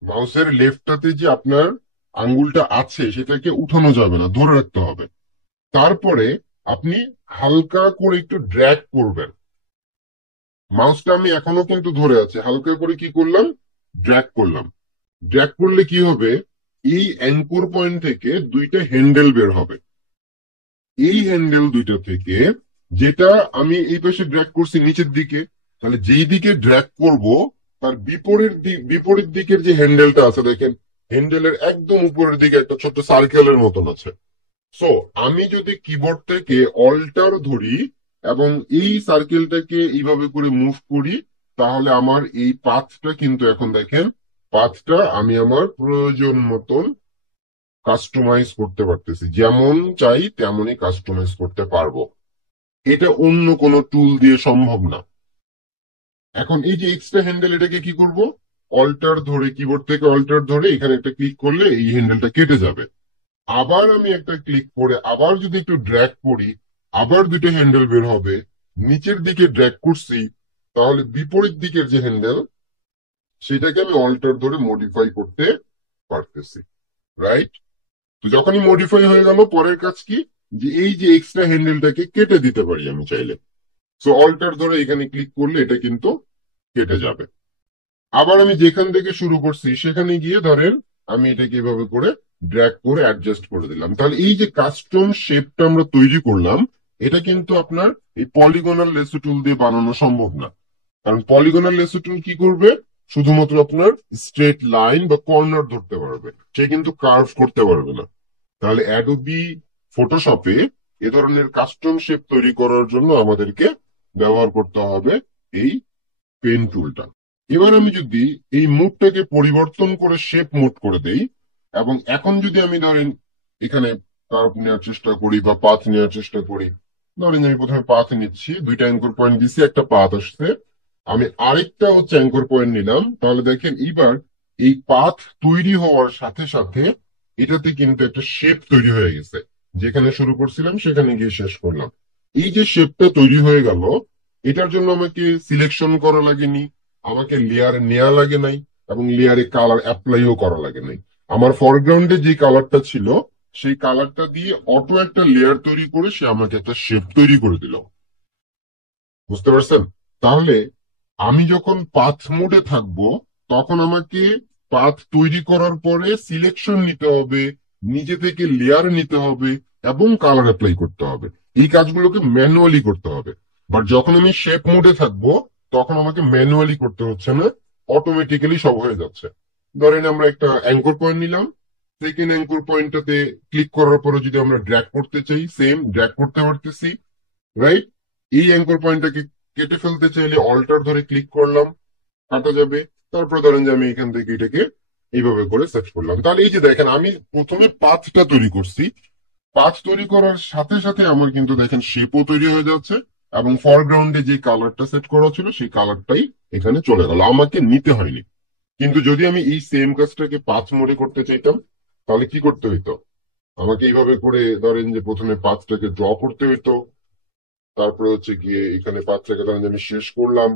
মাউসের লেফটটাতে যে আপনার আঙ্গুলটা আছে সেটাকে উঠানো যাবে না, ধরে রাখতে হবে। তারপরে আপনি হালকা করে একটু ড্র্যাগ করবেন। মাউসটা আমি এখনো কিন্তু ধরে আছে, হালকা করে কি করলাম? ড্র্যাগ করলাম। ড্র্যাগ করলে কি হবে? এই অ্যাঙ্কর পয়েন্ট থেকে দুইটা হ্যান্ডেল বের হবে। এই হ্যান্ডেল দুইটা থেকে যেটা আমি এই পাশে ড্র্যাগ করছি নিচের দিকে, তাহলে যেই দিকে ড্র্যাগ করব তার বিপরীত দিকের যে হ্যান্ডেলটা আছে দেখেন, হ্যান্ডেলের একদম উপরের দিকে একটা ছোট্ট সার্কেলের মতন আছে। সো আমি যদি কিবোর্ড থেকে অল্টার ধরি এবং এই সার্কেলটাকে এইভাবে করে মুভ করি, তাহলে আমার এই পাথটা কিন্তু এখন দেখেন, পাথটা আমি আমার প্রয়োজন মতন কাস্টমাইজ করতে পারতেছি, যেমন চাই তেমনই কাস্টমাইজ করতে পারবো। এটা অন্য কোনো টুল দিয়ে সম্ভব না। এখন এই যে এক্সট্রা হ্যান্ডেল, এটাকে কি করব? অল্টার ধরে, কিবোর্ড থেকে অল্টার ধরে এখানে একটা ক্লিক করলে এই হ্যান্ডেলটা কেটে যাবে। আবার আমি একটা ক্লিক করে আবার যদি একটু ড্র্যাগ করি, আবার দুটো হ্যান্ডেল বের হবে। নিচের দিকে ড্র্যাগ করছি, তাহলে বিপরীত দিকের যে হ্যান্ডেল সেটাকে আমি অল্টার ধরে মডিফাই করতে পারতেছি, রাইট? তো যখনই মডিফাই হয়ে গেল, পরের কাজ কি? যে এই যে এক্সট্রা হ্যান্ডেলটাকে কেটে দিতে পারি আমি চাইলে। সো অল্টার ধরে এখানে ক্লিক করলে এটা কিন্তু কেটে যাবে। আবার আমি যেখান থেকে শুরু করছি সেখানে গিয়ে ধরেন আমি এটাকে এভাবে করে ড্র্যাগ করে অ্যাডজাস্ট করে দিলাম। তাহলে এই যে কাস্টম শেপটা আমরা তৈরি করলাম, এটা কিন্তু আপনার এই পলিগনাল লেসো টুল দিয়ে বানানো সম্ভব না। কারণ পলিগনাল লেসো টুল কি করবে? শুধুমাত্র আপনার স্ট্রেট লাইন বা কর্নার ধরতে পারবে, সে কিন্তু কার্ভ করতে পারবে না। তাহলে অ্যাডোবি ফটোশপে এ ধরনের কাস্টম শেপ তৈরি করার জন্য আমাদেরকে ব্যবহার করতে হবে এই পেন টুলটা। এবার আমি যদি এই মুডটাকে পরিবর্তন করে শেপ মুড করে দেই, এবং এখন যদি আমি ধরেন এখানে কার্ভ নেওয়ার চেষ্টা করি বা পাথ নেওয়ার চেষ্টা করি, ধরেন আমি প্রথমে পাথ নিচ্ছি, দুইটা অ্যাঙ্কর পয়েন্ট দিছি, একটা পাথ আসছে, আমি আরেকটা হচ্ছে অ্যাঙ্কর পয়েন্ট নিলাম, তাহলে দেখেন এইবার এই পাথ তৈরি হওয়ার সাথে সাথে এটাতে কিন্তু একটা শেপ তৈরি হয়ে গেছে। যেখানে শুরু করছিলাম সেখানে গিয়ে শেষ করলাম। এই যে শেপটা তৈরি হয়ে গেল, এটার জন্য আমাকে সিলেকশন করা লাগেনি, আমাকে লেয়ার নেওয়া লাগে নাই, এবং লেয়ারে কালার অ্যাপ্লাইও করা লাগে নাই। আমার ফরগ্রাউন্ডে যে কালারটা ছিল সেই কালারটা দিয়ে অটো একটা লেয়ার তৈরি করে সে আমাকে একটা শেপ তৈরি করে দিল। বুঝতে পারছেন? তাহলে আমি যখন পাথ মোডে থাকবো তখন আমাকে পাথ তৈরি করার পরে সিলেকশন নিতে হবে, নিজে থেকে লেয়ার নিতে হবে এবং কালার অ্যাপ্লাই করতে হবে। এই কাজগুলোকে ম্যানুয়ালি করতে হবে। বাট যখন আমি শেপ মোডে থাকবো তখন আমাকে ম্যানুয়ালি করতে হচ্ছে না, অটোমেটিক্যালি সব হয়ে যাচ্ছে। ধরেন আমরা একটা অ্যাঙ্কর পয়েন্ট নিলাম, সেকেন্ড অ্যাঙ্কর পয়েন্টটাতে ক্লিক করার পরে যদি আমরা ড্র্যাগ করতে চাই, সেম ড্র্যাগ করতে পারতেছি, রাইট? এই অ্যাঙ্কর পয়েন্টটাকে কেটে ফেলতে চাইলে অল্টার ধরে ক্লিক করলাম, কাটা যাবে। তারপর ধরেন যে আমি এখান থেকে এটাকে এইভাবে করে সেট করলাম। তাহলে এই যে দেখেন আমি প্রথমে পাথটা তৈরি করছি, পাথ তৈরি করার সাথে সাথে আমার কিন্তু দেখেন শেপও তৈরি হয়ে যাচ্ছে এবং ফরগ্রাউন্ডে যে কালারটা সেট করা ছিল সেই কালারটাই এখানে চলে গেল, আমাকে নিতে হয়নি। কিন্তু যদি আমি এই সেম কাজটাকে পাথ মোডে করতে চাইতাম তাহলে কি করতে হইতো? আমাকে এইভাবে করে ধরেন যে প্রথমে পাথটাকে ড্র করতে হইতো, তারপরে হচ্ছে গিয়ে এখানে পাথটাকে ধরেন যে আমি শেষ করলাম,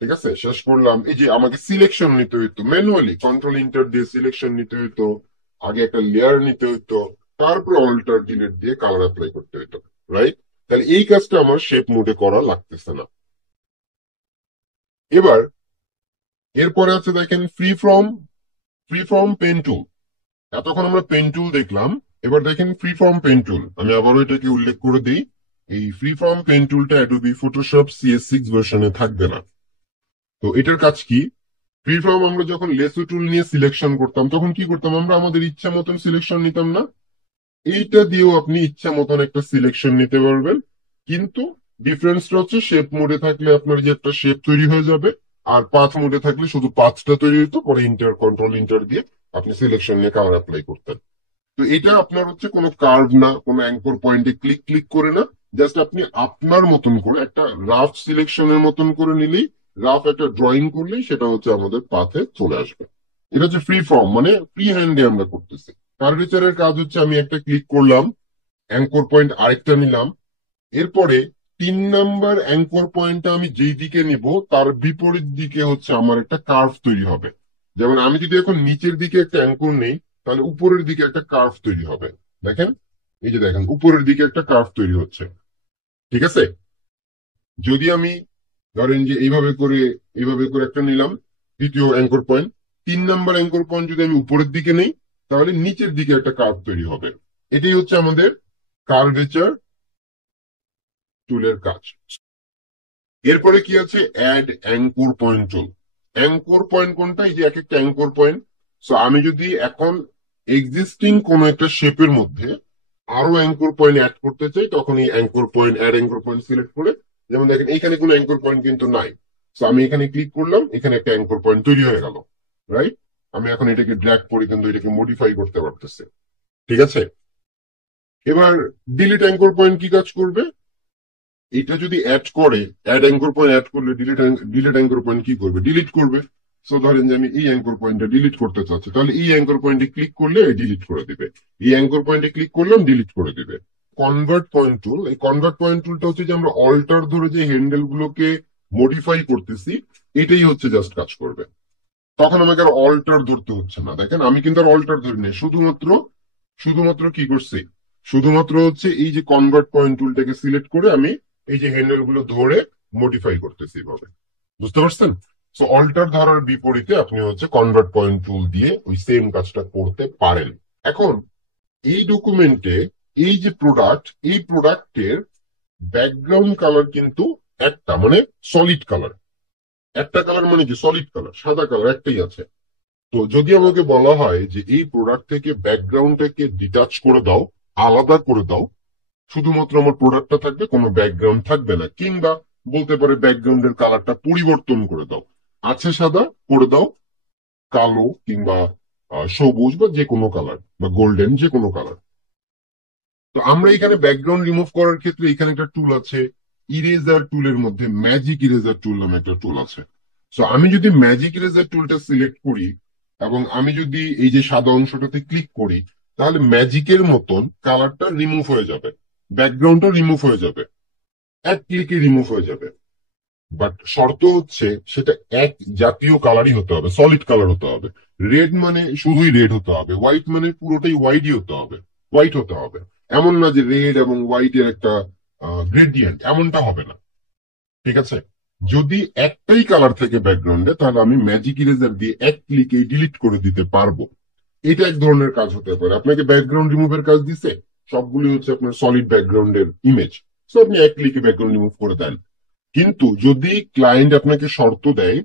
ঠিক আছে, শেষ করলাম। এই যে আমাকে সিলেকশন নিতে হইতো ম্যানুয়ালি, কন্ট্রোল ইন্টার দিয়ে সিলেকশন নিতে হইতো, আগে একটা লেয়ার নিতে হইতো, তারপর অল্টার ডিলিট দিয়ে কালার অ্যাপ্লাই করতে হইতো, রাইট? তাহলে এই কাজটা আমার শেপ মোডে করা লাগতেছে না। এবার এরপরে আছে দেখেন ফ্রি ফর্ম পেন টুল। এতক্ষণ আমরা পেন টুল দেখলাম, এবার দেখেন ফ্রি ফর্ম পেন টুল। আমি আবারও এটাকে উল্লেখ করে দিই, এই ফ্রি ফর্ম পেন টুলটা অ্যাডোবি ফটোশপ CS6 ভার্সনে থাকবে না। তো এটার কাজ কি? ফ্রিফর্ম আমরা যখন লেসো টুল নিয়ে সিলেকশন করতাম তখন কি করতাম, আমরা আমাদের ইচ্ছা মতন সিলেকশন নিতাম না? এইটা দিয়েও আপনি ইচ্ছা মতন একটা সিলেকশন নিতে পারবেন, কিন্তু ডিফারেন্সটা হচ্ছে শেপ মোডে থাকলে আপনার যে একটা শেপ তৈরি হয়ে যাবে, আর পাথ মোডে থাকলে শুধু পাথটা তৈরি হতো, পরে কন্ট্রোল ইন্টার দিয়ে আপনি সিলেকশন নিয়ে কালার অ্যাপ্লাই করতেন। তো এটা আপনার হচ্ছে কোনো কার্ভ না, কোনো অ্যাঙ্কর পয়েন্টে ক্লিক ক্লিক করে না, জাস্ট আপনি আপনার মতন করে একটা রাফ সিলেকশনের মতন করে নিলেই, রাফ একটা ড্রয়িং করলেই সেটা হচ্ছে আমাদের পাথে চলে আসবে। এটা হচ্ছে ফ্রি ফর্ম, মানে ফ্রি হ্যান্ডে আমরা করতেছি। কার্ভেচারের কাজ হচ্ছে আমি একটা ক্লিক করলাম, অ্যাঙ্কর পয়েন্ট আরেকটা নিলাম, এরপরে 3 নাম্বার অ্যাঙ্কর পয়েন্টটা আমি যেই দিকে নিব তার বিপরীত দিকে হচ্ছে আমার একটা কার্ভ তৈরি হবে। যেমন আমি যদি এখন নিচের দিকে একটা অ্যাঙ্কর নেই তাহলে উপরের দিকে একটা কার্ভ তৈরি হবে। দেখেন, এই যে দেখেন উপরের দিকে একটা কার্ভ তৈরি হচ্ছে, ঠিক আছে? যদি আমি ধরেন যে এইভাবে করে একটা নিলাম, দ্বিতীয় anchor point, 3 number anchor point যদি আমি উপরের দিকে নেই তাহলে নিচের দিকে একটা কার্ভ তৈরি হবে। এটাই হচ্ছে আমাদের কার্ভেচার টুলের কাজ। এরপরে কি আছে? Add anchor point tool. Anchor point কোনটা? এই যে এক একটা অ্যাঙ্কর পয়েন্ট। সো আমি যদি এখন এক্সিস্টিং কোন একটা শেপের মধ্যে আরো অ্যাঙ্কর পয়েন্ট অ্যাড করতে চাই তখন এই anchor point add anchor point select করে, যেমন দেখেন এইখানে কোনো অ্যাঙ্কর পয়েন্ট কিন্তু নাই, সো আমি এখানে ক্লিক করলাম, এখানে একটা অ্যাঙ্কর পয়েন্ট তৈরি হয়ে গেল, রাইট? আমি এখন এটাকে ড্র্যাগ করে কিন্তু এটাকে মডিফাই করতে পারতেছি, ঠিক আছে? এবার ডিলিট অ্যাঙ্কর পয়েন্ট কি কাজ করবে? এটা যদি অ্যাড করে, অ্যাড অ্যাঙ্কর পয়েন্ট অ্যাড করলে ডিলিট অ্যাঙ্কর পয়েন্ট কি করবে? ডিলিট করবে। সো ধরেন যে আমি এই অ্যাঙ্কর পয়েন্টটা ডিলিট করতে চাচ্ছি, তাহলে এই অ্যাঙ্কর পয়েন্টে ক্লিক করলে ডিলিট করে দিবে, এই অ্যাঙ্কর পয়েন্টে ক্লিক করলাম ডিলিট করে দিবে। কনভার্ট পয়েন্ট টুল, এই কনভার্ট পয়েন্ট টুলটা হচ্ছে যে আমরা অল্টার ধরে যে হ্যান্ডেল গুলোকে মডিফাই করতেছি, এটাই হচ্ছে জাস্ট কাজ করবে। তখন আমাকে আর অল্টার ধরতে হচ্ছে না। দেখেন আমি কিন্তু আর অল্টার ধরি নেই, শুধুমাত্র শুধুমাত্র কি করছি, শুধুমাত্র হচ্ছে এই যে কনভার্ট পয়েন্ট টুলটাকে সিলেক্ট করে আমি এই যে হ্যান্ডেল গুলো ধরে মডিফাই করতেছি এভাবে। বুঝতে পারছেন? সো অল্টার ধরার বিপরীতে আপনি হচ্ছে কনভার্ট পয়েন্ট টুল দিয়ে ওই সেম কাজটা করতে পারেন। এখন এই ডকুমেন্টে এই যে প্রোডাক্ট, এই প্রোডাক্টের ব্যাকগ্রাউন্ড কালার কিন্তু একটা, মানে সলিড কালার। একটা কালার মানে কি? সলিড কালার, সাদা কালার একটাই আছে। তো যদি আমাকে বলা হয় যে এই প্রোডাক্ট থেকে ব্যাকগ্রাউন্ডটাকে ডিটাচ করে দাও, আলাদা করে দাও, শুধুমাত্র আমার প্রোডাক্টটা থাকবে, কোনো ব্যাকগ্রাউন্ড থাকবে না, কিংবা বলতে পারে ব্যাকগ্রাউন্ডের কালারটা পরিবর্তন করে দাও, আছে সাদা করে দাও কালো, কিংবা সবুজ, বা যে কোনো কালার, বা গোল্ডেন, যে কোনো কালার। তো আমরা এখানে ব্যাকগ্রাউন্ড রিমুভ করার ক্ষেত্রে এখানে একটা টুল আছে, ইরেজার টুলের মধ্যে ম্যাজিক ইরেজার টুল নামে একটা টুল আছে। সো আমি যদি ম্যাজিক ইরেজার টুলটা সিলেক্ট করি এবং আমি যদি এই যে সাদা অংশটাতে ক্লিক করি তাহলে ম্যাজিকের মতন কালারটা রিমুভ হয়ে যাবে, ব্যাকগ্রাউন্ডটা রিমুভ হয়ে যাবে, এক ক্লিকে রিমুভ হয়ে যাবে। বাট শর্ত হচ্ছে সেটা এক জাতীয় কালারই হতে হবে, সলিড কালার হতে হবে। রেড মানে শুধুই রেড হতে হবে, হোয়াইট মানে পুরোটাই হোয়াইটই হতে হবে, হোয়াইট হতে হবে। এমন না যে রেড এবং হোয়াইট এর একটা গ্রেডিয়েন্ট, এমনটা হবে না, ঠিক আছে? যদি একটাই কালার থেকে ব্যাকগ্রাউন্ডে, তাহলে আমি ম্যাজিক ইরেজার দিয়ে এক ক্লিকে ডিলিট করে দিতে পারবো। এটা এক ধরনের কাজ হতে পারে। আপনাকে ব্যাকগ্রাউন্ড রিমুভের কাজ দিছে, সবগুলি হচ্ছে আপনার সলিড ব্যাকগ্রাউন্ডের ইমেজ, তো আপনি এক ক্লিকে ব্যাকগ্রাউন্ড রিমুভ করে দেন। কিন্তু যদি ক্লায়েন্ট আপনাকে শর্ত দেয়,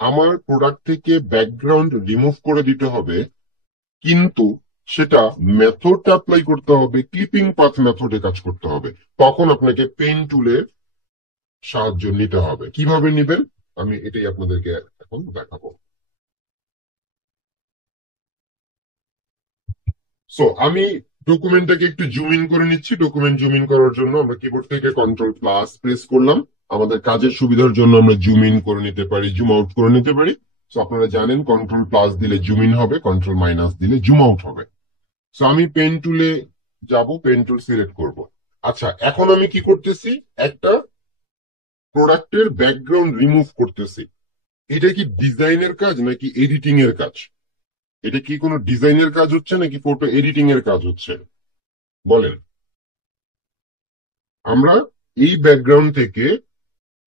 আমার প্রোডাক্ট থেকে ব্যাকগ্রাউন্ড রিমুভ করে দিতে হবে, কিন্তু সেটা মেথডটা অ্যাপ্লাই করতে হবে, ক্লিপিং পাথ মেথডে কাজ করতে হবে, তখন আপনাকে পেন টুলের সাহায্য নিতে হবে। কিভাবে নিবেন আমি এটাই আপনাদেরকে এখন দেখাবো। সো আমি ডকুমেন্টটাকে একটু জুম ইন করে নিচ্ছি। ডকুমেন্ট জুম ইন করার জন্য আমরা কিবোর্ড থেকে কন্ট্রোল প্লাস প্রেস করলাম। আমাদের কাজের সুবিধার জন্য আমরা জুম ইন করে নিতে পারি, জুম আউট করে নিতে পারি। সো আপনারা জানেন কন্ট্রোল প্লাস দিলে জুম ইন হবে, কন্ট্রোল মাইনাস দিলে জুম আউট হবে। সো আমি পেন টুলে যাব, পেন টুল সিলেক্ট করব। আচ্ছা, এখন আমি কি করতেছি, একটা প্রোডাক্টের ব্যাকগ্রাউন্ড রিমুভ করতেছি। এটা কি ডিজাইনের কাজ নাকি এডিটিং এর কাজ? এটা কি কোনো ডিজাইনের কাজ হচ্ছে নাকি ফটো এডিটিং এর কাজ হচ্ছে, বলেন। আমরা এই ব্যাকগ্রাউন্ড থেকে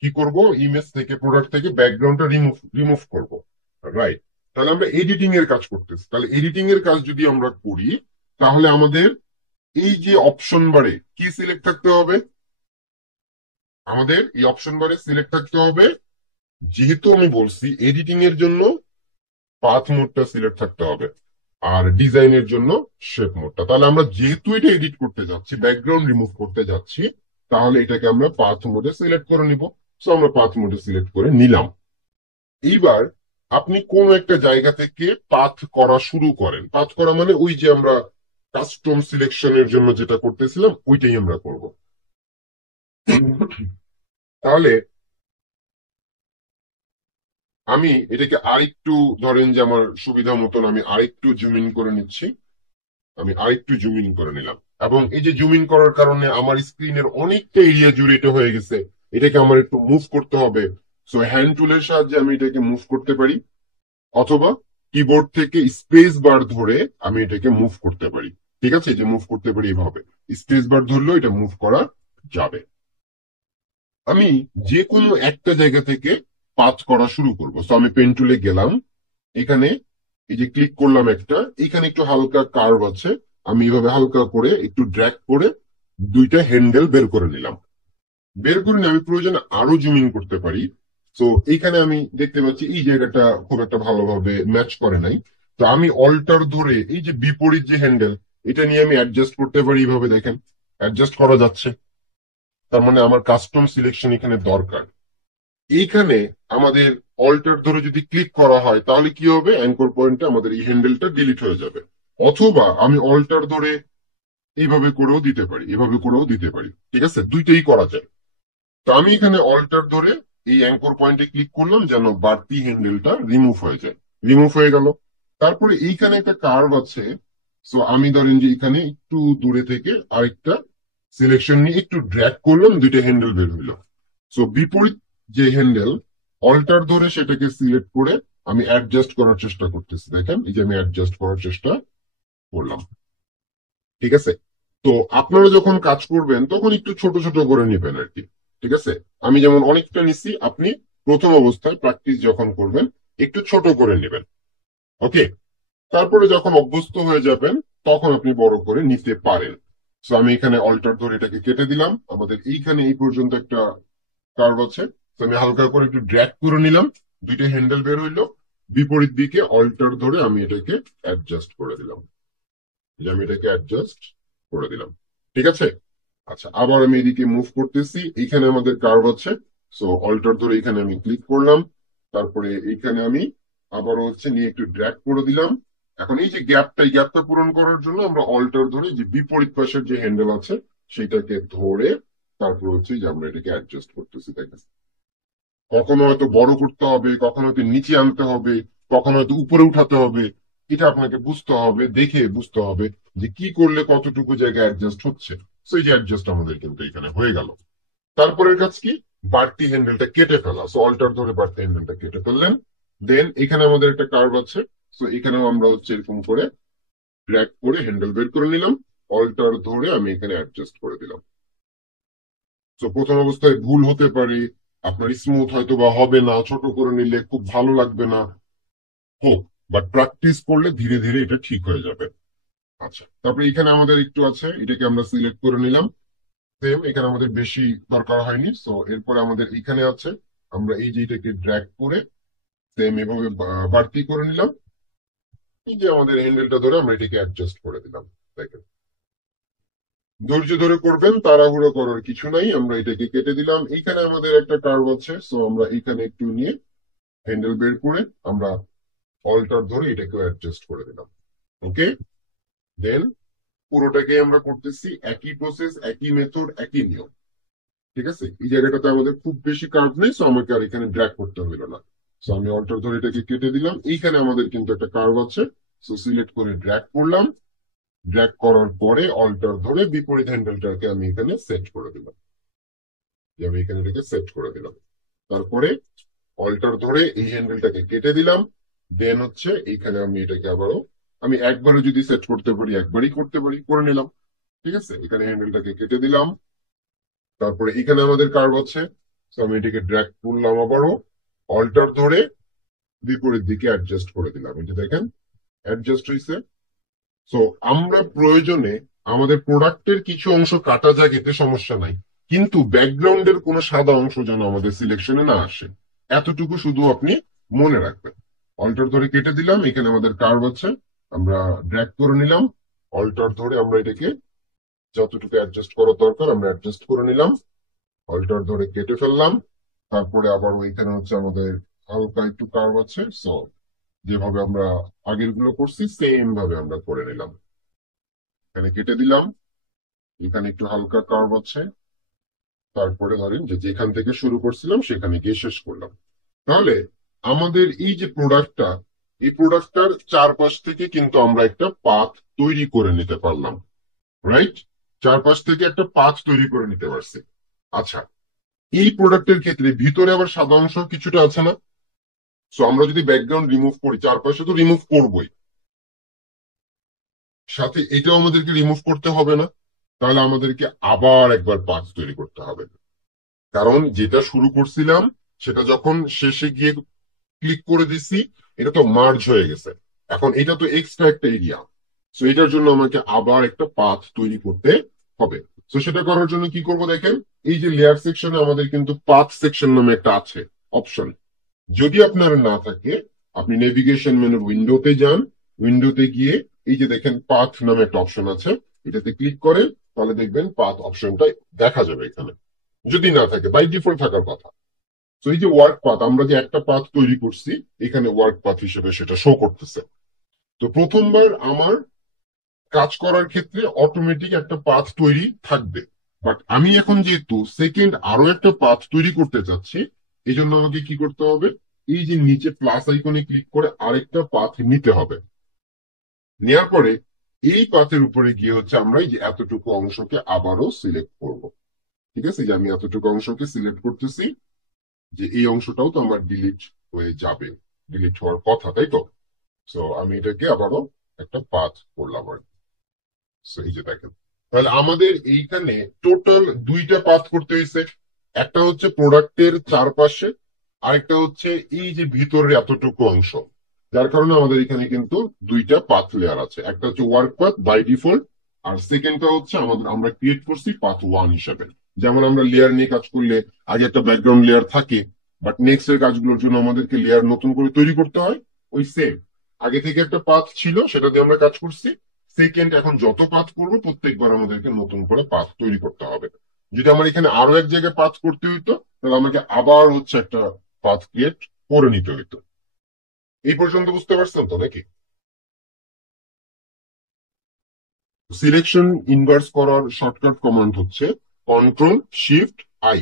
কি করব, ইমেজ থেকে, প্রোডাক্ট থেকে ব্যাকগ্রাউন্ডটা রিমুভ রিমুভ করব, রাইট? তাহলে আমরা এডিটিং এর কাজ করতেছি। তাহলে এডিটিং এর কাজ যদি আমরা করি, তাহলে আমাদের এই যে অপশন বারে কি সিলেক্ট থাকতে হবে, আমাদের এই অপশন বারে সিলেক্ট থাকতে হবে, যেহেতু আমি বলছি এডিটিং এর জন্য পাথ মোডটা সিলেক্ট থাকতে হবে, আর ডিজাইনের জন্য শেপ মোডটা। তাহলে আমরা যেহেতু এটা এডিট করতে যাচ্ছি, ব্যাকগ্রাউন্ড রিমুভ করতে যাচ্ছি, তাহলে এটাকে আমরা পাথ মোডে সিলেক্ট করে নিব। সো আমরা পাথ মোডে সিলেক্ট করে নিলাম। এইবার আপনি কোন একটা জায়গা থেকে পাথ করা শুরু করেন। পাথ করা মানে ওই যে আমরা কাস্টম সিলেকশনের জন্য যেটা করতেছিলাম ওইটাই আমরা করব। তাহলে আমি এটাকে আরেকটু, ধরেন যে আমার সুবিধা মতন আমি আরেকটু জুম ইন করে নিচ্ছি। আমি আরেকটু জুম ইন করে নিলাম, এবং এই যে জুম ইন করার কারণে আমার স্ক্রিনের অনেকটা এরিয়া জুড়ে এটা হয়ে গেছে। এটাকে আমার একটু মুভ করতে হবে। সো হ্যান্ড টুলের সাহায্যে আমি এটাকে মুভ করতে পারি, অথবা কিবোর্ড থেকে স্পেস বার ধরে আমি এটাকে মুভ করতে পারি। ঠিক আছে, যে মুভ করতে পারি এইভাবে, স্পেস বার ধরলেও এটা মুভ করা যাবে। আমি যে কোনো একটা জায়গা থেকে পাথ করা শুরু করব। তো আমি পেন টুলে গেলাম, এখানে এই যে ক্লিক করলাম একটা, এখানে একটু হালকা কার্ভ আছে, আমি এইভাবে হালকা করে একটু ড্র্যাগ করে দুইটা হ্যান্ডেল বের করে নিলাম। বের করে নিয়ে আমি প্রয়োজনে আরো জুমিং করতে পারি। তো এইখানে আমি দেখতে পাচ্ছি এই জায়গাটা খুব একটা ভালোভাবে ম্যাচ করে নাই। তো আমি অল্টার ধরে এই যে বিপরীত যে হ্যান্ডেল, এটা নিয়ে আমি অ্যাডজাস্ট করতে পারি। এইভাবে দেখেন, অ্যাডজাস্ট করা যাচ্ছে। তার মানে আমার কাস্টম সিলেকশন এখানে দরকার। এইখানে আমাদের অল্টার ধরে যদি ক্লিক করা হয়, তাহলে কি হবে, অ্যাঙ্কর পয়েন্টে আমাদের এই হ্যান্ডেলটা ডিলিট হয়ে যাবে। অথবা আমি অল্টার ধরে এইভাবে করেও দিতে পারি, এভাবে করেও দিতে পারি। ঠিক আছে, দুইটাই করা যায়। তো আমি এখানে অল্টার ধরে এই অ্যাঙ্কর পয়েন্টে ক্লিক করলাম, যেন বাড়তি হ্যান্ডেলটা রিমুভ হয়ে যায়। রিমুভ হয়ে গেল। তারপরে এইখানে একটা কার্ভ আছে। সো আমি ধরেন যে এখানে একটু দূরে থেকে আরেকটা সিলেকশন নিয়ে একটু ড্র্যাগ করলাম, দুইটা হ্যান্ডেল বের হইলো। সো বিপরীত যে হ্যান্ডেল, অল্টার ধরে সেটাকে সিলেক্ট করে আমি অ্যাডজাস্ট করার চেষ্টা করতেছি। দেখেন, এই যে আমি অ্যাডজাস্ট করার চেষ্টা করলাম। ঠিক আছে। তো আপনারা যখন কাজ করবেন তখন একটু ছোট ছোট করে নেবেন আর কি। ঠিক আছে, আমি যেমন অনেকটা নিছি, আপনি প্রথম অবস্থায় প্র্যাকটিস যখন করবেন একটু ছোট করে নেবেন। ওকে, তারপরে যখন অভ্যস্ত হয়ে যাবেন তখন আপনি বড় করে নিতে পারেন। তো আমি এখানে অল্টার ধরে এটাকে কেটে দিলাম। আমাদের এইখানে এই পর্যন্ত একটা কার্ভ আছে। তো আমি হালকা করে একটু ড্র্যাগ করে নিলাম, দুইটা হ্যান্ডেল বের হইলো। বিপরীত দিকে অল্টার ধরে আমি এটাকে অ্যাডজাস্ট করে দিলাম, যে আমি এটাকে অ্যাডজাস্ট করে দিলাম। ঠিক আছে। আচ্ছা, আবার আমি এদিকে মুভ করতেছি, এইখানে আমাদের কার্ভ আছে। সো অল্টার ধরে এখানে আমি ক্লিক করলাম, তারপরে এইখানে আমি আবারও হচ্ছে নিয়ে একটু ড্র্যাগ করে দিলাম। এখন এই যে গ্যাপটা, এই গ্যাপটা পূরণ করার জন্য আমরা অল্টার ধরে যে বিপরীত পাশের যে হ্যান্ডেল আছে সেটাকে ধরে তারপর হচ্ছে যে আমরা এটাকে অ্যাডজাস্ট করতেছি। তাই না? কখনো হয়তো বড় করতে হবে, কখনো হয়তো নিচে আনতে হবে, কখনো হয়তো উপরে উঠাতে হবে। এটা আপনাকে বুঝতে হবে, দেখে বুঝতে হবে যে কি করলে কতটুকু জায়গায় অ্যাডজাস্ট হচ্ছে। সেই যে অ্যাডজাস্ট আমাদের কিন্তু এখানে হয়ে গেল। তারপরের কাজ কি, বাড়তি হ্যান্ডেলটা কেটে ফেলা। সো অল্টার ধরে বাড়তি হ্যান্ডেলটা কেটে ফেললেন। দেন এখানে আমাদের একটা কার্ভ আছে। সো এখানেও আমরা হচ্ছে এরকম করে ড্র্যাগ করে হ্যান্ডেল বের করে নিলাম, অল্টার ধরে আমি এখানে অ্যাডজাস্ট করে দিলাম। তো প্রথম অবস্থায় ভুল হতে পারে, আপনার স্মুথ হয়তো বা হবে না, ছোট করে নিলে খুব ভালো লাগবে না, হোক, বাট প্র্যাকটিস করলে ধীরে ধীরে এটা ঠিক হয়ে যাবে। আচ্ছা, তারপরে এখানে আমাদের একটু আছে, এটাকে আমরা সিলেক্ট করে নিলাম। সেম, এখানে আমাদের বেশি দরকার হয়নি। সো এরপরে আমাদের এখানে আছে, আমরা এই যে এটাকে ড্র্যাগ করে সেম এভাবে বাড়তি করে নিলাম। এই যে আমাদের হ্যান্ডেলটা ধরে আমরা এটাকে অ্যাডজাস্ট করে দিলাম। দেখেন, ধৈর্য ধরে করবেন, তাড়াহুড়ো করার কিছু নাই। আমরা এটাকে কেটে দিলাম। এইখানে আমাদের একটা কার্ভ আছে, সো আমরা এখানে একটু নিয়ে হ্যান্ডেল বের করে আমরা অল্টার ধরে এটাকে অ্যাডজাস্ট করে দিলাম। ওকে, দেন পুরোটাকে আমরা করতেছি একই প্রসেস, একই মেথড, একই নিয়ম। ঠিক আছে, এই জায়গাটাতে আমাদের খুব বেশি কার্ভ নেই, সো আমাকে আর এখানে ড্র্যাগ করতে হলো না। সো আমি অল্টার ধরে এটাকে কেটে দিলাম। এইখানে আমাদের কিন্তু একটা কার্ভ আছে, সো সিলেক্ট করে ড্র্যাগ করলাম। ড্র্যাগ করার পরে অল্টার ধরে বিপরীত হ্যান্ডেলটাকে আমি এখানে সেট করে দিলাম। আমি এখানে এটাকে সেট করে দিলাম। তারপরে অল্টার ধরে এই হ্যান্ডেলটাকে কেটে দিলাম। দেন হচ্ছে এইখানে আমি এটাকে আবারও, আমি একবারে যদি সেট করতে পারি একবারই করতে পারি, করে নিলাম। ঠিক আছে, এখানে হ্যান্ডেলটাকে কেটে দিলাম। তারপরে এখানে আমাদের কার্ভ আছে, তো আমি এটাকে ড্র্যাগ করলাম, আবারও অল্টার ধরে বিপরীত দিকে অ্যাডজাস্ট করে দিলাম। এই যে দেখেন অ্যাডজাস্ট হয়েছে। সো আমরা প্রয়োজনে আমাদের প্রোডাক্টের কিছু অংশ কাটা যাক, এতে সমস্যা নাই, কিন্তু ব্যাকগ্রাউন্ডের কোনো সাদা অংশ যেন আমাদের সিলেকশনে না আসে, এতটুকু শুধু আপনি মনে রাখবেন। অল্টার ধরে কেটে দিলাম। এখানে আমাদের কার্ভ আছে, আমরা ড্র্যাগ করে নিলাম। অল্টার ধরে আমরা এটাকে যতটুকু অ্যাডজাস্ট করার দরকার আমরা অ্যাডজাস্ট করে নিলাম। অল্টার ধরে কেটে ফেললাম। তারপরে আবার ওইখানে হচ্ছে আমাদের হালকা একটু কার্ভ আছে, সো যেভাবে আমরা আগের গুলো করছি সেম ভাবে আমরা করে নিলাম। এখানে কেটে দিলাম। এখানে একটু হালকা কার্ভ আছে। তারপরে ধরেন যে যেখান থেকে শুরু করছিলাম সেখানে গিয়ে শেষ করলাম। তাহলে আমাদের এই যে প্রোডাক্টটা, এই প্রোডাক্টটার চারপাশ থেকে কিন্তু আমরা একটা পাথ তৈরি করে নিতে পারলাম। রাইট, চারপাশ থেকে একটা পাথ তৈরি করে নিতে পারছি। আচ্ছা, এই প্রোডাক্টের ক্ষেত্রে ভিতরে আবার সাদা অংশ কিছুটা আছে না? সো আমরা যদি ব্যাকগ্রাউন্ড রিমুভ করি, চারপাশে তো রিমুভ করবোই, সাথে এটাও আমাদেরকে রিমুভ করতে হবে না? তাহলে আমাদেরকে আবার একবার পাথ তৈরি করতে হবে। কারণ যেটা শুরু করছিলাম সেটা যখন শেষে গিয়ে ক্লিক করে দিছি, এটা তো মার্জ হয়ে গেছে। এখন এটা তো এক্সট্রা একটা এরিয়া, সো এটার জন্য আমাকে আবার একটা পাথ তৈরি করতে হবে। তো সেটা করার জন্য কি করব দেখেন, এই যে লেয়ার সেকশনে আমাদের কিন্তু পাথ সেকশন নামে একটা আছে অপশন। যদি আপনার না থাকে, আপনি নেভিগেশন মেনুর উইন্ডোতে যান। উইন্ডোতে গিয়ে এই যে দেখেন পাথ নামে একটা অপশন আছে, এটাতে ক্লিক করেন, তাহলে দেখবেন পাথ অপশনটা দেখা যাবে এখানে। যদি না থাকে, বাই ডিফল্ট থাকার কথা। তো এই যে ওয়ার্ক পাথ, আমরা যে একটা পাথ তৈরি করছি, এখানে ওয়ার্ক পাথ হিসেবে সেটা শো করতেছে। তো প্রথমবার আমার কাজ করার ক্ষেত্রে অটোমেটিক একটা পাথ তৈরি থাকবে। বাট আমি এখন যেহেতু সেকেন্ড আরো একটা পাথ তৈরি করতে চাচ্ছি, এই জন্য আমাকে কি করতে হবে, এই যে নিচে প্লাস আইকনে ক্লিক করে আরেকটা পাথ নিতে হবে। নেওয়ার পরে এই পাথের উপরে গিয়ে হচ্ছে আমরা এই যে এতটুকু অংশকে আবারও সিলেক্ট করব। ঠিক আছে, যে আমি এতটুকু অংশকে সিলেক্ট করতেছি, যে এই অংশটাও তো আমার ডিলিট হয়ে যাবে, ডিলিট হওয়ার কথা, তাই তো? সো আমি এটাকে আবারও একটা পাথ করলাম আর কি। So, এই যে দেখেন, তাহলে আমাদের এইখানে টোটাল দুইটা পাথ করতে হয়েছে। একটা হচ্ছে প্রোডাক্টের চারপাশে, আরেকটা হচ্ছে এই যে ভিতরের এতটুকু অংশ। যার কারণে আমাদের এখানে কিন্তু দুইটা পাথ লেয়ার আছে, একটা হচ্ছে ওয়ার্ক পাথ বাই ডিফল্ট, আর সেকেন্ডটা হচ্ছে আমাদের আমরা ক্রিয়েট করছি পাথ ওয়ান হিসাবে। যেমন আমরা লেয়ার নিয়ে কাজ করলে আগে একটা ব্যাকগ্রাউন্ড লেয়ার থাকে, বাট নেক্সট এর কাজগুলোর জন্য আমাদেরকে লেয়ার নতুন করে তৈরি করতে হয়। ওই সেম, আগে থেকে একটা পাথ ছিল, সেটা দিয়ে আমরা কাজ করছি। সেকেন্ড, এখন যত পাথ করবো প্রত্যেকবার আমাদেরকে নতুন করে পাথ তৈরি করতে হবে। যদি আমার এখানে আরো এক জায়গায় পাথ করতে হইতো, তাহলে আমাকে আবার হচ্ছে একটা পাথ ক্রিয়েট করে নিতে হইতো। এই পর্যন্ত বুঝতে পারছেন তো নাকি? সিলেকশন ইনভার্স করার শর্টকাট কমান্ড হচ্ছে কন্ট্রোল শিফট আই,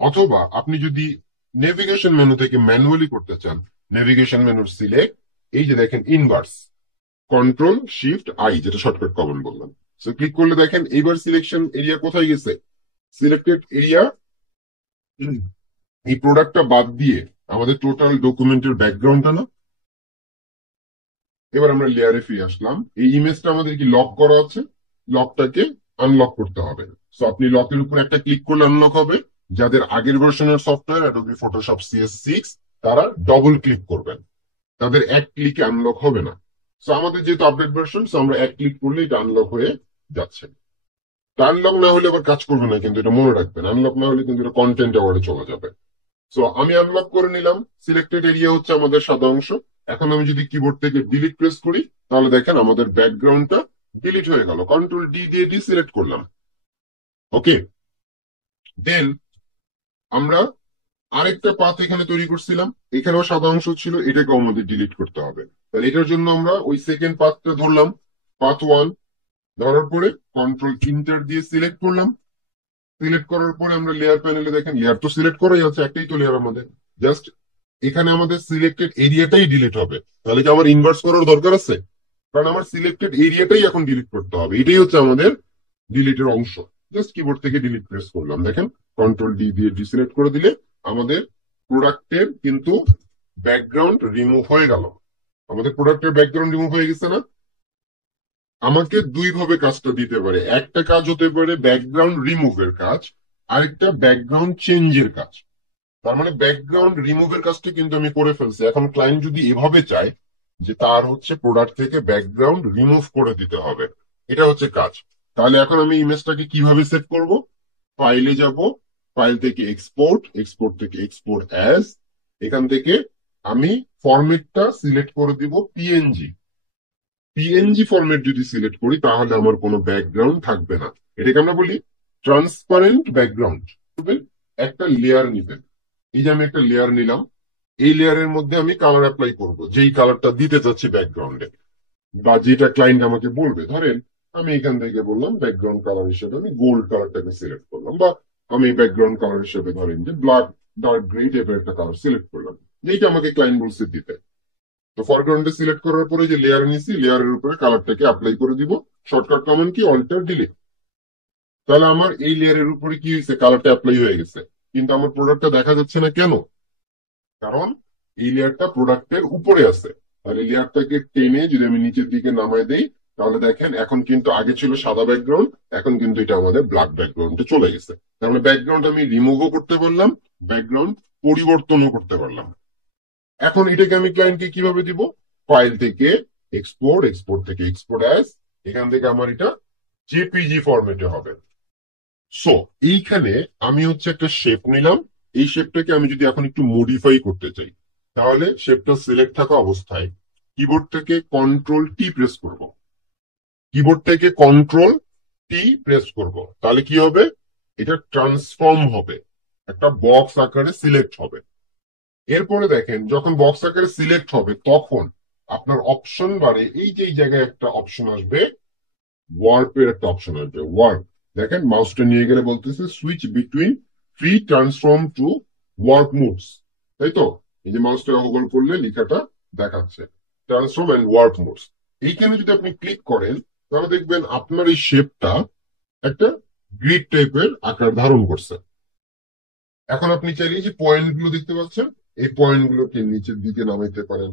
অথবা আপনি যদি নেভিগেশন মেনু থেকে ম্যানুয়ালি করতে চান, নেভিগেশন মেনুর সিলেক্ট, এই যে দেখেন ইনভার্স, কন্ট্রোল শিফট আই, যেটা শর্টকাট কমান্ড বললাম। সো ক্লিক করলে দেখেন এইবার সিলেকশন এরিয়া কোথায় গেছে, সিলেক্টেড এরিয়া এই প্রোডাক্টটা বাদ দিয়ে আমাদের টোটাল ডকুমেন্টের ব্যাকগ্রাউন্ডটা না। এবার আমরা লেয়ারে ফিরে আসলাম। এই ইমেজটা আমাদের কি লক করা আছে, লকটাকে আনলক করতে হবে। সো আপনি লকের উপর একটা ক্লিক করলে আনলক হবে। যাদের আগের ভার্সনের সফটওয়্যার অ্যাডোবি ফটোশপ CS6 তারা ডবল ক্লিক করবেন, তাদের এক ক্লিকে আনলক হবে না। সো আমাদের যেহেতু আপডেট ভার্সন, সো আমরা এক ক্লিক করলে এটা আনলক হয়ে যাচ্ছে। আনলক না হলে আবার কাজ করবে না, কিন্তু এটা মনে রাখবেন, আনলক না হলে কিন্তু এটা কন্টেন্ট অ্যাওয়ার্ডে চলে যাবে। সো আমি আনলক করে নিলাম, সিলেক্টেড এরিয়া হচ্ছে আমাদের সাদা অংশ। এখন আমি যদি কিবোর্ড থেকে ডিলিট প্রেস করি, তাহলে দেখেন আমাদের ব্যাকগ্রাউন্ডটা ডিলিট হয়ে গেল। কন্ট্রোল D দিয়ে ডিসিলেক্ট করলাম। ওকে, দেন আমরা আরেকটা পাথ এখানে তৈরি করছিলাম, এখানেও সাদা অংশ ছিল, এটাকেও আমাদের ডিলিট করতে হবে। তাহলে এটার জন্য আমরা ওই সেকেন্ড পাথটা ধরলাম, পাথ 1। ধরার পরে কন্ট্রোল দিয়ে সিলেক্ট করলাম। সিলেক্ট করার পরে আমরা লেয়ার প্যানেলে দেখেন লেয়ার তো সিলেক্ট করাই আছে, একটাই তো লেয়ার আমাদের। জাস্ট এখানে আমাদের সিলেক্টেড এরিয়াটাই ডিলিট হবে। তাহলে কি আমার ইনভার্স করার দরকার আছে? কারণ আমার সিলেক্টেড এরিয়াটাই এখন ডিলিট করতে হবে, এটাই হচ্ছে আমাদের ডিলিটের অংশ। জাস্ট কিবোর্ড থেকে ডিলিট প্রেস করলাম, দেখেন কন্ট্রোল D দিয়ে ডিসিলেক্ট করে দিলে আমাদের প্রোডাক্টের কিন্তু ব্যাকগ্রাউন্ড রিমুভ হয়ে গেল। আমাদের প্রোডাক্টের ব্যাকগ্রাউন্ড রিমুভ হয়ে গেছে না? আমাকে দুই ভাবে কাজটা দিতে পারে, একটা কাজ হতে পারে ব্যাকগ্রাউন্ড রিমুভের কাজ, আরেকটা ব্যাকগ্রাউন্ড চেঞ্জের কাজ। তার মানে ব্যাকগ্রাউন্ড রিমুভের কাজটা কিন্তু আমি করে ফেলছি। এখন ক্লায়েন্ট যদি এভাবে চায় যে তার হচ্ছে প্রোডাক্ট থেকে ব্যাকগ্রাউন্ড রিমুভ করে দিতে হবে, এটা হচ্ছে কাজ। তাহলে এখন আমি ইমেজটাকে কিভাবে সেভ করব? ফাইলে যাব, ফাইল থেকে এক্সপোর্ট, এক্সপোর্ট থেকে এক্সপোর্ট অ্যাজ, এখান থেকে আমি ফরম্যাটটা সিলেক্ট করে দিব পিএনজি। পিএনজি ফরম্যাট যদি সিলেক্ট করি তাহলে আমার কোনো ব্যাকগ্রাউন্ড থাকবে না। এটাকে আমরা বলি ট্রান্সপারেন্ট ব্যাকগ্রাউন্ড। একটা লেয়ার নিবেন, এই যে আমি একটা লেয়ার নিলাম, এই লেয়ারের মধ্যে আমি কালার অ্যাপ্লাই করব, যেই কালারটা দিতে চাচ্ছি ব্যাকগ্রাউন্ডে, বা যেটা ক্লায়েন্ট আমাকে বলবে। ধরেন আমি এখান থেকে বললাম ব্যাকগ্রাউন্ড কালার হিসেবে আমি গোল্ড কালারটাকে সিলেক্ট করলাম, বা আমি ব্যাকগ্রাউন্ড কালার হিসেবে ধরেন যে ব্ল্যাক ডার্ক গ্রে টাইপের একটা কালার সিলেক্ট করলাম, যেটা আমাকে ক্লায়েন্ট বলছে দিতে। তো ফরগ্রাউন্ডে সিলেক্ট করার পরে যে লেয়ার নিছি, লেয়ারের উপরে কালারটাকে অ্যাপ্লাই করে দিব। শর্টকাট কমান্ড কি? Alt delete. তাহলে আমার এই লেয়ারের উপরে কি হয়েছে? কালারটা অ্যাপ্লাই হয়ে গেছে, কিন্তু আমার প্রোডাক্টটা দেখা যাচ্ছে না কেন? কারণ এই লেয়ারটা প্রোডাক্টের উপরে আছে। তাহলে লেয়ারটাকে টেনে যদি আমি নিচের দিকে নামায় দেই, তাহলে দেখেন এখন কিন্তু আগে ছিল সাদা ব্যাকগ্রাউন্ড, এখন কিন্তু এটা আমাদের ব্ল্যাক ব্যাকগ্রাউন্ডে চলে গেছে। তার মানে ব্যাকগ্রাউন্ড আমি রিমুভও করতে পারলাম, ব্যাকগ্রাউন্ড পরিবর্তনও করতে পারলাম। এখন এটাকে আমি ক্লায়েন্টকে কিভাবে দিব? ফাইল থেকে এক্সপোর্ট, এক্সপোর্ট থেকে এক্সপোর্ট অ্যাজ, এখান থেকে আমার এটা জেপিজি ফরম্যাটে হবে। সো এইখানে আমি হচ্ছে একটা শেপ নিলাম, এই শেপটাকে আমি যদি এখন একটু মডিফাই করতে চাই, তাহলে শেপটা সিলেক্ট থাকা অবস্থায় কিবোর্ড থেকে কন্ট্রোল T প্রেস করব। কিবোর্ড থেকে কন্ট্রোল T প্রেস করব, তাহলে কি হবে? এটা ট্রান্সফর্ম হবে, একটা বক্স আকারে সিলেক্ট হবে। এরপরে দেখেন যখন বক্স আকারে সিলেক্ট হবে, তখন আপনার অপশন বারে এই যে এই জায়গায় একটা অপশন আসবে, ওয়ার্পের একটা অপশন আসবে, ওয়ার্প। দেখেন মাউসটা নিয়ে গেলে বলতেছে switch between free transform to warp modes, তাই তো? এই যে মাউসটা হোল্ড করলে লেখাটা দেখাচ্ছে ট্রান্সফর্ম এন্ড ওয়ার্প মুডস। এইখানে যদি আপনি ক্লিক করেন, তাহলে দেখবেন আপনার এই শেপটা একটা গ্রিড টাইপের আকার ধারণ করছে। এখন আপনি চাইলে যে পয়েন্ট গুলো দেখতে পাচ্ছেন, এই পয়েন্ট গুলোকে নিচের দিকে নামাইতে পারেন,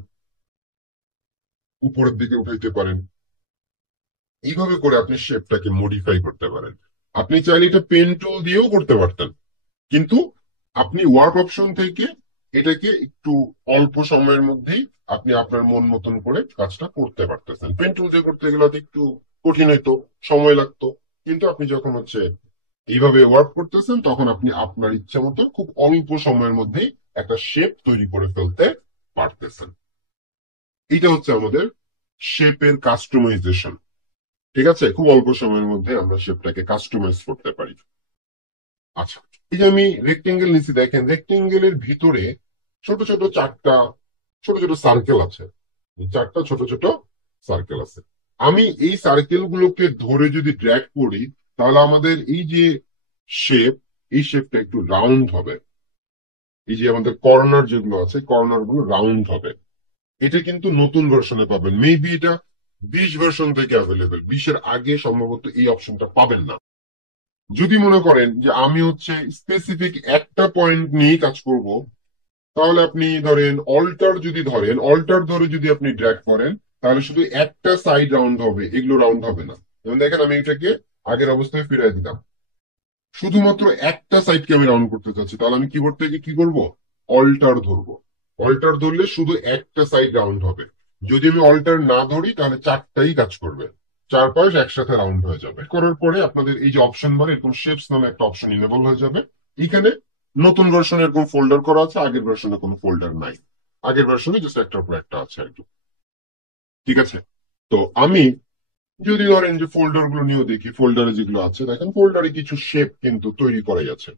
উপরের দিকে উঠাইতে পারেন। এইভাবে করে আপনি শেপটাকে মডিফাই করতে পারেন। আপনি চাইলে এটা পেন টুল দিয়েও করতে পারতেন, কিন্তু আপনি ওয়ার্ক অপশন থেকে এটাকে একটু অল্প সময়ের মধ্যেই আপনি আপনার মন মতন করে কাজটা করতে পারতেছেন। পেন টুল দিয়ে করতে গেলে একটু কঠিন হইতো, সময় লাগতো, কিন্তু আপনি যখন হচ্ছে এইভাবে ওয়ার্ক করতেছেন, তখন আপনি আপনার ইচ্ছা মতো খুব অল্প সময়ের মধ্যেই একটা শেপ তৈরি করে ফেলতে পারতেছেন। এটা হচ্ছে আমাদের শেপের কাস্টমাইজেশন। ঠিক আছে, খুব অল্প সময়ের মধ্যে আমরা শেপটাকে কাস্টমাইজ করতে পারি। আচ্ছা, এই যে আমি রেক্টেঙ্গেল নিচ্ছি, দেখেন রেক্টেঙ্গেলের ভিতরে ছোট ছোট চারটা ছোট ছোট সার্কেল আছে, চারটা ছোট ছোট সার্কেল আছে। আমি এই সার্কেল গুলোকে ধরে যদি ড্র্যাগ করি, তাহলে আমাদের এই যে শেপ, এই শেপটা একটু রাউন্ড হবে। এই যে আমাদের কর্নার যেগুলো আছে, কর্নার গুলো রাউন্ড হবে। এটা কিন্তু নতুন ভার্সনে পাবেন, মেবি এটা 20 ভার্সন থেকে অ্যাভেলেবেল, 20-এর আগে সম্ভবত এই অপশনটা পাবেন না। যদি মনে করেন যে আমি হচ্ছে স্পেসিফিক একটা পয়েন্ট নিয়ে কাজ করব, তাহলে আপনি ধরেন অল্টার যদি ধরেন, অল্টার ধরে যদি আপনি ড্র্যাগ করেন, তাহলে শুধু একটা সাইড রাউন্ড হবে, এগুলো রাউন্ড হবে না। যেমন দেখেন আমি এটাকে আগের অবস্থায় ফিরিয়ে দিলাম, শুধুমাত্র একটা সাইডকে আমি রাউন্ড করতে চাচ্ছি, তাহলে আমি কিবোর্ড থেকে কি করব, অল্টার ধরবো। অল্টার ধরলে শুধু একটা সাইড রাউন্ড হবে। যদি আমি অল্টার না ধরি তাহলে চারটাই কাজ করবে, চার পাশ একসাথে রাউন্ড হয়ে যাবে। করার পরে আপনাদের এই যে অপশন বারে এরকম শেপস নামে একটা অপশন ইনেবল হয়ে যাবে। এখানে নতুন ভার্সনে এরকম ফোল্ডার করা আছে, আগের ভার্সনে কোনো ফোল্ডার নাই, আগের ভার্সনে জাস্ট একটার পর একটা আছে আর কি। ঠিক আছে, তো আমি যদি ধরেন যে ফোল্ডার গুলো নিয়েও দেখি, ফোল্ডারে যেগুলো আছে দেখেন ফোল্ডারে কিছু শেপ কিন্তু তৈরি করাই আছে।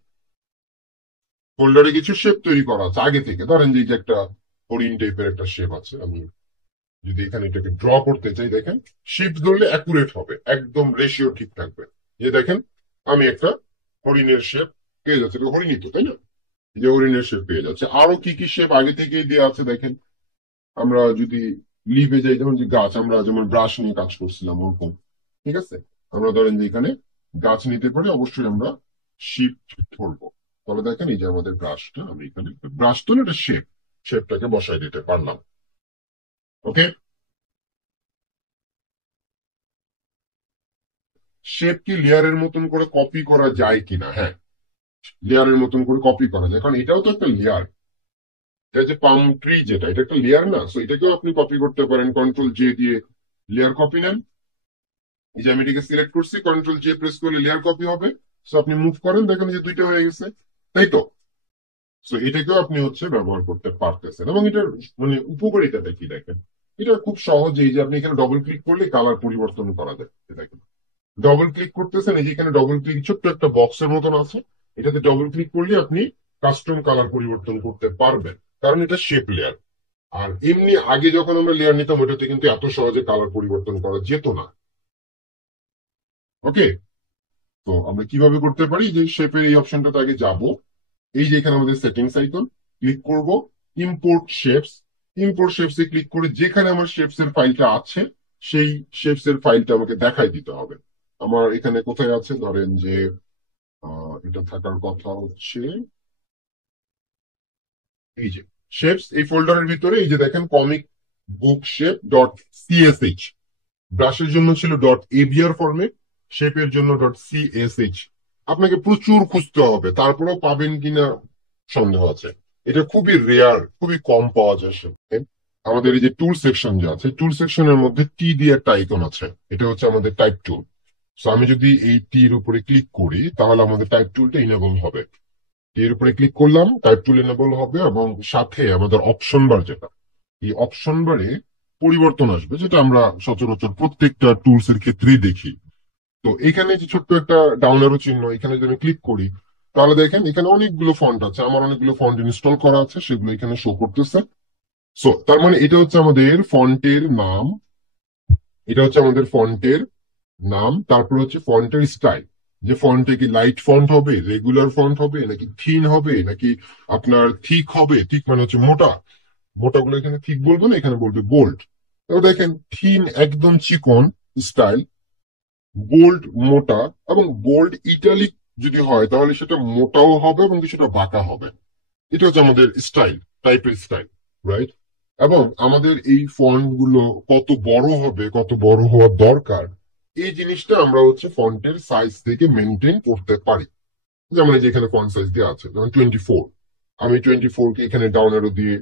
ফোল্ডারে কিছু শেপ তৈরি করা আছে আগে থেকে। ধরেন যে এই যে একটা হরিণ টাইপের একটা শেপ আছে, আমি যদি এখানে এটাকে ড্র করতে চাই, দেখেন শিফট ধরলে অ্যাকুরেট হবে, একদম রেশিও ঠিক থাকবে। যে দেখেন আমি একটা হরিণের শেপ পেয়ে যাচ্ছে, হরিণই তো তাই না, যে হরিণের শেপ পেয়ে যাচ্ছে। আরো কি কি শেপ আগে থেকেই দেওয়া আছে দেখেন। আমরা যদি লিভে যাই, যেমন যে গাছ, আমরা যেমন ব্রাশ নিয়ে কাজ করছিলাম ওরকম। ঠিক আছে, আমরা ধরেন যে এখানে গাছ নিতে পারি, অবশ্যই আমরা শিফট ধরবো। তবে দেখেন এই যে আমাদের ব্রাশটা, আমি এখানে ব্রাশ তো না, এটা শেপ, শেপটাকে বসাই দিতে পারলাম। ওকে, শেপ কি লেয়ারের মতন করে কপি করা যায় কিনা? হ্যাঁ, লেয়ারের মতন করে কপি করা যায়, কারণ এটাও তো একটা লেয়ার। এটা যে পাম ট্রি, যেটা এটা একটা লেয়ার না, সো এটাকেও আপনি কপি করতে পারেন। কন্ট্রোল জে দিয়ে লেয়ার কপি নেন। এই যে আমি এটাকে সিলেক্ট করছি, কন্ট্রোল জে প্রেস করলে লেয়ার কপি হবে। সো আপনি মুভ করেন, দেখেন যে দুইটা হয়ে গেছে, তাই তো। সো এটাকেও আপনি হচ্ছে ব্যবহার করতে পারতেছেন। এবং এটার মানে উপকারিতাটা কি দেখেন, এটা খুব সহজ। এই যে আপনি এখানে ডবল ক্লিক করলে কালার পরিবর্তন করা যায়। দেখেন ডবল ক্লিক করতেছেন, এই যে এখানে ডবল ক্লিক, ছোট্ট একটা বক্সের মতন আছে, এটাতে ডবল ক্লিক করলে আপনি কাস্টম কালার পরিবর্তন করতে পারবেন, কারণ এটা শেপ লেয়ার। আর এমনি আগে যখন আমরা লেয়ার নিতাম, ওটাতে কিন্তু এত সহজে কালার পরিবর্তন করা যেত না। ওকে, তো আমরা কিভাবে করতে পারি, যে শেপের এই অপশনটাতে আগে যাব। এই যে এখানে আমাদের সেটিংস আইকন, ক্লিক করব, ইম্পোর্ট শেপস। ইম্পোর্ট শেপস এ ক্লিক করে যেখানে আমার শেপস এর ফাইলটা আছে, সেই শেপস এর ফাইলটা আমাকে দেখাই দিতে হবে। আমার এখানে কোথায় আছে, ধরেন যে এটা থাকার কথা হচ্ছে এই যে শেপস, এই ফোল্ডারের ভিতরে এই যে দেখেন কমিক বুক শেপ ডট সিএসএইচ। ব্রাশের জন্য ছিল ডট এবিআর ফরম্যাট, শেপের জন্য ডট সিএসএইচ। আপনাকে প্রচুর খুঁজতে হবে, তারপরেও পাবেন কিনা সন্দেহ আছে। এটা খুবই রেয়ার, খুবই কম পাওয়া যায় সেখানে। আমাদের এই যে টুল সেকশন যে আছে, টুল সেকশনের মধ্যে টি দিয়ে একটা আইকন আছে, এটা হচ্ছে আমাদের টাইপ টুল। সো আমি যদি এই টির উপরে ক্লিক করি, তাহলে আমাদের টাইপ টুলটা ইনেবল হবে। এর উপরে ক্লিক করলাম, টাইপ টুল এনেবল হবে, এবং সাথে আমাদের অপশন বার, যেটা এই অপশন বারে পরিবর্তন আসবে, যেটা আমরা সচরাচর প্রত্যেকটা টুলস এর ক্ষেত্রেই দেখি। তো এখানে যে ছোট্ট একটা ডাউন অ্যারো চিহ্ন, এখানে যদি আমি ক্লিক করি, তাহলে দেখেন এখানে অনেকগুলো ফন্ট আছে, আমার অনেকগুলো ফন্ট ইনস্টল করা আছে, সেগুলো এখানে শো করতেছে। সো তার মানে এটা হচ্ছে আমাদের ফন্টের নাম, এটা হচ্ছে আমাদের ফন্টের নাম, তারপর হচ্ছে ফন্টের স্টাইল। যে ফন্টে কি লাইট ফন্ট হবে, রেগুলার ফন্ট হবে, নাকি থিন হবে, নাকি আপনার থিক হবে। থিক মানে হচ্ছে মোটা, মোটাগুলো এখানে থিক বলবো না, এখানে বলবে বোল্ড। তো দেখেন থিন একদম চিকন স্টাইল, বোল্ড মোটা, এবং বোল্ড ইটালিক যদি হয় তাহলে সেটা মোটাও হবে এবং কিছুটা বাঁকা হবে। এটা হচ্ছে আমাদের স্টাইল, টাইপের স্টাইল, রাইট। এবং আমাদের এই ফন্ট গুলো কত বড় হবে, কত বড় হওয়ার দরকার, এই জিনিসটা আমরা হচ্ছে ফন্টের সাইজ থেকে মেনটেন করতে পারি। যেমন এই যে এখানে ফন্ট সাইজ দেওয়া আছে, যেমন 24, আমি 24 কে এখানে ডাউন অ্যারো দিয়ে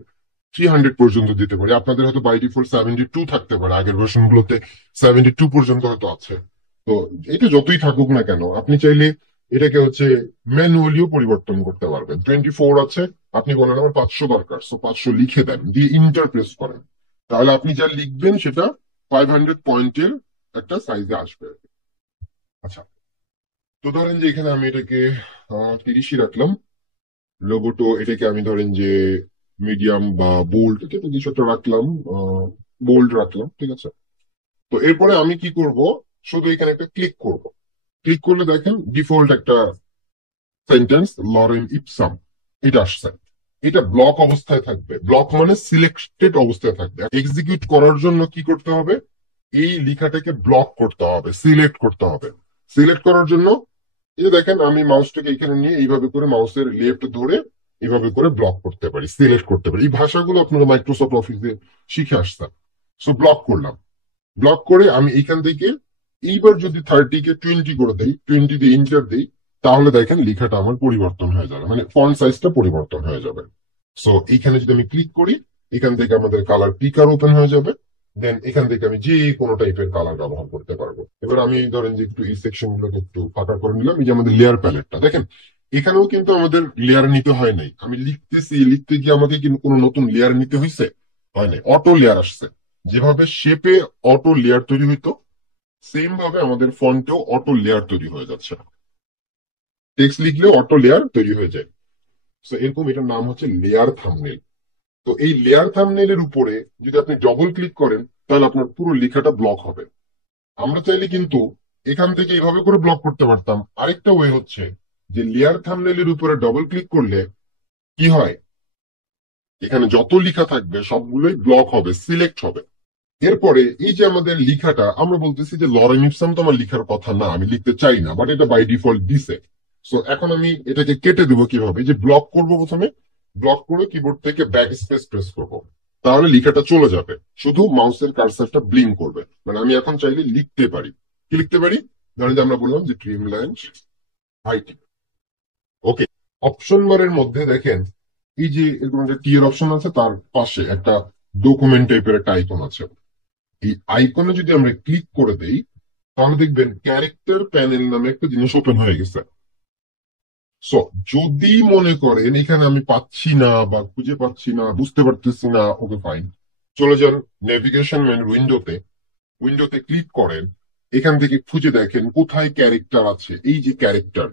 300 পর্যন্ত দিতে পারি। আপনাদের হয়তো বাই ডিফল্ট 72 থাকতে পারে, আগের ভার্সন গুলোতে 72 পর্যন্ত হয়তো আছে। তো এটা যতই থাকুক না কেন, আপনি চাইলে এটাকে হচ্ছে ম্যানুয়ালিও পরিবর্তন করতে পারবেন। 24 আছে, আপনি বলেন আমার 500 দরকার, সো 500 লিখে দেন, দিয়ে ইন্টার প্রেস করেন, তাহলে আপনি যা লিখবেন সেটা 500 পয়েন্টের একটা সাইজে আসবে। আচ্ছা, তো ধরেন যে এখানে আমি এটাকে 30ই রাখলাম। লোগোটো এটাকে আমি ধরেন যে মিডিয়াম বা বোল্ড, এটা কিছু একটা রাখলাম, বোল্ড রাখলাম, ঠিক আছে। তো এরপরে আমি কি করব, শুধু এখানে একটা ক্লিক করব। ক্লিক করলে দেখেন ডিফল্ট একটা সেন্টেন্স লরেন ইপসাম, এটা আসছে। এটা ব্লক অবস্থায় থাকবে, ব্লক মানে সিলেক্টেড অবস্থায় থাকবে। এক্সিকিউট করার জন্য কি করতে হবে, এই লেখাটাকে ব্লক করতে হবে, সিলেক্ট করতে হবে। সিলেক্ট করার জন্য এই যে দেখেন আমি মাউসটাকে এখানে নিয়ে এইভাবে করে মাউসের লেফট ধরে এইভাবে করে ব্লক করতে পারি, সিলেক্ট করতে পারি। এই ভাষাগুলো আপনারা মাইক্রোসফট অফিসে শিখে আসছেন। সো ব্লক করলাম, ব্লক করে আমি এইখান থেকে এইবার যদি 30 কে 20 করে দেই, 20 দিয়ে ইন্টার দিই, তাহলে দেখেন লেখাটা আমার পরিবর্তন হয়ে যাবে, মানে ফন্ট সাইজটা পরিবর্তন হয়ে যাবে। সো এইখানে যদি আমি ক্লিক করি, এখান থেকে আমাদের কালার পিকার ওপেন হয়ে যাবে। দেন এখান থেকে আমি যে কোনো টাইপের কালার ব্যবহার করতে পারবো। এবার আমি ধরেন যে একটু এই সেকশন গুলোকে একটু ফাঁকা করে নিলাম। এই যে আমাদের লেয়ার প্যালেটটা দেখেন, এখানেও কিন্তু আমাদের লেয়ার নিতে হয় নাই। আমি লিখতেছি, লিখতে গিয়ে আমাকে কিন্তু কোনো নতুন লেয়ার নিতে হয়েছে, হয় নাই, অটো লেয়ার আসছে। যেভাবে শেপে অটো লেয়ার তৈরি হইতো, সেম ভাবে আমাদের ফন্টেও অটো লেয়ার তৈরি হয়ে যাচ্ছে। টেক্সট লিখলেও অটো লেয়ার তৈরি হয়ে যায়। তো এরকম, এটার নাম হচ্ছে লেয়ার থাম্বনেল। তো এই লেয়ার থাম্বনেলের উপরে যদি আপনি ডবল ক্লিক করেন, তাহলে আপনার পুরো লেখাটা ব্লক হবে। আমরা চাইলে কিন্তু এখান থেকে এইভাবে করে ব্লক করতে পারতাম। আরেকটা ওয়ে হচ্ছে যে লেয়ার থাম্বনেলের উপরে ডবল ক্লিক করলে কি হয়, এখানে যত লেখা থাকবে সবগুলোই ব্লক হবে, সিলেক্ট হবে। এরপরে এই যে আমাদের লেখাটা, আমরা বলতেছি যে লরেন ইপসাম তো আমার লেখার কথা না, আমি লিখতে চাই না, বাট এটা বাই ডিফল্ট দিছে। সো এখন আমি এটাকে কেটে দেবো কিভাবে? এই যে ব্লক করব, প্রথমে ব্লক করে কিবোর্ড থেকে ব্যাক স্পেস প্রেস করব, তাহলে লেখাটা চলে যাবে, শুধু মাউসের কার্সারটা ব্লিঙ্ক করবে। মানে আমি এখন চাইলে লিখতে পারি। কি লিখতে পারি? ধরেন যে আমরা বললাম যে ড্রিমল্যান্ড আইটি। ওকে, অপশন বারের মধ্যে দেখেন এই যে এরকম একটা টি এর অপশন আছে, তার পাশে একটা ডকুমেন্ট টাইপের একটা আইকন আছে। এই আইকনে যদি আমরা ক্লিক করে দেই, তাহলে দেখবেন ক্যারেক্টার প্যানেল নামে একটা জিনিস ওপেন হয়ে গেছে। সো যদি মনে করেন এখানে আমি পাচ্ছি না বা খুঁজে পাচ্ছি না, বুঝতে পারতেছি না, ওকে ফাইন, চলে যান নেভিগেশন মেনু উইন্ডোতে। উইন্ডোতে ক্লিক করেন, এখান থেকে খুঁজে দেখেন কোথায় ক্যারেক্টার আছে, এই যে ক্যারেক্টার।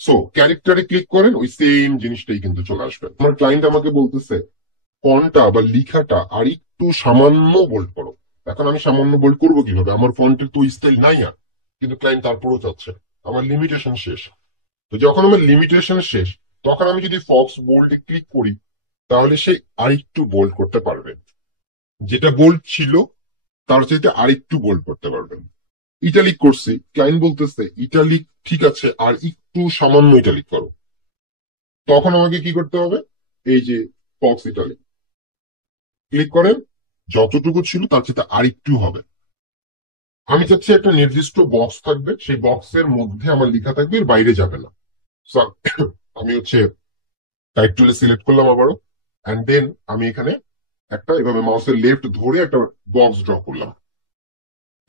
সো ক্যারেক্টারে ক্লিক করেন, ওই সেম জিনিসটাই কিন্তু চলে আসবে। আমার ক্লায়েন্ট আমাকে বলতেছে ফন্টটা বা লিখাটা আর একটু সামান্য বোল্ড করো। এখন আমি সামান্য বোল্ড করবো কিভাবে? আমার ফন্টের তো স্টাইল নাই আর, কিন্তু ক্লায়েন্ট তারপরও চাচ্ছে। আমার লিমিটেশন শেষ। তো যখন আমার লিমিটেশন শেষ, তখন আমি যদি ফক্স বোল্ডে ক্লিক করি, তাহলে সে আরেকটু বোল্ড করতে পারবে। যেটা বোল্ড ছিল তার চাইতে আরেকটু বোল্ড করতে পারবেন। ইটালিক করছি, ক্লায়েন্ট বলতেছে ইটালিক ঠিক আছে, আর একটু সামান্য ইটালিক করো। তখন আমাকে কি করতে হবে? এই যে ফক্স ইটালিক ক্লিক করেন, যতটুকু ছিল তার চাইতে আরেকটু হবে। আমি চাচ্ছি একটা নির্দিষ্ট বক্স থাকবে, সেই বক্সের মধ্যে আমার লেখা থাকবে, এর বাইরে যাবে না। So, আমি হচ্ছে টাইপ টুলে সিলেক্ট করলাম আবারও, এন্ড দেন আমি এখানে একটা এভাবে মাউসের লেফট ধরে একটা বক্স ড্র করলাম।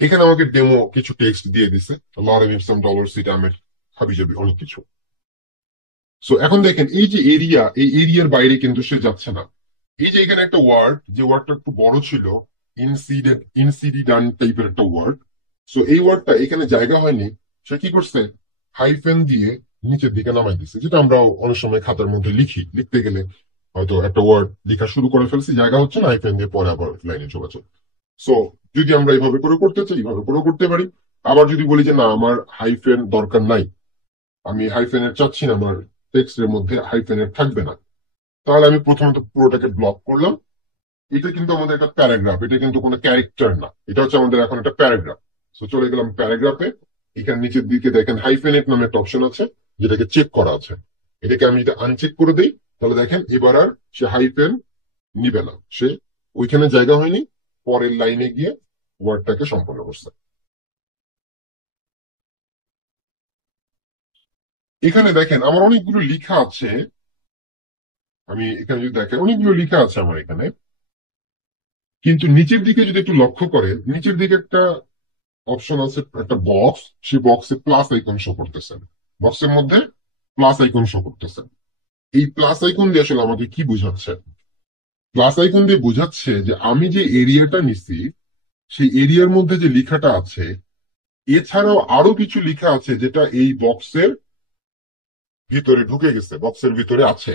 এখানে আমাকে ডেমো কিছু টেক্সট দিয়ে দিছে, লরেন ইপসাম ডলার সিট আমের হাবিজাবি অনেক কিছু। সো এখন দেখেন এই যে এরিয়া, এই এরিয়ার বাইরে কিন্তু সে যাচ্ছে না। এই যে এখানে একটা ওয়ার্ড, যে ওয়ার্ডটা একটু বড় ছিল, ইনসিডিডান টাইপের একটা ওয়ার্ড। সো এই ওয়ার্ডটা এখানে জায়গা হয়নি, সে কি করছে, হাইফেন দিয়ে নিচের দিকে নামাই দিচ্ছে, যেটা আমরা অনেক সময় খাতার মধ্যে লিখি, লিখতে গেলে হয়তো একটা ওয়ার্ড লেখা শুরু করে ফেলছি, জায়গা হচ্ছে না, হাইফেন দিয়ে পরে আবার লাইনে চলে যায়। সো যদি আমরা এইভাবে করে করতে চাই, এইভাবে করেও করতে পারি। আবার যদি বলি যে না, আমার হাইফেন দরকার নাই, আমি হাইফেনের চাচ্ছি না, আমার টেক্সটের মধ্যে হাইফেনের থাকবে না, তাহলে আমি প্রথমত পুরোটাকে ব্লক করলাম। এটা কিন্তু আমাদের একটা প্যারাগ্রাফ, এটা কিন্তু কোনো ক্যারেক্টার না, এটা হচ্ছে আমাদের এখন একটা প্যারাগ্রাফ। তো চলে গেলাম প্যারাগ্রাফে। এখানে নিচের দিকে দেখেন হাইফেনেট নামে একটা অপশন আছে, যেটাকে চেক করা আছে। এটাকে আমি যদি আনচেক করে দিই, তাহলে দেখেন এবার আর সে হাইফেন নিবে না, সে ওইখানে জায়গা হয়নি, পরের লাইনে গিয়ে ওয়ার্ডটাকে সম্পন্ন করছে। এখানে দেখেন আমার অনেকগুলো লেখা আছে, আমি এখানে যদি দেখেন অনেকগুলো লেখা আছে আমার এখানে, কিন্তু নিচের দিকে যদি একটু লক্ষ্য করেন, নিচের দিকে একটা অপশন আছে, একটা বক্স, সেই বক্সে প্লাস আইকন শো করতেছেন, বক্সের মধ্যে প্লাস আইকন শো করতেছেন। এই প্লাস আইকন দিয়ে আসলে আমাকে কি বোঝাচ্ছে? প্লাস আইকন দিয়ে বোঝাচ্ছে যে আমি যে এরিয়াটা নিছি, সেই এরিয়ার মধ্যে যে লেখাটা আছে, এছাড়াও আরো কিছু লেখা আছে যেটা এই বক্সের ভিতরে ঢুকে গেছে, বক্সের ভিতরে আছে।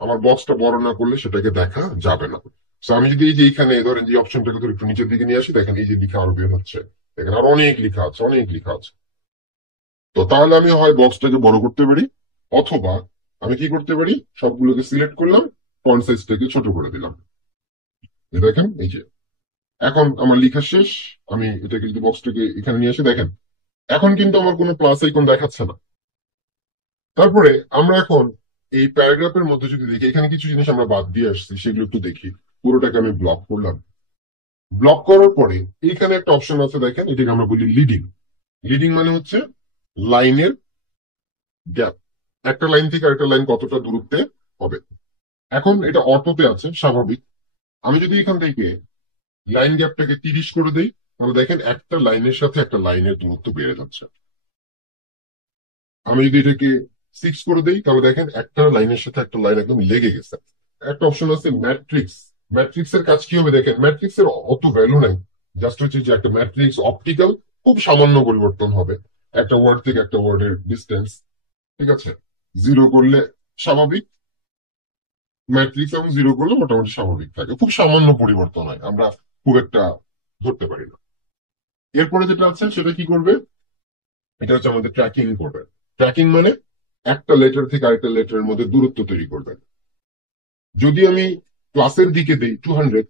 আমার বক্সটা বড় না করলে সেটাকে দেখা যাবে না। তো আমি যদি এই যে এখানে ধরেন যে অপশনটাকে ধরে একটু নিচের দিকে নিয়ে আসি, দেখেন এই যে লেখা আরো বের হচ্ছে, এখানে আরো অনেক লেখা আছে, অনেক লেখা আছে। তো তাহলে আমি হয় বক্সটাকে বড় করতে পারি, অথবা আমি কি করতে পারি, সবগুলোকে সিলেক্ট করলাম, ফন্ট সাইজটাকে ছোট করে দিলাম। এই দেখেন এই যে এখন আমার লেখা শেষ। আমি এটাকে যদি বক্সটাকে এখানে নিয়ে আসি, দেখেন এখন কিন্তু আমার কোনো প্লাস আইকন দেখাচ্ছে না। তারপরে আমরা এখন এই প্যারাগ্রাফের মধ্যে যদি দেখি, এখানে কিছু জিনিস আমরা বাদ দিয়ে আসছি, সেগুলো একটু দেখি। পুরোটাকে আমি ব্লক করলাম। ব্লক করার পরে এইখানে একটা অপশন আছে, দেখেন এটাকে আমরা বলি লিডিং। লিডিং মানে হচ্ছে লাইনের গ্যাপ, একটা লাইন থেকে আরেকটা লাইন কতটা দূরত্বে হবে। এখন এটা অটোতে আছে স্বাভাবিক। আমি যদি এখান থেকে লাইন গ্যাপটাকে 30 করে দেই, তাহলে দেখেন একটা লাইনের সাথে একটা লাইনের দূরত্ব বেড়ে যাচ্ছে। আমি যদি এটাকে 6 করে দেই, তাহলে দেখেন একটা লাইনের সাথে একটা লাইন একদম লেগে গেছে। একটা অপশন আছে ম্যাট্রিক্স। ম্যাট্রিক্স এর কাজ কি হবে দেখেন, ম্যাট্রিক্স এর অত ভ্যালু নাই। জাস্ট হচ্ছে যে একটা ম্যাট্রিক্স অপটিক্যাল, খুব সামান্য পরিবর্তন হবে একটা ওয়ার্ড থেকে একটা ওয়ার্ডের ডিস্টেন্স। ঠিক আছে, জিরো করলে স্বাভাবিক, ম্যাট্রিক্স এবং জিরো করলে মোটামুটি স্বাভাবিক থাকে, খুব সামান্য পরিবর্তন হয়, আমরা খুব একটা ধরতে পারি না। এরপরে যেটা আছে সেটা কি করবে, এটা হচ্ছে আমাদের ট্র্যাকিং করবে। ট্র্যাকিং মানে একটা লেটার থেকে আরেকটা লেটারের মধ্যে দূরত্ব তৈরি করবে। যদি আমি ক্লাসের দিকে দেই 200,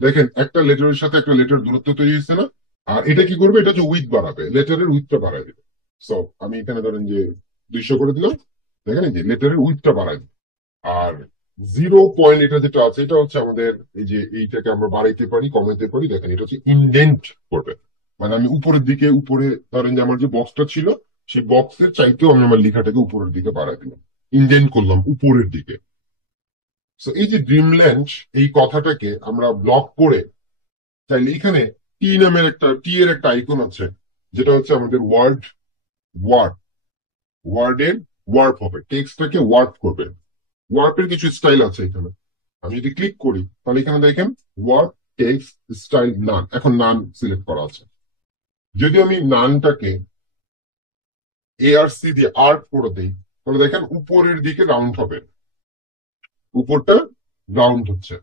দেখেন একটা লেটারের সাথে একটা লেটার দূরত্ব তৈরি হয়েছে না। আর এটা কি করবে, এটা হচ্ছে উইথ বাড়াবে, লেটারের উইথটা বাড়ায় দিবে। সো আমি এখানে ধরেন যে 200 করে দিলাম, দেখেন এই যে লেটারের উইথটা বাড়ায় দিবে। আর জিরো পয়েন্ট এটা যেটা আছে, এটা হচ্ছে আমাদের এই যে এইটাকে আমরা বাড়াইতে পারি কমাইতে পারি, দেখেন এটা হচ্ছে ইনডেন্ট করবে। মানে আমি উপরের দিকে, উপরে ধরেন যে আমার যে বক্সটা ছিল, সেই বক্সের চাইতেও আমি আমার লেখাটাকে উপরের দিকে বাড়াই দিলাম, ইনডেন্ট করলাম উপরের দিকে। সো এই যে ড্রিমল্যান্ড, এই কথাটাকে আমরা ব্লক করে চাইলে এখানে টি নামের একটা, টি এর একটা আইকন আছে, যেটা হচ্ছে আমাদের ওয়ার্ড, ওয়ার্ড, ওয়ার্ডের ওয়ার্প হবে, টেক্সটটাকে ওয়ার্প করবে। ওয়ার্পের কিছু স্টাইল আছে এখানে। আমি যদি ক্লিক করি, তাহলে এখানে দেখেন ওয়ার্প টেক্সট স্টাইল নান, এখন নান সিলেক্ট করা আছে। যদি আমি নানটাকে এআরসি দিয়ে আর্ট করে দিই, তাহলে দেখেন উপরের দিকে রাউন্ড হবে, উপরটা রাউন্ড হচ্ছে।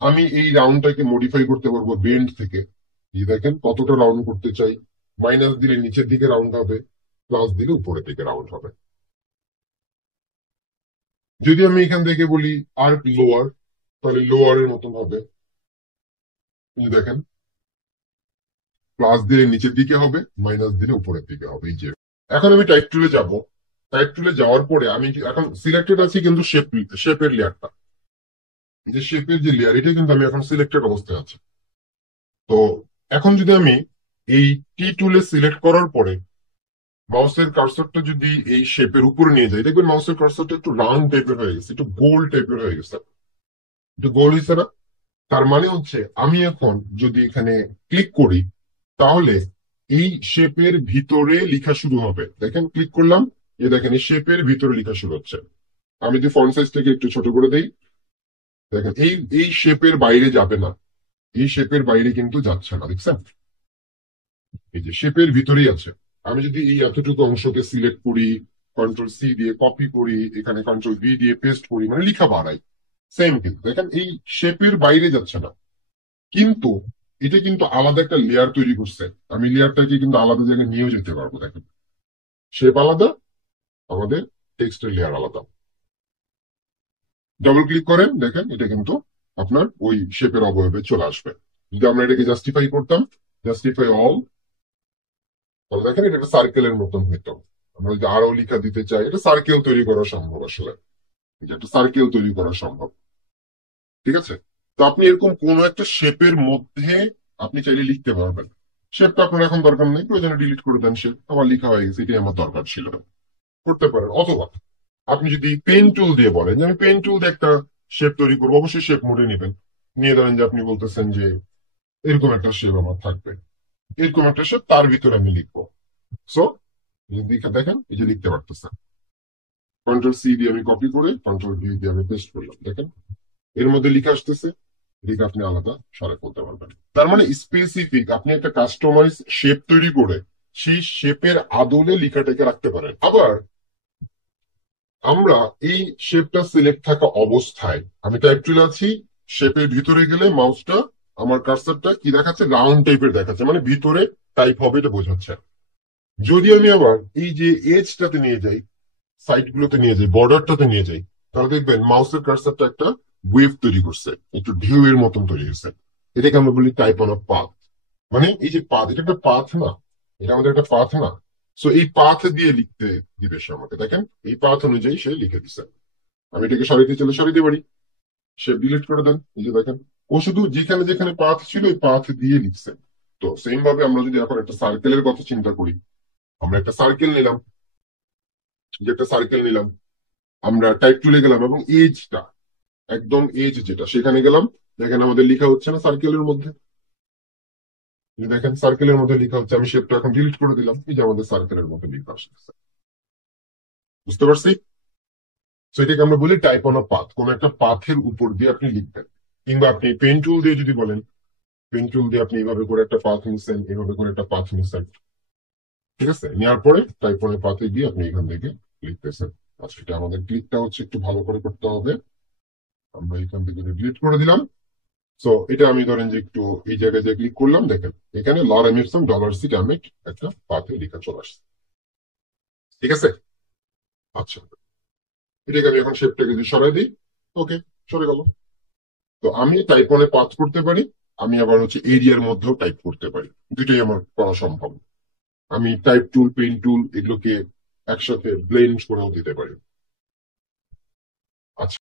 আমি এই রাউন্ডটাকে মডিফাই করতে পারবো বেন্ড থেকে। এই দেখেন কতটা রাউন্ড করতে চাই, মাইনাস দিলে নিচের দিকে রাউন্ড হবে, প্লাস দিলে উপরের দিকে রাউন্ড হবে। যদি আমি এখান থেকে বলি আর্ক লোয়ার, তাহলে লোয়ারের মতন হবে। এই যে দেখেন, প্লাস দিলে নিচের দিকে হবে, মাইনাস দিলে উপরের দিকে হবে, এই যে। এখন আমি টাইপ টুলে যাব। টাইপ টুলে যাওয়ার পরে আমি এখন সিলেক্টেড আছি কিন্তু শেপের লেয়ারটা, এই যে শেপের যে লেয়ার, এটা কিন্তু আমি এখন সিলেক্টেড অবস্থায় আছি। তো এখন যদি আমি এই টি টুলে সিলেক্ট করার পরে মাউসের কার্সরটা যদি এই শেপের উপরে নিয়ে যাই, দেখবেন মাউসের কার্সরটা একটু রাউন্ড টাইপের হয়ে গেছে, একটু গোল টাইপের হয়ে গেছে, একটু গোল হয়েছে না। তার মানে হচ্ছে আমি এখন যদি এখানে ক্লিক করি, তাহলে এই শেপের ভিতরে লেখা শুরু হবে। দেখেন ক্লিক করলাম, এ দেখেন এই শেপের ভিতরে লেখা শুরু হচ্ছে। আমি যদি ফন্ট সাইজটাকে একটু ছোট করে দেই, দেখেন এই এই শেপের বাইরে যাবে না, এই শেপের বাইরে কিন্তু যাচ্ছে না, দেখছেন, এই যে শেপের ভিতরেই আছে। আমি যদি এই এতটুকু অংশকে সিলেক্ট করি, কন্ট্রোল সি দিয়ে কপি করি, এখানে কন্ট্রোল ভি দিয়ে পেস্ট করি, মানে লেখা বাড়াই, সেম কিন্তু দেখেন এই শেপের বাইরে যাচ্ছে না। কিন্তু এটা কিন্তু আলাদা একটা লেয়ার তৈরি করছে, আমি লেয়ারটাকে কিন্তু আলাদা জায়গায় নিয়েও যেতে পারবো। দেখেন শেপ আলাদা, আমাদের টেক্সটের লেয়ার আলাদা। ডবল ক্লিক করেন, দেখেন এটা কিন্তু আপনার ওই শেপের অবয়বে চলে আসবে। যদি আমরা এটাকে জাস্টিফাই করতাম, জাস্টিফাই অল, তাহলে দেখেন এটা একটা সার্কেলের মতন হইতো। আমরা যদি আরো লেখা দিতে চাই, এটা সার্কেল তৈরি করা সম্ভব আসলে, যে একটা সার্কেল তৈরি করা সম্ভব। ঠিক আছে, তো আপনি এরকম কোন একটা শেপের মধ্যে আপনি চাইলে লিখতে পারবেন। শেপটা আপনার এখন দরকার নেই, প্রয়োজনে ডিলিট করে দেন, শেপ আমার লেখা হয়ে গেছে, এটাই আমার দরকার ছিল না, করতে পারেন। অথবা আপনি যদি পেন টুল দিয়ে বলেন যে আমি পেন টুল দিয়ে একটা শেপ তৈরি করবো, অবশ্যই শেপ মোডে নেবেন। নিয়ে ধরেন যে আপনি বলতেছেন যে এরকম একটা শেপ আমার থাকবে, এরকম একটা শেপ, তার ভিতরে আমি লিখবো। সো লিখে দেখেন এই যে লিখতে পারতেছেন, কন্ট্রোল সি দিয়ে আমি কপি করে কন্ট্রোল ভি দিয়ে আমি পেস্ট করলাম, দেখেন এর মধ্যে লিখে আসতেছে, লিখে আপনি আলাদা সরে ফেলতে পারবেন। তার মানে স্পেসিফিক আপনি একটা কাস্টমাইজ শেপ তৈরি করে সেই শেপের আদলে লেখাটাকে রাখতে পারেন। আবার আমরা এই শেপটা সিলেক্ট থাকা অবস্থায়, আমি টাইপ টুলে আছি, শেপের ভিতরে গেলে মাউসটা, আমার কার্সারটা কি দেখাচ্ছে, রাউন্ড টাইপের দেখাচ্ছে, মানে ভিতরে টাইপ হবে এটা বোঝাচ্ছে। যদি আমি আবার এই যে এজটাতে নিয়ে যাই, সাইড গুলোতে নিয়ে যাই, বর্ডারটাতে নিয়ে যাই, তাহলে দেখবেন মাউসের কার্সারটা একটা ওয়েভ তৈরি করছে, একটু ঢেউ এর মতন তৈরি হয়েছে। এটাকে আমরা বলি টাইপ অন অফ পাথ। মানে এই যে পাথ, এটা একটা পাথ না, এটা আমাদের একটা পাথ না। সো এই পাথ দিয়ে লিখতে দিবে সে আমাকে, দেখেন এই পাথ অনুযায়ী সে লিখে দিচ্ছে। আমি এটাকে সরাইতে চলে সরাইতে পারি, সে ডিলিট করে দেন, এই যে দেখেন ও শুধু যেখানে যেখানে পাথ ছিল ওই পাথ দিয়ে লিখছে। তো সেম ভাবে আমরা যদি এখন একটা সার্কেলের কথা চিন্তা করি, আমরা একটা সার্কেল নিলাম, যে একটা সার্কেল নিলাম, আমরা টাইপ টুলে গেলাম এবং এজটা, একদম এজ যেটা সেখানে গেলাম, দেখেন আমাদের লেখা হচ্ছে না সার্কেলের মধ্যে, দেখেন সার্কেলের মধ্যে লেখা হচ্ছে, আমি শেপটা এখন ডিলিট করে দিলাম, এই যে আমাদের সার্কেলের মধ্যে লেখা আসছে। বুঝতে পারছি? তো এটাকে আমরা বলি টাইপ অন আ পাথ, কোন একটা পাথের উপর দিয়ে আপনি লিখবেন। কিংবা আপনি পেন টুল দিয়ে যদি বলেন, পেন টুল দিয়ে আপনি এইভাবে করে একটা পাথ নিচ্ছেন, এইভাবে করে একটা পাথ নিচ্ছেন, ঠিক আছে, নেওয়ার পরে টাইপ অন এ পাথে গিয়ে আপনি এখান থেকে লিখতেছেন। আচ্ছা, এটা আমাদের ক্লিকটা হচ্ছে একটু ভালো করে করতে হবে, আমরা এখান থেকে ডিলিট করে দিলাম। সো এটা আমি ধরেন যে একটু এই জায়গায় যে ক্লিক করলাম, দেখেন এখানে লর এমিরসন ডলার সি ডামেট একটা পাথে লেখা চলে আসছে। ঠিক আছে? আচ্ছা, এটাকে আমি এখন শেপটাকে যদি সরাই দিই, ওকে, সরে গেল। তো আমি টাইপ অনে পাথ করতে পারি, আমি আবার হচ্ছে এরিয়ার মধ্যেও টাইপ করতে পারি, দুটোই আমার করা সম্ভব। আমি টাইপ টুল, পেন টুল এগুলোকে একসাথে ব্লেন্ড করেও দিতে পারি। আচ্ছা।